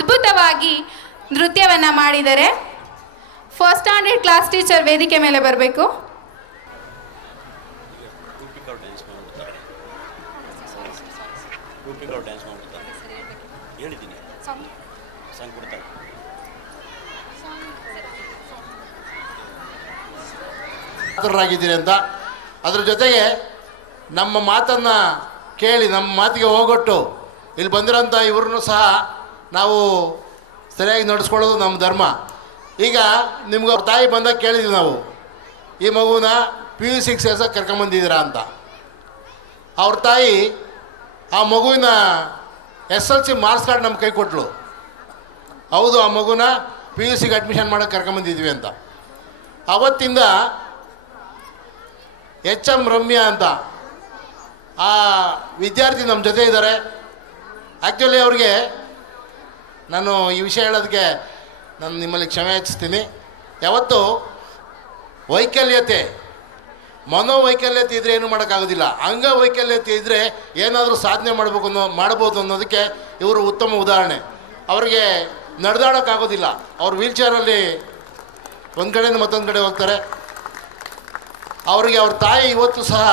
ಅದ್ಭುತವಾಗಿ ನೃತ್ಯವನ್ನ ಮಾಡಿದರೆ. First standard class teacher ವೇದಿಕೆ ಮೇಲೆ ಬರಬೇಕು. ಆಗಿದ್ದೀರಿ ಅಂತ ಅದ್ರ ಜೊತೆಗೆ ನಮ್ಮ ಮಾತನ್ನು ಕೇಳಿ ನಮ್ಮ ಮಾತಿಗೆ ಹೋಗೊಟ್ಟು ಇಲ್ಲಿ ಬಂದಿರೋಂಥ ಇವ್ರನ್ನೂ ಸಹ ನಾವು ಸರಿಯಾಗಿ ನಡೆಸ್ಕೊಳ್ಳೋದು ನಮ್ಮ ಧರ್ಮ. ಈಗ ನಿಮ್ಗೆ ಅವ್ರ ತಾಯಿ ಬಂದಾಗ ಕೇಳಿದ್ವಿ ನಾವು, ಈ ಮಗುನ PU6 ಸೇರ್ಸಕ್ಕೆ ಕರ್ಕೊಂಬಂದಿದ್ದೀರಾ ಅಂತ. ಅವ್ರ ತಾಯಿ ಆ ಮಗುವಿನ SLC ಮಾರ್ಕ್ಸ್ ಕಾರ್ಡ್ ನಮ್ಮ ಕೈ ಕೊಟ್ಟಳು. ಹೌದು, ಆ ಮಗುನ PUCಗೆ ಅಡ್ಮಿಷನ್ ಮಾಡೋಕ್ಕೆ ಕರ್ಕೊಂಬಂದಿದ್ವಿ ಅಂತ. ಅವತ್ತಿಂದ HM ರಮ್ಯಾ ಅಂತ ಆ ವಿದ್ಯಾರ್ಥಿ ನಮ್ಮ ಜೊತೆ ಇದ್ದಾರೆ. ಆ್ಯಕ್ಚುಲಿ ಅವ್ರಿಗೆ ನಾನು ಈ ವಿಷಯ ಹೇಳೋದಕ್ಕೆ ನಾನು ನಿಮ್ಮಲ್ಲಿ ಕ್ಷಮೆ ಯಾಚಿಸ್ತೀನಿ. ಯಾವತ್ತು ವೈಕಲ್ಯತೆ, ಮನೋವೈಕಲ್ಯತೆ ಇದ್ದರೆ ಏನು ಮಾಡೋಕ್ಕಾಗೋದಿಲ್ಲ. ಅಂಗವೈಕಲ್ಯತೆ ಇದ್ದರೆ ಏನಾದರೂ ಸಾಧನೆ ಮಾಡ್ಬೋದು ಅನ್ನೋದಕ್ಕೆ ಇವರು ಉತ್ತಮ ಉದಾಹರಣೆ. ಅವರಿಗೆ ನಡೆದಾಡೋಕ್ಕಾಗೋದಿಲ್ಲ, ಅವ್ರು ವೀಲ್ಚೇರಲ್ಲಿ ಒಂದು ಕಡೆಯಿಂದ ಮತ್ತೊಂದು ಕಡೆ ಹೋಗ್ತಾರೆ. ಅವರಿಗೆ ಅವ್ರ ತಾಯಿ ಇವತ್ತು ಸಹ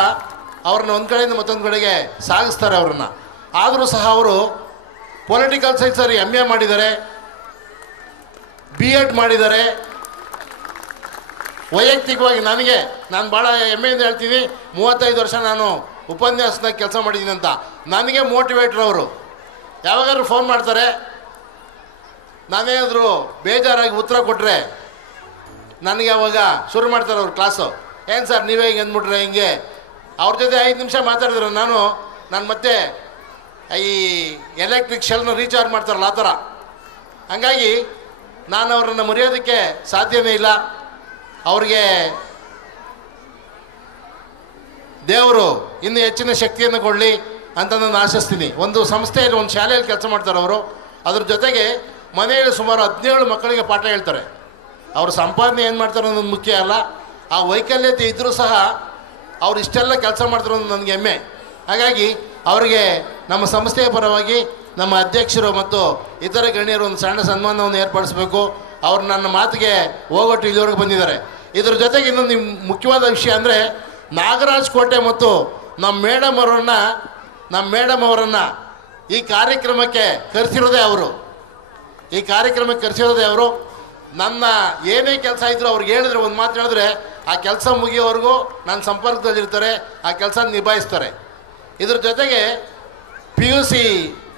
ಅವ್ರನ್ನ ಒಂದು ಕಡೆಯಿಂದ ಮತ್ತೊಂದು ಕಡೆಗೆ ಸಾಗಿಸ್ತಾರೆ ಅವ್ರನ್ನ. ಆದರೂ ಸಹ ಅವರು ಪೊಲಿಟಿಕಲ್ ಸೈನ್ಸಲ್ಲಿ MA ಮಾಡಿದ್ದಾರೆ, B.Ed ಮಾಡಿದ್ದಾರೆ. ವೈಯಕ್ತಿಕವಾಗಿ ನಾನು ಭಾಳ ಹೆಮ್ಮೆಯಿಂದ ಹೇಳ್ತೀನಿ, 35 ವರ್ಷ ನಾನು ಉಪನ್ಯಾಸನಾಗ ಕೆಲಸ ಮಾಡಿದ್ದೀನಿ ಅಂತ. ನನಗೆ ಮೋಟಿವೇಟ್ರ್ ಅವರು. ಯಾವಾಗಾದ್ರೂ ಫೋನ್ ಮಾಡ್ತಾರೆ, ನಾನೇನಾದರೂ ಬೇಜಾರಾಗಿ ಉತ್ತರ ಕೊಟ್ಟರೆ ನನಗೆ ಅವಾಗ ಶುರು ಮಾಡ್ತಾರೆ ಅವ್ರ ಕ್ಲಾಸು. ಏನು ಸರ್ ನೀವೇ ಹಿಂಗೆ ಅಂದ್ಬಿಟ್ರೆ ಹಿಂಗೆ. ಅವ್ರ ಜೊತೆ 5 ನಿಮಿಷ ಮಾತಾಡಿದ್ರೆ ನಾನು ಮತ್ತೆ ಈ ಎಲೆಕ್ಟ್ರಿಕ್ ಶೆಲ್ನ ರೀಚಾರ್ಜ್ ಮಾಡ್ತಾರಲ್ಲ ಆ ಥರ. ಹಾಗಾಗಿ ನಾನು ಅವರನ್ನು ಮರೆಯೋದಕ್ಕೆ ಸಾಧ್ಯವೇ ಇಲ್ಲ. ಅವ್ರಿಗೆ ದೇವರು ಇನ್ನೂ ಹೆಚ್ಚಿನ ಶಕ್ತಿಯನ್ನು ಕೊಡಲಿ ಅಂತ ನಾನು ಆಶಿಸ್ತೀನಿ. ಒಂದು ಸಂಸ್ಥೆಯಲ್ಲಿ, ಒಂದು ಶಾಲೆಯಲ್ಲಿ ಕೆಲಸ ಮಾಡ್ತಾರೆ ಅವರು. ಅದ್ರ ಜೊತೆಗೆ ಮನೆಯಲ್ಲಿ ಸುಮಾರು 17 ಮಕ್ಕಳಿಗೆ ಪಾಠ ಹೇಳ್ತಾರೆ. ಅವ್ರ ಸಂಪಾದನೆ ಏನು ಮಾಡ್ತಾರೆ ಅನ್ನೋದು ಮುಖ್ಯ ಅಲ್ಲ, ಆ ವೈಕಲ್ಯತೆ ಇದ್ದರೂ ಸಹ ಅವ್ರು ಇಷ್ಟೆಲ್ಲ ಕೆಲಸ ಮಾಡ್ತಾರೆ ಅನ್ನೋದು ನನಗೆ ಹೆಮ್ಮೆ. ಹಾಗಾಗಿ ಅವರಿಗೆ ನಮ್ಮ ಸಂಸ್ಥೆಯ ಪರವಾಗಿ ನಮ್ಮ ಅಧ್ಯಕ್ಷರು ಮತ್ತು ಇತರ ಗಣ್ಯರು ಒಂದು ಸಣ್ಣ ಸನ್ಮಾನವನ್ನು ಏರ್ಪಡಿಸಬೇಕು. ಅವರು ನನ್ನ ಮಾತಿಗೆ ಹೋಗೊಟ್ಟು ಇಲ್ಲಿವರೆಗೆ ಬಂದಿದ್ದಾರೆ. ಇದ್ರ ಜೊತೆಗೆ ಇನ್ನೊಂದು ಮುಖ್ಯವಾದ ವಿಷಯ ಅಂದರೆ, ನಾಗರಾಜ್ ಕೋಟೆ ಮತ್ತು ನಮ್ಮ ಮೇಡಮ್ ಅವರನ್ನು ಈ ಕಾರ್ಯಕ್ರಮಕ್ಕೆ ಕರೆಸಿರೋದೇ ಅವರು. ನನ್ನ ಏನೇ ಕೆಲಸ ಇದ್ದರೂ ಅವ್ರಿಗೆ ಹೇಳಿದ್ರೆ, ಒಂದು ಮಾತು ಹೇಳಿದ್ರೆ ಆ ಕೆಲಸ ಮುಗಿಯೋವರೆಗೂ ನನ್ನ ಸಂಪರ್ಕದಲ್ಲಿರ್ತಾರೆ, ಆ ಕೆಲಸ ನಿಭಾಯಿಸ್ತಾರೆ. ಇದ್ರ ಜೊತೆಗೆ PUC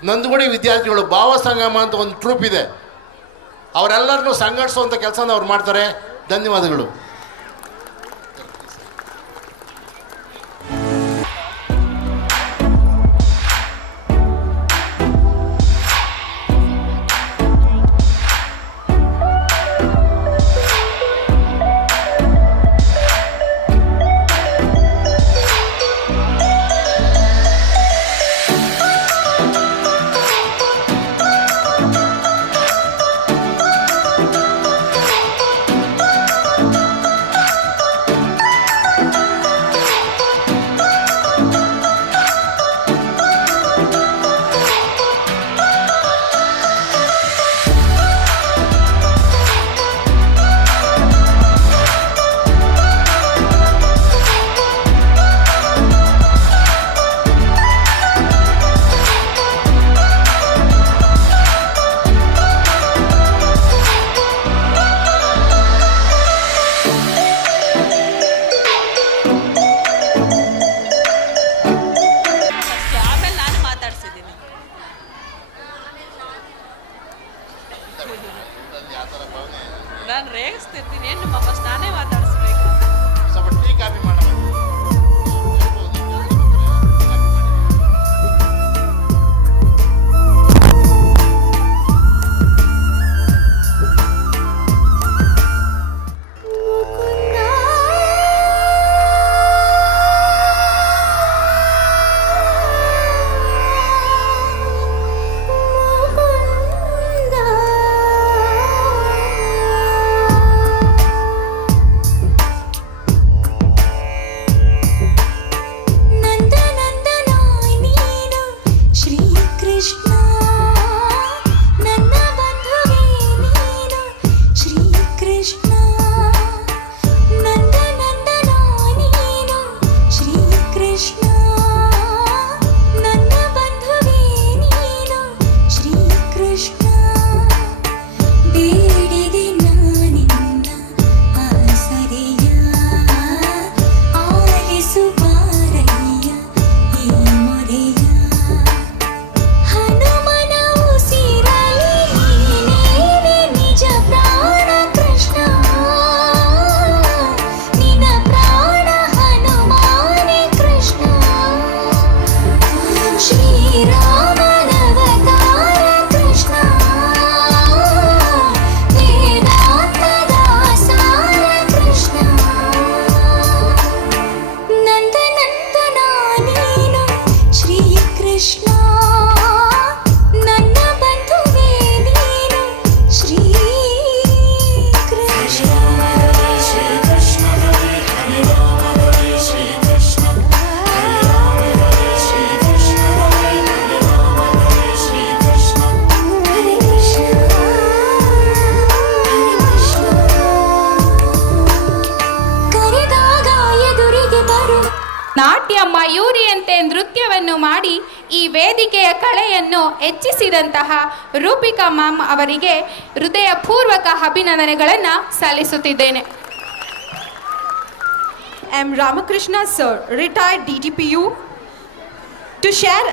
ನಂದಗುಡಿ ವಿದ್ಯಾರ್ಥಿಗಳು ಭಾವ ಸಂಗಮ ಅಂತ ಒಂದು ಟ್ರೂಪ್ ಇದೆ, ಅವರೆಲ್ಲರನ್ನೂ ಸಂಘಟಿಸುವಂಥ ಕೆಲಸನ ಅವ್ರು ಮಾಡ್ತಾರೆ. ಧನ್ಯವಾದಗಳು. ನಾನು ರೇಗಿಸ್ತಿರ್ತೀನಿ, ಏನು ಫಸ್ಟ್ ನಾನೇ ಮಾತಾಡಿಸ್ಬೇಕು. ಸ್ವಲ್ಪ ಟೀ ಕಾಫಿ ಮಾಡೋಣ. ಮಾಡಿ ಈ ವೇದಿಕೆಯ ಕಳೆಯನ್ನು ಹೆಚ್ಚಿಸಿದಂತಹ ರೂಪಿಕಾ ಮ್ಯಾಮ್ ಅವರಿಗೆ ಹೃದಯಪೂರ್ವಕ ಅಭಿನಂದನೆಗಳನ್ನು ಸಲ್ಲಿಸುತ್ತಿದ್ದೇನೆ. M. Ramakrishna sir, retired DTPU, to share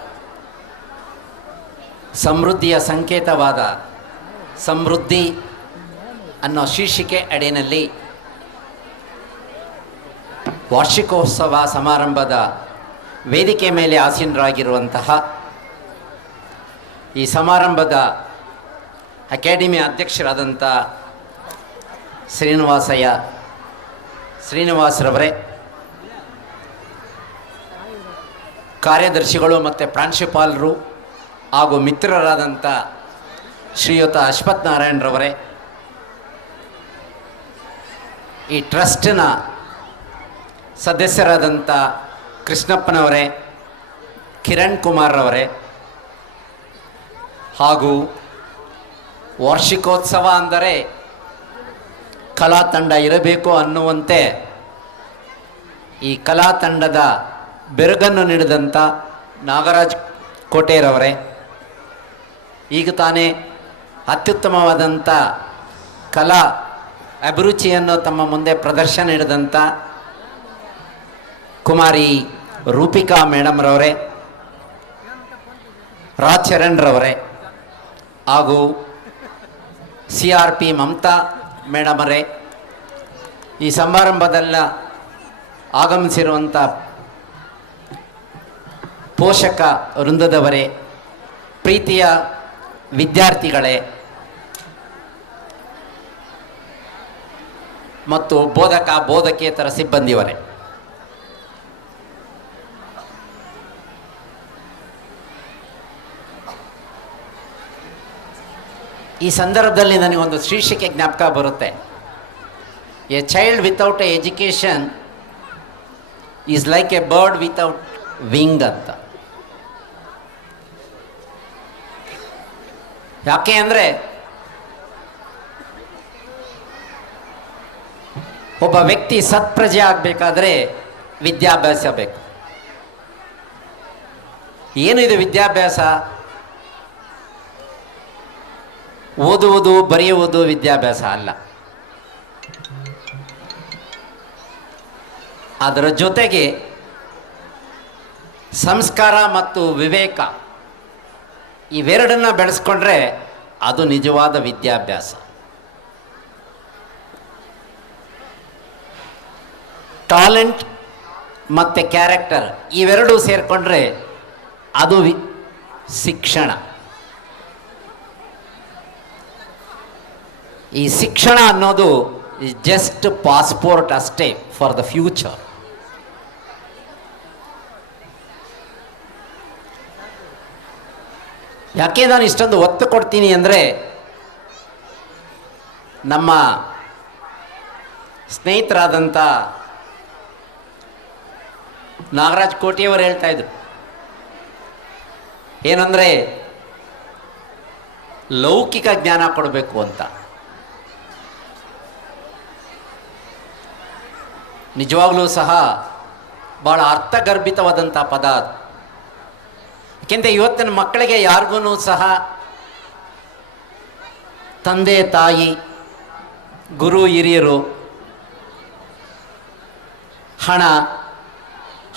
ಸಮೃದ್ಧಿಯ ಸಂಕೇತವಾದ ಸಮೃದ್ಧಿ ಅನ್ನೋ ಶೀರ್ಷಿಕೆ ಅಡಿಯಲ್ಲಿ ವಾರ್ಷಿಕೋತ್ಸವ ಸಮಾರಂಭದ ವೇದಿಕೆ ಮೇಲೆ ಆಸೀನರಾಗಿರುವಂತಹ ಈ ಸಮಾರಂಭದ ಅಕಾಡೆಮಿ ಅಧ್ಯಕ್ಷರಾದಂಥ ಶ್ರೀನಿವಾಸರವರೇ, ಕಾರ್ಯದರ್ಶಿಗಳು ಮತ್ತು ಪ್ರಾಂಶುಪಾಲರು ಹಾಗೂ ಮಿತ್ರರಾದಂಥ ಶ್ರೀಯುತ ಅಶ್ವಥ್ ನಾರಾಯಣರವರೇ, ಈ ಟ್ರಸ್ಟಿನ ಸದಸ್ಯರಾದಂಥ ಕೃಷ್ಣಪ್ಪನವರೇ, ಕಿರಣ್ ಕುಮಾರ್ರವರೇ, ಹಾಗೂ ವಾರ್ಷಿಕೋತ್ಸವ ಅಂದರೆ ಕಲಾ ತಂಡ ಇರಬೇಕು ಅನ್ನುವಂತೆ ಈ ಕಲಾ ತಂಡದ ಬೆರಗನ್ನು ನೀಡಿದಂಥ ನಾಗರಾಜ್ ಕೋಟೆರವರೇ, ಈಗ ತಾನೇ ಅತ್ಯುತ್ತಮವಾದಂಥ ಕಲಾ ಅಭಿರುಚಿಯನ್ನು ತಮ್ಮ ಮುಂದೆ ಪ್ರದರ್ಶನ ನೀಡಿದಂಥ ಕುಮಾರಿ ರೂಪಿಕಾ ಮೇಡಮ್ರವರೇ, ರಾಜಚರಣ್ರವರೇ, ಹಾಗೂ CRP ಮಮತಾ ಮೇಡಮರೇ, ಈ ಸಮಾರಂಭದಲ್ಲ ಆಗಮಿಸಿರುವಂಥ ಪೋಷಕ ವೃಂದದವರೇ, ಪ್ರೀತಿಯ ವಿದ್ಯಾರ್ಥಿಗಳೇ ಮತ್ತು ಬೋಧಕೇತರ ಸಿಬ್ಬಂದಿಯವರೇ, ಈ ಸಂದರ್ಭದಲ್ಲಿ ನನಗೊಂದು ಶೀರ್ಷಿಕೆ ಜ್ಞಾಪಕ ಬರುತ್ತೆ. A child without A education is like A bird without wing ಅಂತ. ಯಾಕೆ ಅಂದರೆ ಒಬ್ಬ ವ್ಯಕ್ತಿ ಸತ್ಪ್ರಜೆ ಆಗಬೇಕಾದ್ರೆ ವಿದ್ಯಾಭ್ಯಾಸ ಬೇಕು. ಏನು ಇದು ವಿದ್ಯಾಭ್ಯಾಸ? ಓದುವುದು ಬರೆಯುವುದು ವಿದ್ಯಾಭ್ಯಾಸ ಅಲ್ಲ. ಅದರ ಜೊತೆಗೆ ಸಂಸ್ಕಾರ ಮತ್ತು ವಿವೇಕ ಇವೆರಡನ್ನ ಬೆಳೆಸ್ಕೊಂಡ್ರೆ ಅದು ನಿಜವಾದ ವಿದ್ಯಾಭ್ಯಾಸ. ಟಾಲೆಂಟ್ ಮತ್ತು ಕ್ಯಾರೆಕ್ಟರ್ ಇವೆರಡೂ ಸೇರಿಕೊಂಡ್ರೆ ಅದು ಶಿಕ್ಷಣ. ಈ ಶಿಕ್ಷಣ ಅನ್ನೋದು ಜಸ್ಟ್ ಪಾಸ್ಪೋರ್ಟ್ ಅಷ್ಟೇ ಫಾರ್ ದ ಫ್ಯೂಚರ್. ಯಾಕೆ ನಾನು ಇಷ್ಟೊಂದು ಒತ್ತು ಕೊಡ್ತೀನಿ ಅಂದರೆ, ನಮ್ಮ ಸ್ನೇಹಿತರಾದಂಥ ನಾಗರಾಜ್ ಕೋಟೆಯವರು ಹೇಳ್ತಾ ಇದ್ರು, ಏನಂದರೆ ಲೌಕಿಕ ಜ್ಞಾನ ಕೊಡಬೇಕು ಅಂತ. ನಿಜವಾಗ್ಲೂ ಸಹ ಭಾಳ ಅರ್ಥಗರ್ಭಿತವಾದಂಥ ಪದ ಅದು. ಯಾಕೆಂದರೆ ಇವತ್ತಿನ ಮಕ್ಕಳಿಗೆ ಯಾರಿಗೂ ಸಹ ತಂದೆ ತಾಯಿ, ಗುರು ಹಿರಿಯರು, ಹಣ,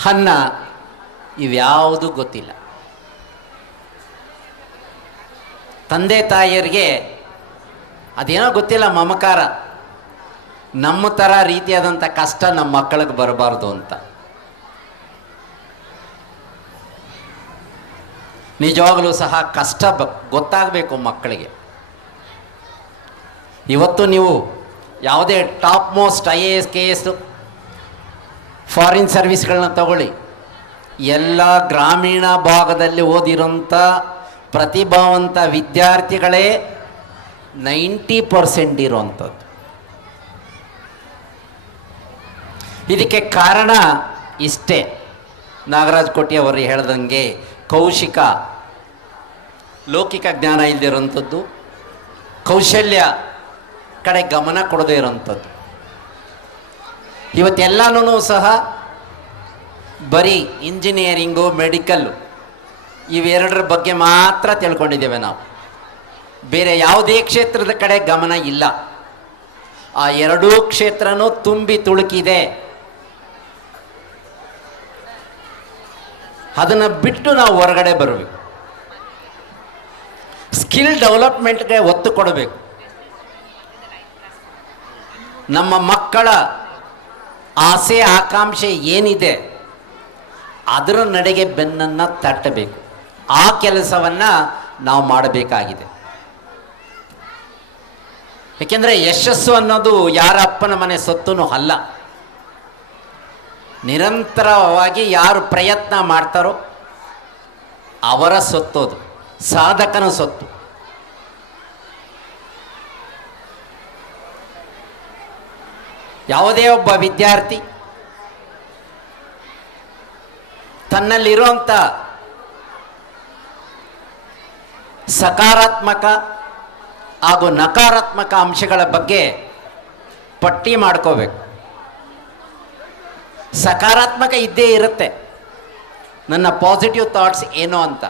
ಅನ್ನ ಇವ್ಯಾವುದೂ ಗೊತ್ತಿಲ್ಲ. ತಂದೆ ತಾಯಿಯರಿಗೆ ಅದೇನೋ ಗೊತ್ತಿಲ್ಲ, ಮಮಕಾರ. ನಮ್ಮ ಥರ ರೀತಿಯಾದಂಥ ಕಷ್ಟ ನಮ್ಮ ಮಕ್ಕಳಿಗೆ ಬರಬಾರ್ದು ಅಂತ. ನಿಜವಾಗಲೂ ಸಹ ಕಷ್ಟ ಗೊತ್ತಾಗಬೇಕು ಮಕ್ಕಳಿಗೆ. ಇವತ್ತು ನೀವು ಯಾವುದೇ top most IAS KS foreign ಸರ್ವಿಸ್ಗಳನ್ನ ತಗೊಳ್ಳಿ, ಎಲ್ಲ ಗ್ರಾಮೀಣ ಭಾಗದಲ್ಲಿ ಓದಿರೋಂಥ ಪ್ರತಿಭಾವಂತ ವಿದ್ಯಾರ್ಥಿಗಳೇ 90% ಇರೋವಂಥದ್ದು. ಇದಕ್ಕೆ ಕಾರಣ ಇಷ್ಟೇ, ನಾಗರಾಜ್ ಕೋಟೆಯವರು ಹೇಳ್ದಂಗೆ ಕೌಶಿಕ, ಲೌಕಿಕ ಜ್ಞಾನ ಇಲ್ಲದಿರೋಂಥದ್ದು, ಕೌಶಲ್ಯ ಕಡೆ ಗಮನ ಕೊಡದೇ ಇರೋಂಥದ್ದು. ಇವತ್ತೆಲ್ಲನೂ ಸಹ ಬರೀ ಇಂಜಿನಿಯರಿಂಗು, ಮೆಡಿಕಲ್ಲು ಇವೆರಡರ ಬಗ್ಗೆ ಮಾತ್ರ ತಿಳ್ಕೊಂಡಿದ್ದೇವೆ ನಾವು. ಬೇರೆ ಯಾವುದೇ ಕ್ಷೇತ್ರದ ಕಡೆ ಗಮನ ಇಲ್ಲ. ಆ ಎರಡೂ ಕ್ಷೇತ್ರನೂ ತುಂಬಿ ತುಳುಕಿದೆ. ಅದನ್ನು ಬಿಟ್ಟು ನಾವು ಹೊರಗಡೆ ಬರಬೇಕು. ಸ್ಕಿಲ್ ಡೆವಲಪ್ಮೆಂಟ್ಗೆ ಒತ್ತು ಕೊಡಬೇಕು. ನಮ್ಮ ಮಕ್ಕಳ ಆಸೆ ಆಕಾಂಕ್ಷೆ ಏನಿದೆ ಅದರ ನಡೆಗೆ ಬೆನ್ನನ್ನು ತಟ್ಟಬೇಕು. ಆ ಕೆಲಸವನ್ನು ನಾವು ಮಾಡಬೇಕಾಗಿದೆ. ಏಕೆಂದರೆ ಯಶಸ್ಸು ಅನ್ನೋದು ಯಾರ ಅಪ್ಪನ ಮನೆ ಸೊತ್ತೂ ಅಲ್ಲ. ನಿರಂತರವಾಗಿ ಯಾರು ಪ್ರಯತ್ನ ಮಾಡ್ತಾರೋ ಅವರ ಸೊತ್ತೋದು, ಸಾಧಕನ ಸೊತ್ತು. ಯಾವುದೇ ಒಬ್ಬ ವಿದ್ಯಾರ್ಥಿ ತನ್ನಲ್ಲಿರುವಂಥ ಸಕಾರಾತ್ಮಕ ಹಾಗೂ ನಕಾರಾತ್ಮಕ ಅಂಶಗಳ ಬಗ್ಗೆ ಪಟ್ಟಿ ಮಾಡ್ಕೋಬೇಕು. ಸಕಾರಾತ್ಮಕ ಇದ್ದೇ ಇರುತ್ತೆ, ನನ್ನ ಪಾಸಿಟಿವ್ ಥಾಟ್ಸ್ ಏನೋ ಅಂತ.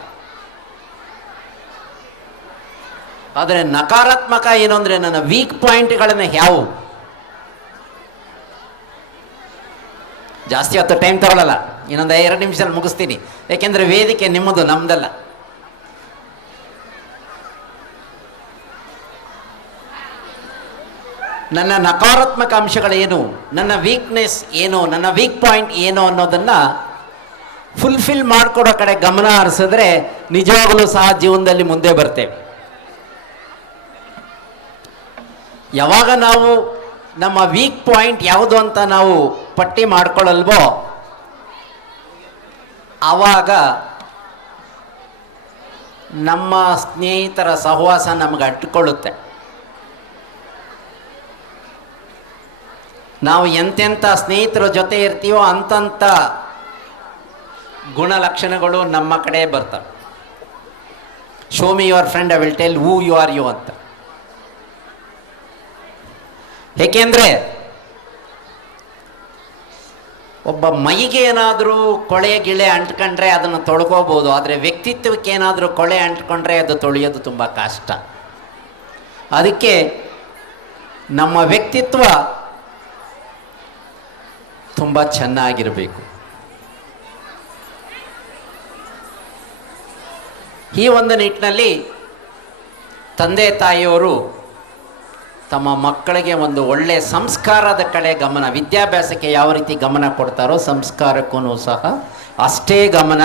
ಆದರೆ ನಕಾರಾತ್ಮಕ ಏನು ಅಂದರೆ ನನ್ನ ವೀಕ್ ಪಾಯಿಂಟ್ಗಳನ್ನು ಯಾವುವು. ಜಾಸ್ತಿ ಹೊತ್ತು ಟೈಮ್ ತಗೊಳ್ಳಲ್ಲ, ಇನ್ನೊಂದು 2 ನಿಮಿಷದಲ್ಲಿ ಮುಗಿಸ್ತೀನಿ. ಯಾಕೆಂದರೆ ವೇದಿಕೆ ನಿಮ್ಮದು, ನಮ್ದಲ್ಲ. ನನ್ನ ನಕಾರಾತ್ಮಕ ಅಂಶಗಳೇನು, ನನ್ನ ವೀಕ್ನೆಸ್ ಏನು, ನನ್ನ ವೀಕ್ ಪಾಯಿಂಟ್ ಏನು ಅನ್ನೋದನ್ನು ಫುಲ್ಫಿಲ್ ಮಾಡಿಕೊಡೋ ಕಡೆ ಗಮನ ಹರಿಸಿದ್ರೆ ನಿಜವಾಗಲೂ ಸಹ ಜೀವನದಲ್ಲಿ ಮುಂದೆ ಬರ್ತೇವೆ. ಯಾವಾಗ ನಾವು ನಮ್ಮ ವೀಕ್ ಪಾಯಿಂಟ್ ಯಾವುದು ಅಂತ ನಾವು ಪಟ್ಟಿ ಮಾಡ್ಕೊಳ್ಳಲ್ವೋ ಆವಾಗ ನಮ್ಮ ಸ್ನೇಹಿತರ ಸಹವಾಸ ನಮಗೆ ಅಡ್ಕೊಳ್ಳುತ್ತೆ. ನಾವು ಎಂತೆಂಥ ಸ್ನೇಹಿತರ ಜೊತೆ ಇರ್ತೀವೋ ಅಂಥ ಗುಣಲಕ್ಷಣಗಳು ನಮ್ಮ ಕಡೆ ಬರ್ತವೆ. Show me your friend, I will tell who you are you ಅಂತ. ಏಕೆಂದರೆ ಒಬ್ಬ ಮೈಗೆ ಏನಾದರೂ ಕೊಳೆ ಗಿಳೆ ಅಂಟ್ಕೊಂಡ್ರೆ ಅದನ್ನು ತೊಳ್ಕೋಬೋದು, ಆದರೆ ವ್ಯಕ್ತಿತ್ವಕ್ಕೆ ಏನಾದರೂ ಕೊಳೆ ಅಂಟ್ಕೊಂಡ್ರೆ ಅದು ತೊಳೆಯೋದು ತುಂಬ ಕಷ್ಟ. ಅದಕ್ಕೆ ನಮ್ಮ ವ್ಯಕ್ತಿತ್ವ ತುಂಬ ಚೆನ್ನಾಗಿರಬೇಕು. ಈ ಒಂದು ನಿಟ್ಟಿನಲ್ಲಿ ತಂದೆ ತಾಯಿಯವರು ತಮ್ಮ ಮಕ್ಕಳಿಗೆ ಒಂದು ಒಳ್ಳೆಯ ಸಂಸ್ಕಾರದ ಕಡೆ ಗಮನ, ವಿದ್ಯಾಭ್ಯಾಸಕ್ಕೆ ಯಾವ ರೀತಿ ಗಮನ ಕೊಡ್ತಾರೋ ಸಂಸ್ಕಾರಕ್ಕೂ ಸಹ ಅಷ್ಟೇ ಗಮನ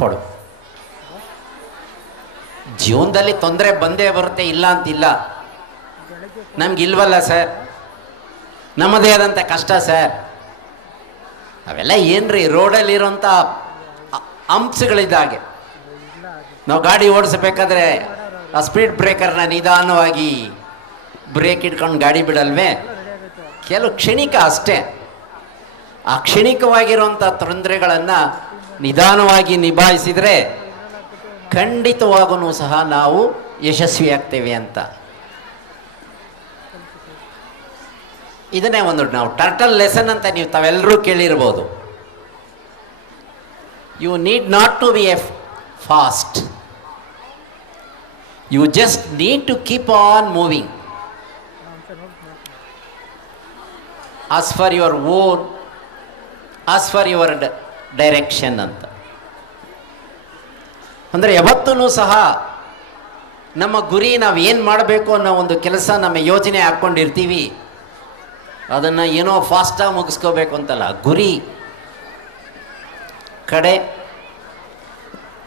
ಕೊಡು. ಜೀವನದಲ್ಲಿ ತೊಂದರೆ ಬಂದೇ ಬರುತ್ತೆ, ಇಲ್ಲ ಅಂತಿಲ್ಲ. ನಮಗಿಲ್ವಲ್ಲ ಸರ್, ನಮ್ಮದೇ ಆದಂಥ ಕಷ್ಟ ಸರ್, ಅವೆಲ್ಲ ಏನ್ರಿ ರೋಡಲ್ಲಿರೋಂಥ ಅಂಶಗಳಿದ್ದಾಗೆ. ನಾವು ಗಾಡಿ ಓಡಿಸ್ಬೇಕಾದ್ರೆ ಆ ಸ್ಪೀಡ್ ಬ್ರೇಕರ್ನ ನಿಧಾನವಾಗಿ ಬ್ರೇಕ್ ಇಟ್ಕೊಂಡು ಗಾಡಿ ಬಿಡಲ್ವೇ? ಕೆಲವು ಕ್ಷಣಿಕ ಅಷ್ಟೇ. ಆ ಕ್ಷಣಿಕವಾಗಿರುವಂಥ ತೊಂದರೆಗಳನ್ನು ನಿಧಾನವಾಗಿ ನಿಭಾಯಿಸಿದರೆ ಖಂಡಿತವಾಗೂ ಸಹ ನಾವು ಯಶಸ್ವಿಯಾಗ್ತೇವೆ ಅಂತ. ಇದನ್ನೇ ಒಂದು ನಾವು ಟರ್ಟಲ್ ಲೆಸನ್ ಅಂತ ನೀವು ತಾವೆಲ್ಲರೂ ಕೇಳಿರ್ಬೋದು. You need not to be a fast, you just need to keep on moving as for your own, as for your direction ಅಂತ. ಅಂದರೆ ಯಾವತ್ತೂ ಸಹ ನಮ್ಮ ಗುರಿ, ನಾವು ಏನು ಮಾಡಬೇಕು ಅನ್ನೋ ಒಂದು ಕೆಲಸ, ನಮ್ಮ ಯೋಜನೆ ಹಾಕ್ಕೊಂಡಿರ್ತೀವಿ, ಅದನ್ನು ಏನೋ ಫಾಸ್ಟಾಗಿ ಮುಗಿಸ್ಕೋಬೇಕು ಅಂತಲ್ಲ, ಗುರಿ ಕಡೆ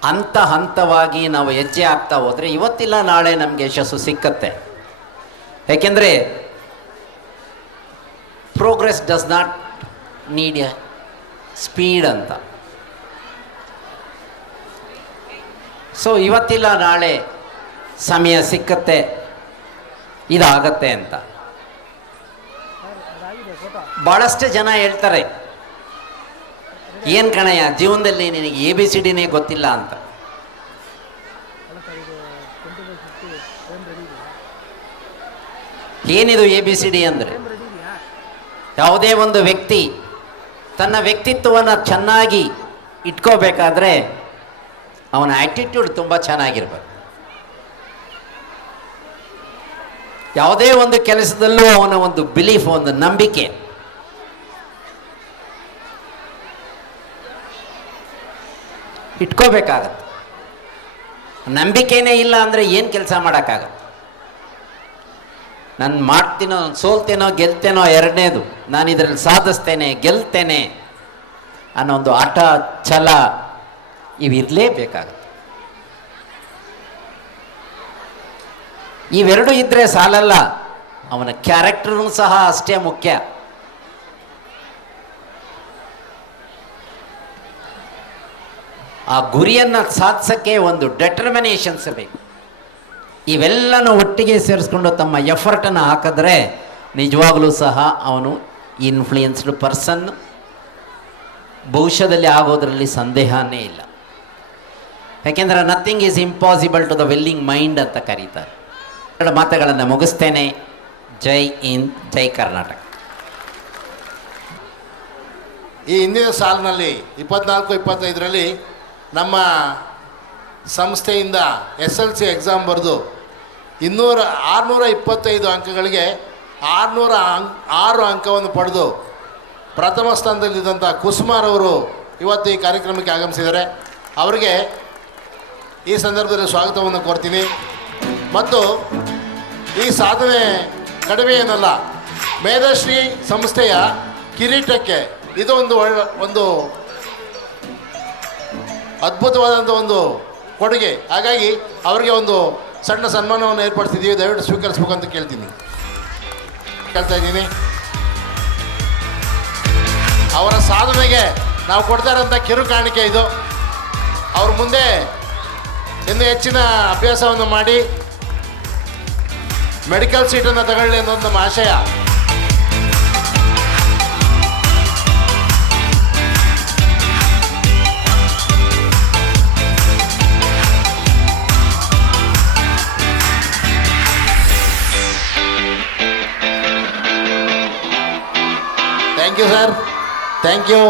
ಹಂತ ಹಂತವಾಗಿ ನಾವು ಹೆಜ್ಜೆ ಆಗ್ತಾ ಹೋದರೆ ಇವತ್ತಿಲ್ಲ ನಾಳೆ ನಮಗೆ ಯಶಸ್ಸು ಸಿಕ್ಕತ್ತೆ. ಏಕೆಂದರೆ progress does not need A speed ಅಂತ. ಸೊ ಇವತ್ತಿಲ್ಲ ನಾಳೆ ಸಮಯ ಸಿಕ್ಕತ್ತೆ, ಇದಾಗತ್ತೆ ಅಂತ. ಭಾಳಷ್ಟು ಜನ ಹೇಳ್ತಾರೆ, ಏನು ಕಣಯ್ಯ ಜೀವನದಲ್ಲಿ ನಿನಗೆ ABCD ಗೊತ್ತಿಲ್ಲ ಅಂತ. ಏನಿದು ABCD ಅಂದರೆ? ಯಾವುದೇ ಒಂದು ವ್ಯಕ್ತಿ ತನ್ನ ವ್ಯಕ್ತಿತ್ವವನ್ನು ಚೆನ್ನಾಗಿ ಇಟ್ಕೋಬೇಕಾದ್ರೆ ಅವನ ಆ್ಯಟಿಟ್ಯೂಡ್ ತುಂಬ ಚೆನ್ನಾಗಿರ್ಬೇಕು. ಯಾವುದೇ ಒಂದು ಕೆಲಸದಲ್ಲೂ ಅವನ ಒಂದು ಬಿಲೀಫ್, ಒಂದು ನಂಬಿಕೆ. ಇಟ್ಕೋಬೇಕಾಗತ್ತೆ. ನಂಬಿಕೆನೇ ಇಲ್ಲ ಅಂದರೆ ಏನು ಕೆಲಸ ಮಾಡೋಕ್ಕಾಗತ್ತೆ? ನಾನು ಮಾಡ್ತೀನೋ, ಸೋಲ್ತೇನೋ ಗೆಲ್ತೇನೋ ಎರಡನೇದು, ನಾನು ಇದರಲ್ಲಿ ಸಾಧಿಸ್ತೇನೆ ಗೆಲ್ತೇನೆ ಅನ್ನೋ ಒಂದು ಆಟ ಛಲ ಇವಿರಲೇಬೇಕಾಗತ್ತೆ. ಇವೆರಡು ಇದ್ದರೆ ಸಾಲಲ್ಲ, ಅವನ ಕ್ಯಾರೆಕ್ಟರ್ನೂ ಸಹ ಅಷ್ಟೇ ಮುಖ್ಯ. ಆ ಗುರಿಯನ್ನು ಸಾಧಿಸೋಕ್ಕೆ ಒಂದು ಡೆಟರ್ಮಿನೇಷನ್ಸ್ ಬೇಕು. ಇವೆಲ್ಲನೂ ಒಟ್ಟಿಗೆ ಸೇರಿಸ್ಕೊಂಡು ತಮ್ಮ ಎಫರ್ಟನ್ನು ಹಾಕಿದ್ರೆ ನಿಜವಾಗಲೂ ಸಹ ಅವನು ಇನ್ಫ್ಲೂಯೆನ್ಸ್ಡ್ ಪರ್ಸನ್ ಭವಿಷ್ಯದಲ್ಲಿ ಆಗೋದ್ರಲ್ಲಿ ಸಂದೇಹನೇ ಇಲ್ಲ. ಯಾಕೆಂದರೆ nothing is impossible to the willing mind ಅಂತ ಕರೀತಾರೆ. ಎರಡು ಮಾತುಗಳನ್ನು ಮುಗಿಸ್ತೇನೆ. ಜೈ ಹಿಂದ್, ಜೈ ಕರ್ನಾಟಕ. ಈ ಹಿಂದಿನ ಸಾಲಿನಲ್ಲಿ 24-25ರಲ್ಲಿ ನಮ್ಮ ಸಂಸ್ಥೆಯಿಂದ SLC ಎಕ್ಸಾಮ್ ಬರೆದು 625 ಅಂಕಗಳಿಗೆ 606 ಅಂಕವನ್ನು ಪಡೆದು ಪ್ರಥಮ ಸ್ಥಾನದಲ್ಲಿದ್ದಂಥ ಕುಸುಮಾರವರು ಇವತ್ತು ಈ ಕಾರ್ಯಕ್ರಮಕ್ಕೆ ಆಗಮಿಸಿದ್ದಾರೆ. ಅವರಿಗೆ ಈ ಸಂದರ್ಭದಲ್ಲಿ ಸ್ವಾಗತವನ್ನು ಕೋರ್ತೀನಿ. ಮತ್ತು ಈ ಸಾಧನೆ ಕಡಿಮೆ ಏನಲ್ಲ, ಮೇಧಶ್ರೀ ಸಂಸ್ಥೆಯ ಕಿರೀಟಕ್ಕೆ ಇದು ಒಂದು ಅದ್ಭುತವಾದಂಥ ಒಂದು ಕೊಡುಗೆ. ಹಾಗಾಗಿ ಅವರಿಗೆ ಒಂದು ಸಣ್ಣ ಸನ್ಮಾನವನ್ನು ಏರ್ಪಡಿಸಿದ್ದೀವಿ. ದಯವಿಟ್ಟು ಸ್ವೀಕರಿಸ್ಬೇಕು ಅಂತ ಕೇಳ್ತಾ ಇದ್ದೀನಿ. ಅವರ ಸಾಧನೆಗೆ ನಾವು ಕೊಡ್ತಾ ಇರೋಂಥ ಕಿರು ಕಾಣಿಕೆ ಇದು. ಅವ್ರ ಮುಂದೆ ಇನ್ನೂ ಹೆಚ್ಚಿನ ಅಭ್ಯಾಸವನ್ನು ಮಾಡಿ ಮೆಡಿಕಲ್ ಸೀಟನ್ನು ತಗೊಳ್ಳಿ ಅನ್ನೋದು ನಮ್ಮ ಆಶಯ. Thank you sir, thank you.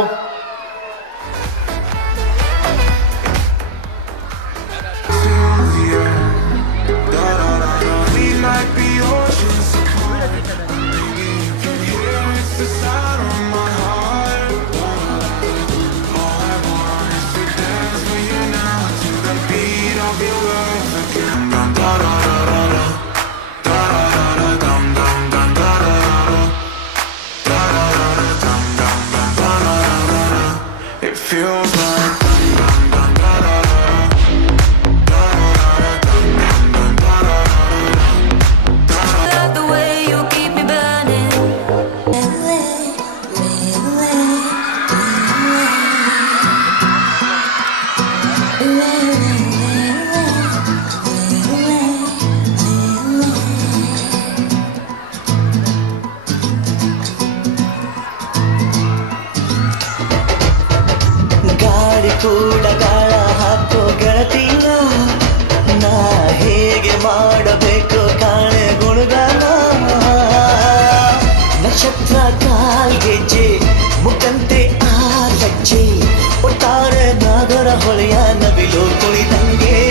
ಕೂಡ ಗಾಳ ಹಾಕೋ ಗೆಳತಿನ ನಾ ಹೇಗೆ ಮಾಡಬೇಕು ಕಾಣೆ ಗುಣಗಾನ. ನಕ್ಷತ್ರ ಕಾಲ್ಗೆಜ್ಜೆ ಮುಖಂತೆ ಆ ಲಜ್ಜೆ ಒಟ್ಟಾರೆ ನಾಗರ ಹೊಳೆಯ ನವಿಲು ಕುಳಿದಂಗೆ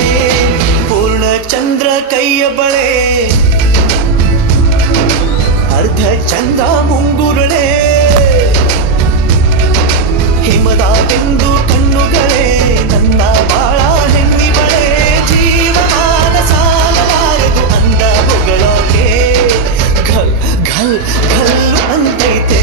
ಪೂರ್ಣ ಚಂದ್ರ ಕೈಯ ಬಳೆ ಅರ್ಧ ಚಂದ್ರ ಮುಂಗುರುಳೆ ಹಿಮದ ಬಿಂದು ಕಣ್ಣುಗಳೇ ನನ್ನ ಬಾಳ ಹೆಣ್ಣಿಬಳೆ ಜೀವಮಾನ ಸಾಲಲಾರದು ಅಂದ ಹೊಗಳೋಕೆ ಘಲ್ ಘಲ್ ಘಲ್ಲು ಅಂತೈತೆ.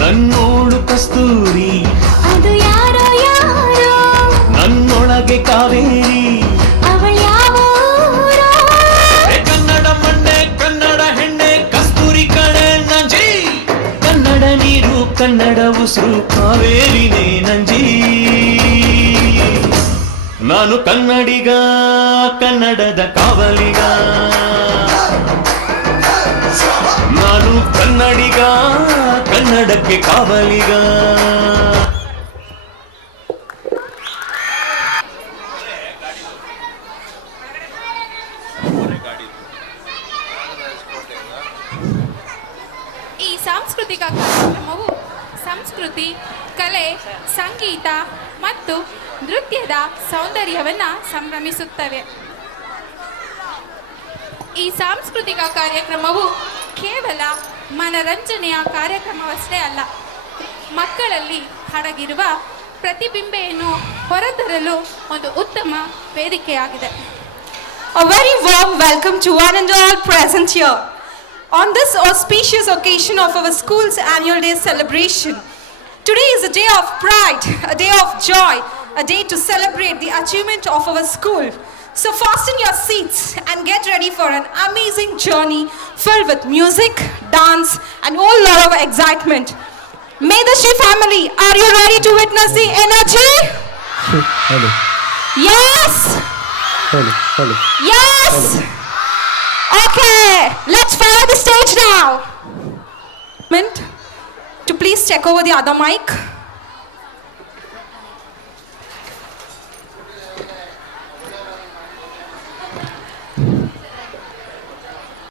ನನ್ನೋಳು ಕಸ್ತೂರಿ ಅದು ಯಾರೋ ಯಾರೋ ನನ್ನೊಳಗೆ ಕಾವೇರಿ ಅವಳ ಯಾವ ಕನ್ನಡ ಮಣ್ಣೆ ಕನ್ನಡ ಹೆಣ್ಣೆ ಕಸ್ತೂರಿ ಕಣೆ ಕನ್ನಡ ನೀರು ಕನ್ನಡ ಉಸಿರು ಕಾವೇರಿನೇ ನಂಜಿ. ನಾನು ಕನ್ನಡಿಗ, ಕನ್ನಡದ ಕಾವಲಿಗ. ನಾನು ಕನ್ನಡಿಗ, ಕನ್ನಡಕ್ಕೆ ಕಾವಲಿಗ. ಈ ಸಾಂಸ್ಕೃತಿಕ ಕಾರ್ಯಕ್ರಮವು ಸಂಸ್ಕೃತಿ, ಕಲೆ, ಸಂಗೀತ ಮತ್ತು ನೃತ್ಯದ ಸೌಂದರ್ಯವನ್ನು ಸಂಭ್ರಮಿಸುತ್ತವೆ. ಈ ಸಾಂಸ್ಕೃತಿಕ ಕಾರ್ಯಕ್ರಮವು ಕೇವಲ ಮನರಂಜನೆಯ ಕಾರ್ಯಕ್ರಮವಷ್ಟೇ ಅಲ್ಲ, ಮಕ್ಕಳಲ್ಲಿ ಅಡಗಿರುವ ಪ್ರತಿಬಿಂಬೆಯನ್ನು ಹೊರತರಲು ಒಂದು ಉತ್ತಮ ವೇದಿಕೆಯಾಗಿದೆ. A very warm welcome to one and all present here on this auspicious occasion of our school's annual day celebration. Today is a day of pride, a day of joy, a day to celebrate the achievement of our school. So fasten your seats and get ready for an amazing journey filled with music, dance and a whole lot of excitement. Medashri family, are you ready to witness the energy? Hello. Yes! Hello. Yes! Okay, let's fire the stage now. To please check over the other mic.